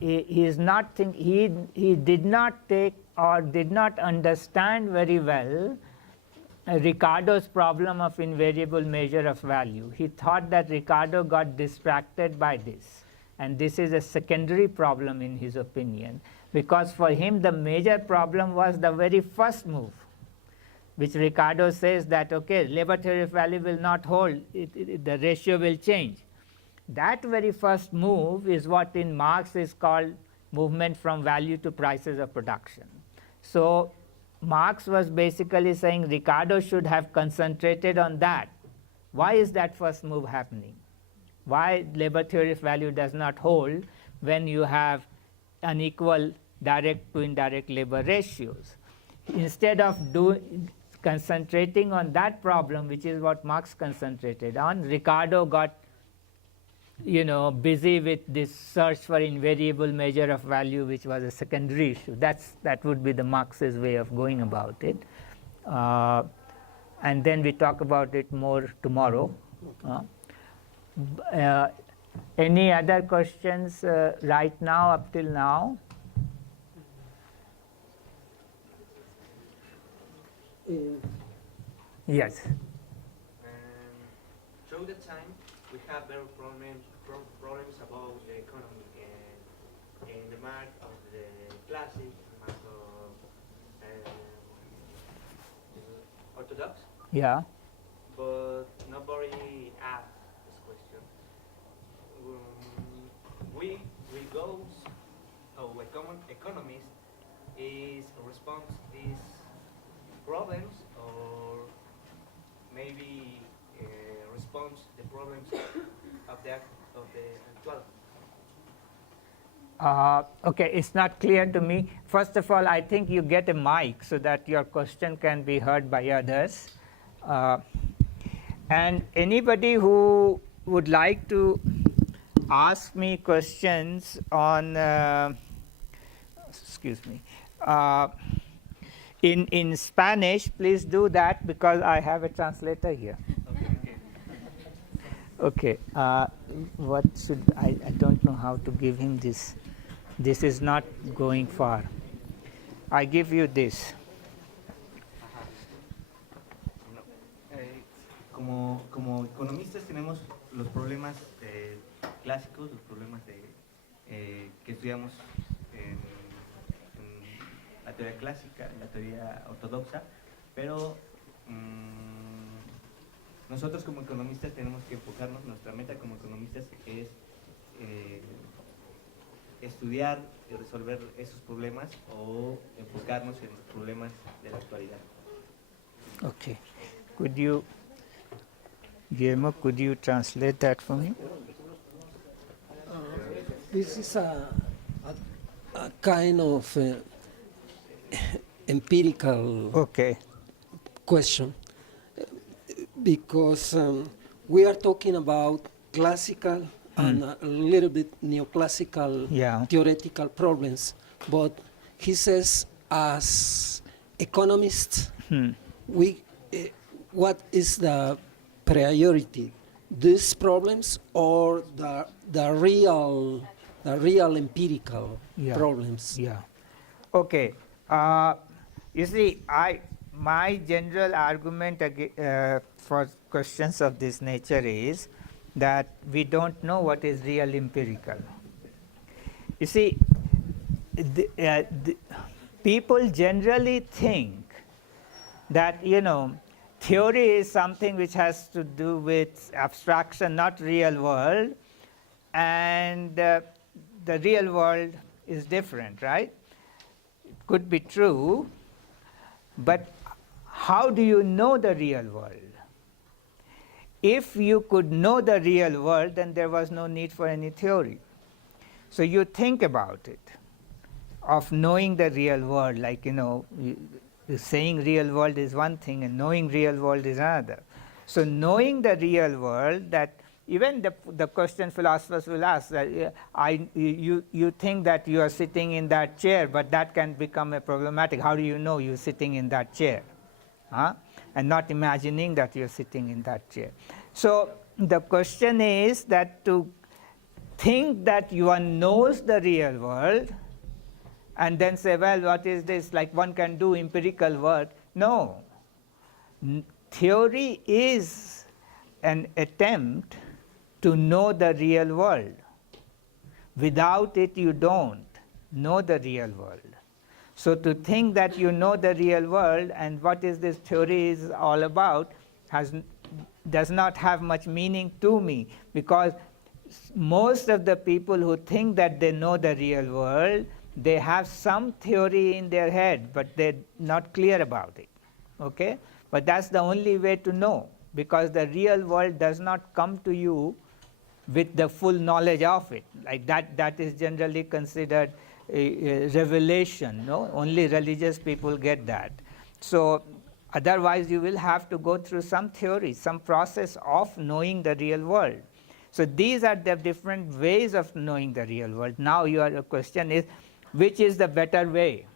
He did not take or did not understand very well Ricardo's problem of invariable measure of value. He thought that Ricardo got distracted by this, and this is a secondary problem in his opinion, because for him the major problem was the very first move, which Ricardo says that, okay, labor theory of value will not hold, the ratio will change. That very first move is what in Marx is called movement from value to prices of production. So Marx was basically saying Ricardo should have concentrated on that. Why is that first move happening? Why labor theory of value does not hold when you have unequal direct to indirect labor ratios? Instead of concentrating on that problem, which is what Marx concentrated on, Ricardo got busy with this search for invariable measure of value, which was a secondary issue. That would be the Marx's way of going about it. And then we talk about it more tomorrow. Any other questions right now, up till now? Yes. Through the time, we have very problems about the economy and the mark of the classic, mark of orthodox. Yeah. But nobody asked this question. We go, a common economist is response to these problems, or maybe response to the problems of the actual. Okay, it's not clear to me. First of all, I think you get a mic so that your question can be heard by others. And anybody who would like to ask me questions on, in Spanish, please do that because I have a translator here. Okay, what should I don't know how to give him this. This is not going far. I give you this. Como economistas tenemos los problemas clásicos, los problemas que estudiamos en la teoría clásica, en la teoría ortodoxa, pero nosotros como economistas tenemos que enfocarnos, nuestra meta como economistas es estudiar y resolver esos problemas o enfocarnos en los problemas de la actualidad. Okay. Could you, Guillermo, could you translate that for me? This is a kind of empirical Okay. question because we are talking about classical and a little bit neoclassical Yeah. theoretical problems, but he says as economists, we what is the priority, these problems or the real empirical Yeah. problems? Yeah. Okay. You see, my general argument for questions of this nature is that we don't know what is real empirical. You see, the people generally think that, theory is something which has to do with abstraction, not real world, and the real world is different, right? It could be true, but how do you know the real world? If you could know the real world, then there was no need for any theory. So you think about it, of knowing the real world, like, saying real world is one thing and knowing real world is another. So knowing the real world, that even the question philosophers will ask, that you think that you are sitting in that chair, but that can become a problematic. How do you know you're sitting in that chair? And not imagining that you're sitting in that chair. So the question is that to think that one knows the real world and then say, well, what is this? Like one can do empirical work. No. Theory is an attempt to know the real world. Without it, you don't know the real world. So to think that you know the real world and what is this theory is all about does not have much meaning to me, because most of the people who think that they know the real world, they have some theory in their head, but they're not clear about it. Okay? But that's the only way to know, because the real world does not come to you with the full knowledge of it. Like that is generally considered a revelation. No? Only religious people get that. So otherwise you will have to go through some theory, some process of knowing the real world. So these are the different ways of knowing the real world. Now your question is, which is the better way,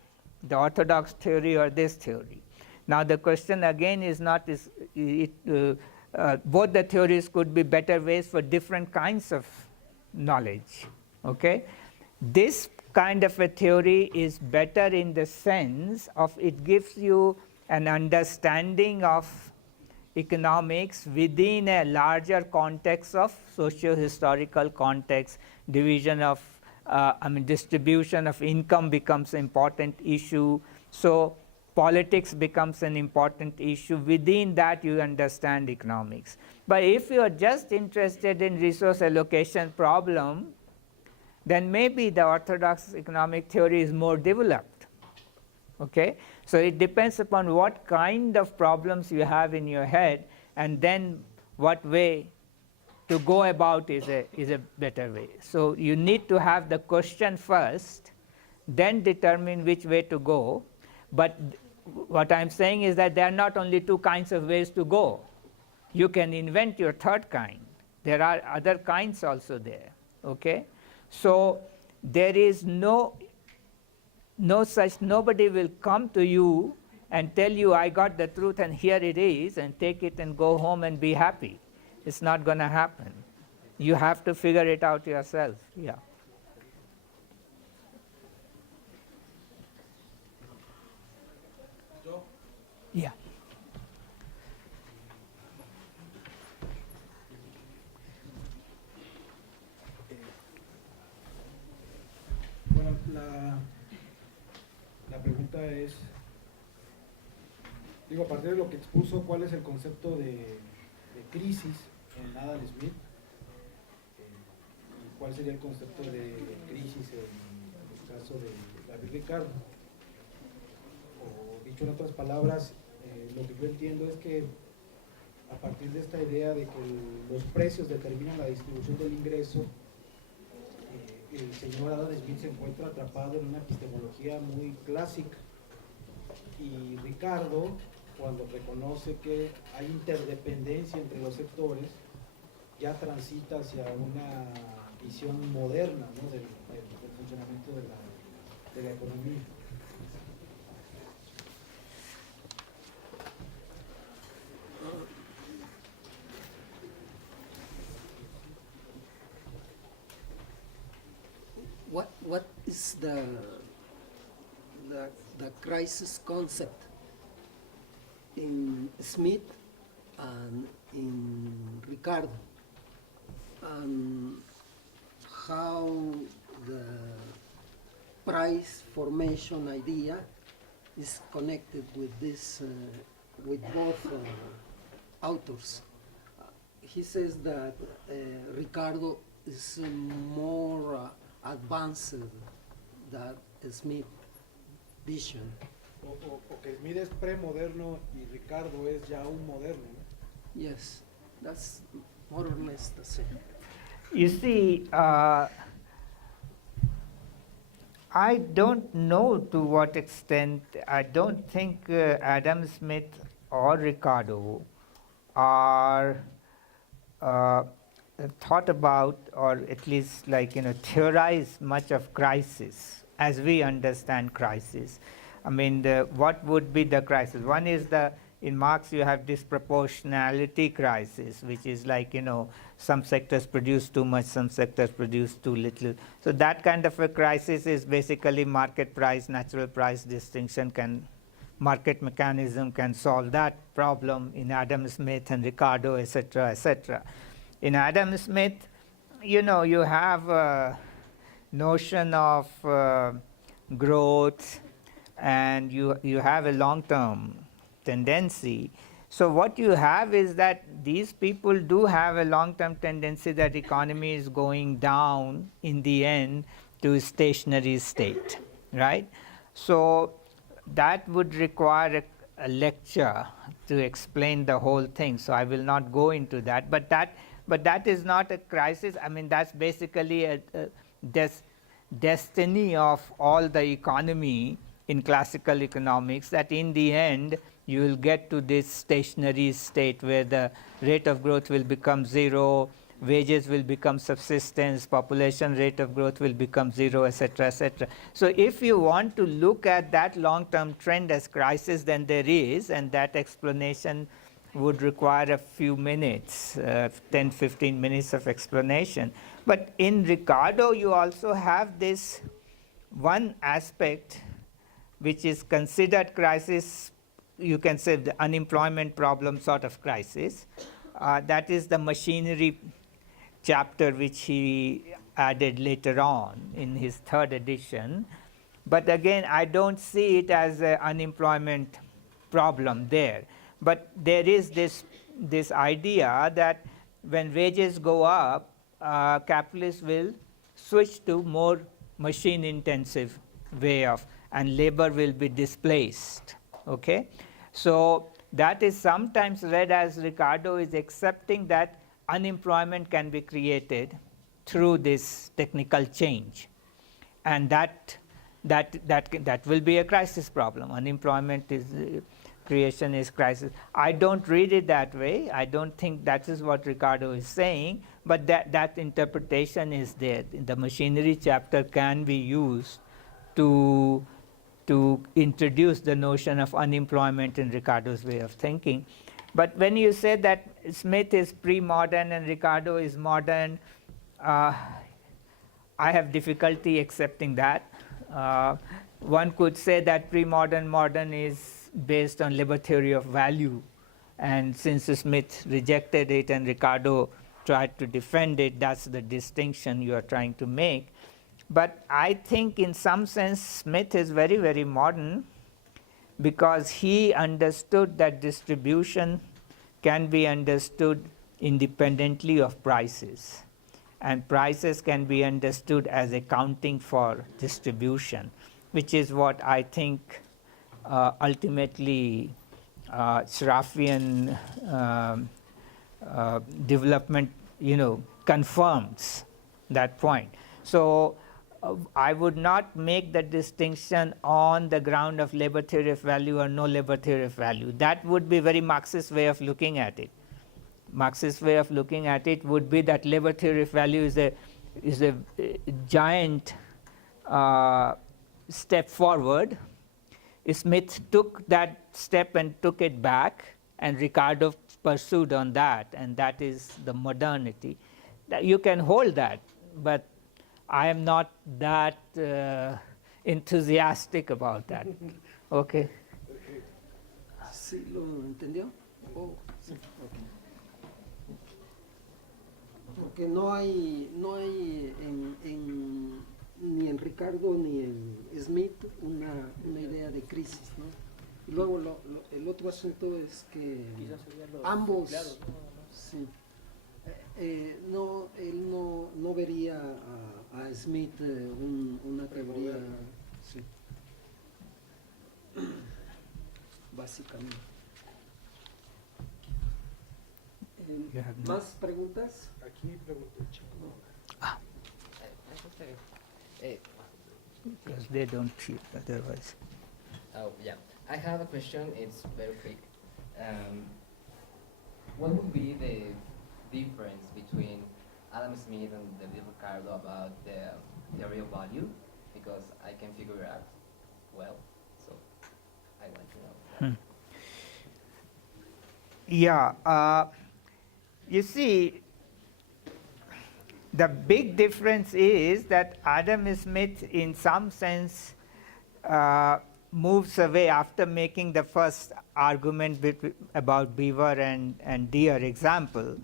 the orthodox theory or this theory? Now the question again is not, both the theories could be better ways for different kinds of knowledge. Okay? This kind of a theory is better in the sense of it gives you an understanding of economics within a larger context of socio-historical context. Division of, distribution of income becomes an important issue. So politics becomes an important issue. Within that you understand economics. But if you are just interested in resource allocation problem, then maybe the orthodox economic theory is more developed. Okay? So it depends upon what kind of problems you have in your head, and then what way to go about is a better way. So you need to have the question first, then determine which way to go. But what I'm saying is that there are not only two kinds of ways to go. You can invent your third kind. There are other kinds also there. Okay? So there is nobody will come to you and tell you, I got the truth and here it is, and take it and go home and be happy. It's not going to happen. You have to figure it out yourself. Yeah. Yeah. Bueno, la pregunta es, a partir de lo que expuso, ¿cuál es el concepto de crisis en Adam Smith? cuál sería el concepto de crisis en el caso de David Ricardo. O dicho en otras palabras, lo que yo entiendo es que a partir de esta idea de que los precios determinan la distribución del ingreso, el señor Adam Smith se encuentra atrapado en una epistemología muy clásica, y Ricardo, cuando reconoce que hay interdependencia entre los sectores, ya transita hacia una visión moderna, ¿no?, del funcionamiento de la economía. What is the crisis concept in Smith and in Ricardo, and how the price formation idea is connected with this, with both authors. He says that Ricardo is more advanced than Smith vision. O que Smith es premoderno y Ricardo es ya un moderno, ¿no? Yes, that's more or less the same. You see, I don't know to what extent, I don't think Adam Smith or Ricardo are thought about, or at least theorize much of crisis as we understand crisis. I mean, what would be the crisis? One is in Marx you have disproportionality crisis, which is some sectors produce too much, some sectors produce too little. So that kind of a crisis is basically market price, natural price distinction market mechanism can solve that problem in Adam Smith and Ricardo, etc., etc. In Adam Smith, you have a notion of growth, and you have a long-term tendency. So what you have is that these people do have a long-term tendency that economy is going down in the end to a stationary state, right? So that would require a lecture to explain the whole thing, so I will not go into that. But that is not a crisis. I mean, that's basically a destiny of all the economy in classical economics, that in the end you will get to this stationary state where the rate of growth will become zero, wages will become subsistence, population rate of growth will become zero, etc., etc. So if you want to look at that long-term trend as crisis, then there is, and that explanation would require a few minutes, 10, 15 minutes of explanation. But in Ricardo, you also have this one aspect which is considered crisis, you can say the unemployment problem sort of crisis. That is the machinery chapter which he added later on in his third edition. But again, I don't see it as an unemployment problem there. But there is this idea that when wages go up, capitalists will switch to more machine-intensive way of, and labor will be displaced. Okay, so that is sometimes read as Ricardo is accepting that unemployment can be created through this technical change, and that will be a crisis problem. Unemployment is creation is crisis. I don't read it that way. I don't think that is what Ricardo is saying, but that interpretation is there. The machinery chapter can be used to introduce the notion of unemployment in Ricardo's way of thinking. But when you say that Smith is pre-modern and Ricardo is modern, I have difficulty accepting that. One could say that pre-modern, modern is based on labor theory of value, and since Smith rejected it and Ricardo tried to defend it, that's the distinction you are trying to make. But I think in some sense Smith is very, very modern, because he understood that distribution can be understood independently of prices, and prices can be understood as accounting for distribution, which is what I think ultimately Sraffian development, confirms that point. So I would not make the distinction on the ground of labor theory of value or no labor theory of value. That would be very Marxist way of looking at it. Marxist way of looking at it would be that labor theory of value is a giant step forward. Smith took that step and took it back, and Ricardo pursued on that, and that is the modernity. You can hold that, but I am not that enthusiastic about that. Okay. ¿Sí lo entendió? Oh, sí, ok. Porque no hay ni en Ricardo ni en Smith una idea de crisis, ¿no? Y luego el otro asunto es que ambos, sí, él no vería a Smith una teoría, sí, básicamente. ¿Más preguntas? Aquí pregunto, chico. Because they don't feel otherwise. Oh, yeah. I have a question. It's very quick. What would be the difference between Adam Smith and David Ricardo about the theory of value? Because I can figure it out well, so I want to know. Yeah. You see, the big difference is that Adam Smith, in some sense, moves away after making the first argument about beaver and deer example.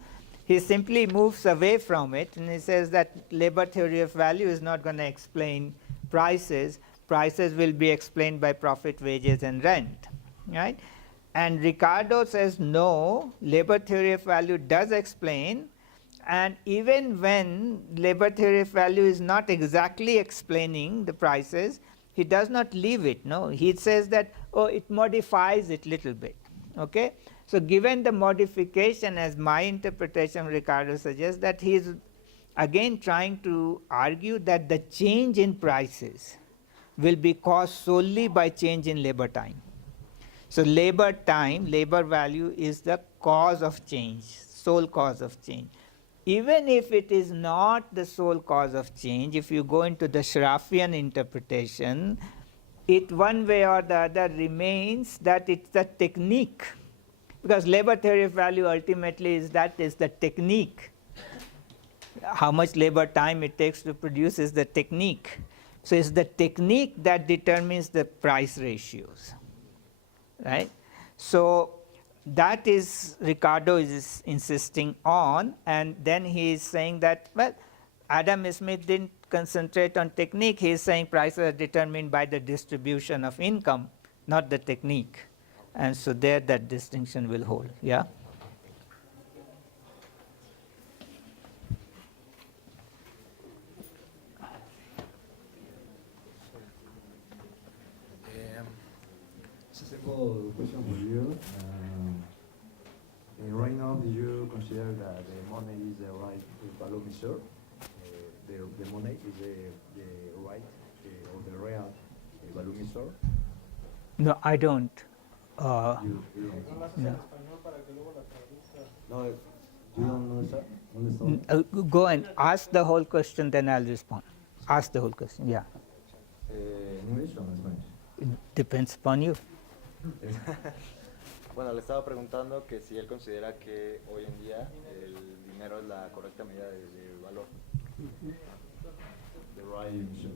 He simply moves away from it, and he says that labor theory of value is not going to explain prices. Prices will be explained by profit, wages, and rent, right? And Ricardo says no, labor theory of value does explain, and even when labor theory of value is not exactly explaining the prices, he does not leave it. No, he says that, oh, it modifies it little bit. Okay, so given the modification, as my interpretation, Ricardo suggests that he is again trying to argue that the change in prices will be caused solely by change in labor time. So labor time, labor value is the cause of change, sole cause of change. Even if it is not the sole cause of change, if you go into the Sraffian interpretation, it one way or the other remains that it's the technique, because labor theory of value ultimately is the technique. How much labor time it takes to produce is the technique. So it's the technique that determines the price ratios, right? So that is Ricardo is insisting on, and then he is saying that, well, Adam Smith didn't concentrate on technique. He is saying prices are determined by the distribution of income, not the technique. And so there that distinction will hold. Yeah? Simple question for you. Right now, do you consider that the money is the right value measure? The money is the right or the real value measure? No, I don't. You don't. No. No, you don't understand? Go and ask the whole question, then I'll respond. Ask the whole question, yeah. In English or in Spanish? It depends upon you. Bueno, le estaba preguntando que si él considera que hoy en día el dinero es la correcta medida de valor. The right measure.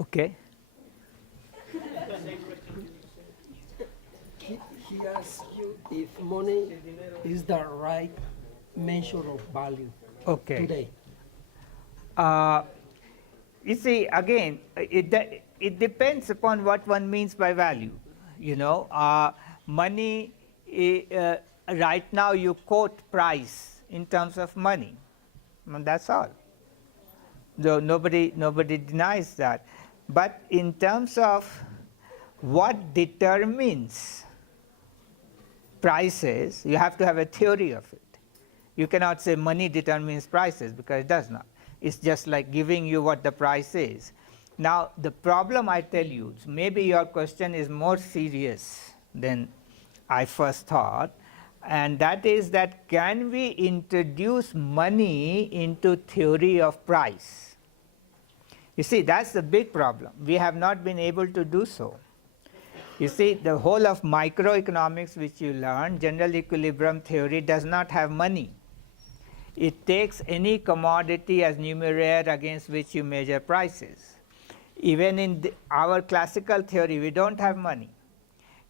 Okay. He asks you if money is the right measure of value Okay. today. You see, again, it depends upon what one means by value. You know, money, right now you quote price in terms of money, And that's all. Though nobody denies that. But in terms of what determines prices, you have to have a theory of it. You cannot say money determines prices, because it does not. It's just like giving you what the price is. Now, the problem, I tell you, maybe your question is more serious than I first thought, and that is that can we introduce money into theory of price? You see, that's the big problem. We have not been able to do so. You see, the whole of microeconomics which you learn, general equilibrium theory, does not have money. It takes any commodity as numeraire against which you measure prices. Even in our classical theory, we don't have money.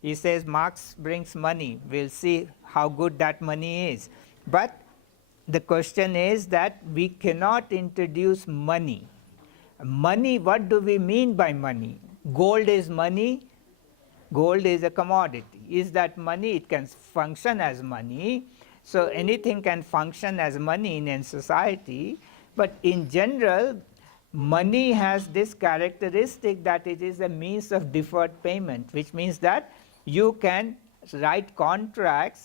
He says Marx brings money. We'll see how good that money is. But the question is that we cannot introduce money. Money, what do we mean by money? Gold is money. Gold is a commodity. Is that money? It can function as money. So anything can function as money in a society. But in general, money has this characteristic that it is a means of deferred payment, which means that you can write contract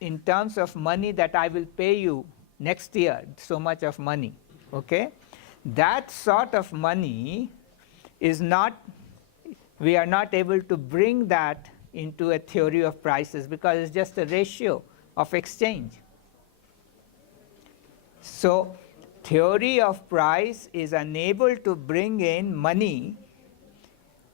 in terms of money that I will pay you next year, so much of money. Okay? That sort of money is not, we are not able to bring that into a theory of prices because it's just a ratio of exchange. So theory of price is unable to bring in money.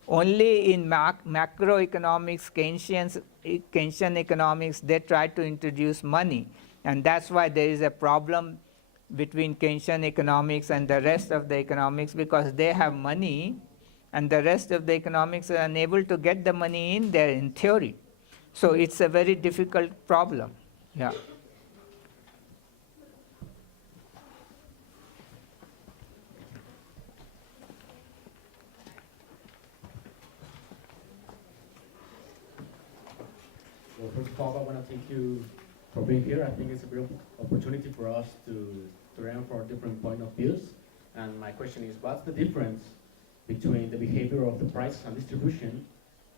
Only in macroeconomics, Keynesian economics, they try to introduce money. And that's why there is a problem between Keynesian economics and the rest of the economics, because they have money and the rest of the economics are unable to get the money in there in theory. So it's a very difficult problem. Yeah. Well, first of all, I want to thank you for being here. I think it's a great opportunity for us to learn from different point of views. And my question is, what's the difference between the behavior of the price and distribution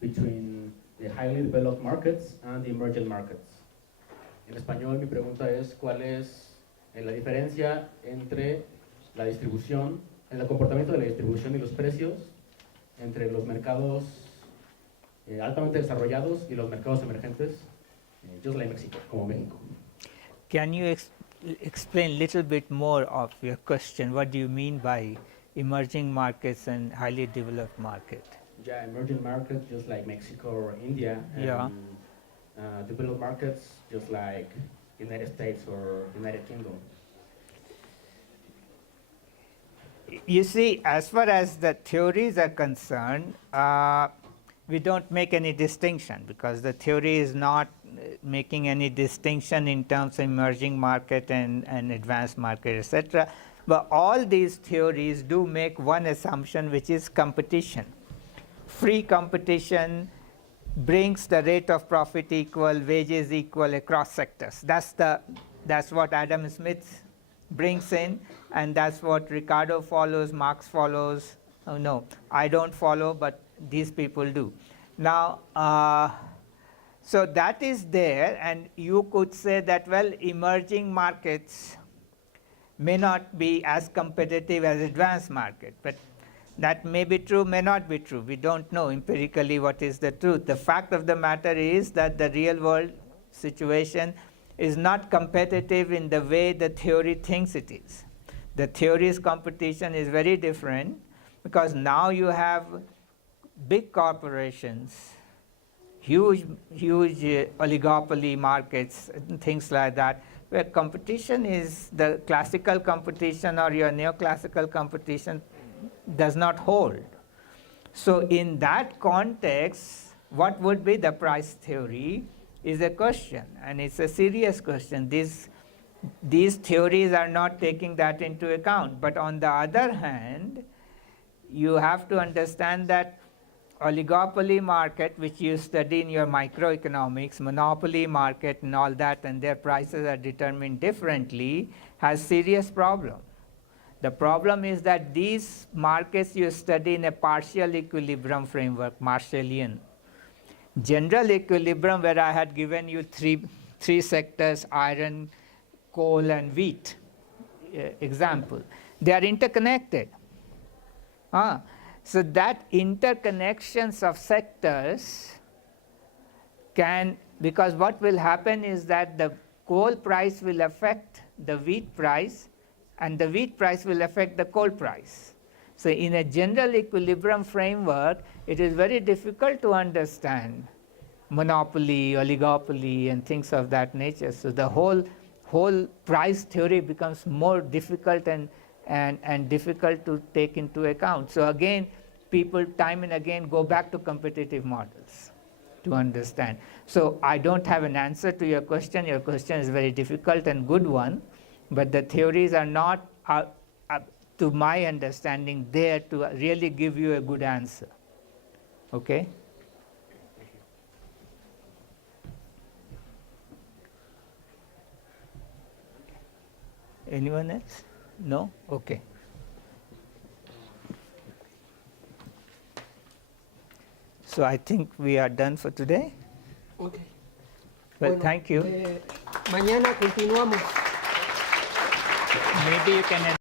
between the highly developed markets and the emerging markets? En español, mi pregunta es, ¿cuál es la diferencia entre la distribución, en el comportamiento de la distribución y los precios entre los mercados altamente desarrollados y los mercados emergentes, just like Mexico, como México? Can you explain a little bit more of your question? What do you mean by emerging markets and highly developed market? Yeah, emerging markets just like Mexico or India, and Yeah. Developed markets just like United States or United Kingdom. You see, as far as the theories are concerned, we don't make any distinction because the theory is not making any distinction in terms of emerging market and advanced market, etc. But all these theories do make one assumption, which is competition. Free competition brings the rate of profit equal, wages equal across sectors. That's what Adam Smith brings in, and that's what Ricardo follows, Marx follows. Oh no, I don't follow, but these people do. Now, so that is there, and you could say that, well, emerging markets may not be as competitive as advanced market, but that may be true, may not be true. We don't know empirically what is the truth. The fact of the matter is that the real world situation is not competitive in the way the theory thinks it is. The theory's competition is very different because now you have big corporations, huge oligopoly markets, and things like that, where competition is the classical competition or your neoclassical competition does not hold. So in that context, what would be the price theory is a question, and it's a serious question. These theories are not taking that into account. But on the other hand, you have to understand that oligopoly market, which you study in your microeconomics, monopoly market and all that, and their prices are determined differently, has serious problem. The problem is that these markets you study in a partial equilibrium framework, Marshallian. General equilibrium, where I had given you three sectors, iron, coal and wheat, example. They are interconnected. So that interconnections of sectors can, because what will happen is that the coal price will affect the wheat price and the wheat price will affect the coal price. So in a general equilibrium framework, it is very difficult to understand monopoly, oligopoly and things of that nature. So the whole price theory becomes more difficult and difficult to take into account. So again, people time and again go back to competitive models to understand. So I don't have an answer to your question. Your question is very difficult and good one, but the theories are not, to my understanding, there to really give you a good answer. Okay? Anyone else? No? Okay. So I think we are done for today. Okay. Well, Bueno, thank you. Mañana continuamos. Maybe you can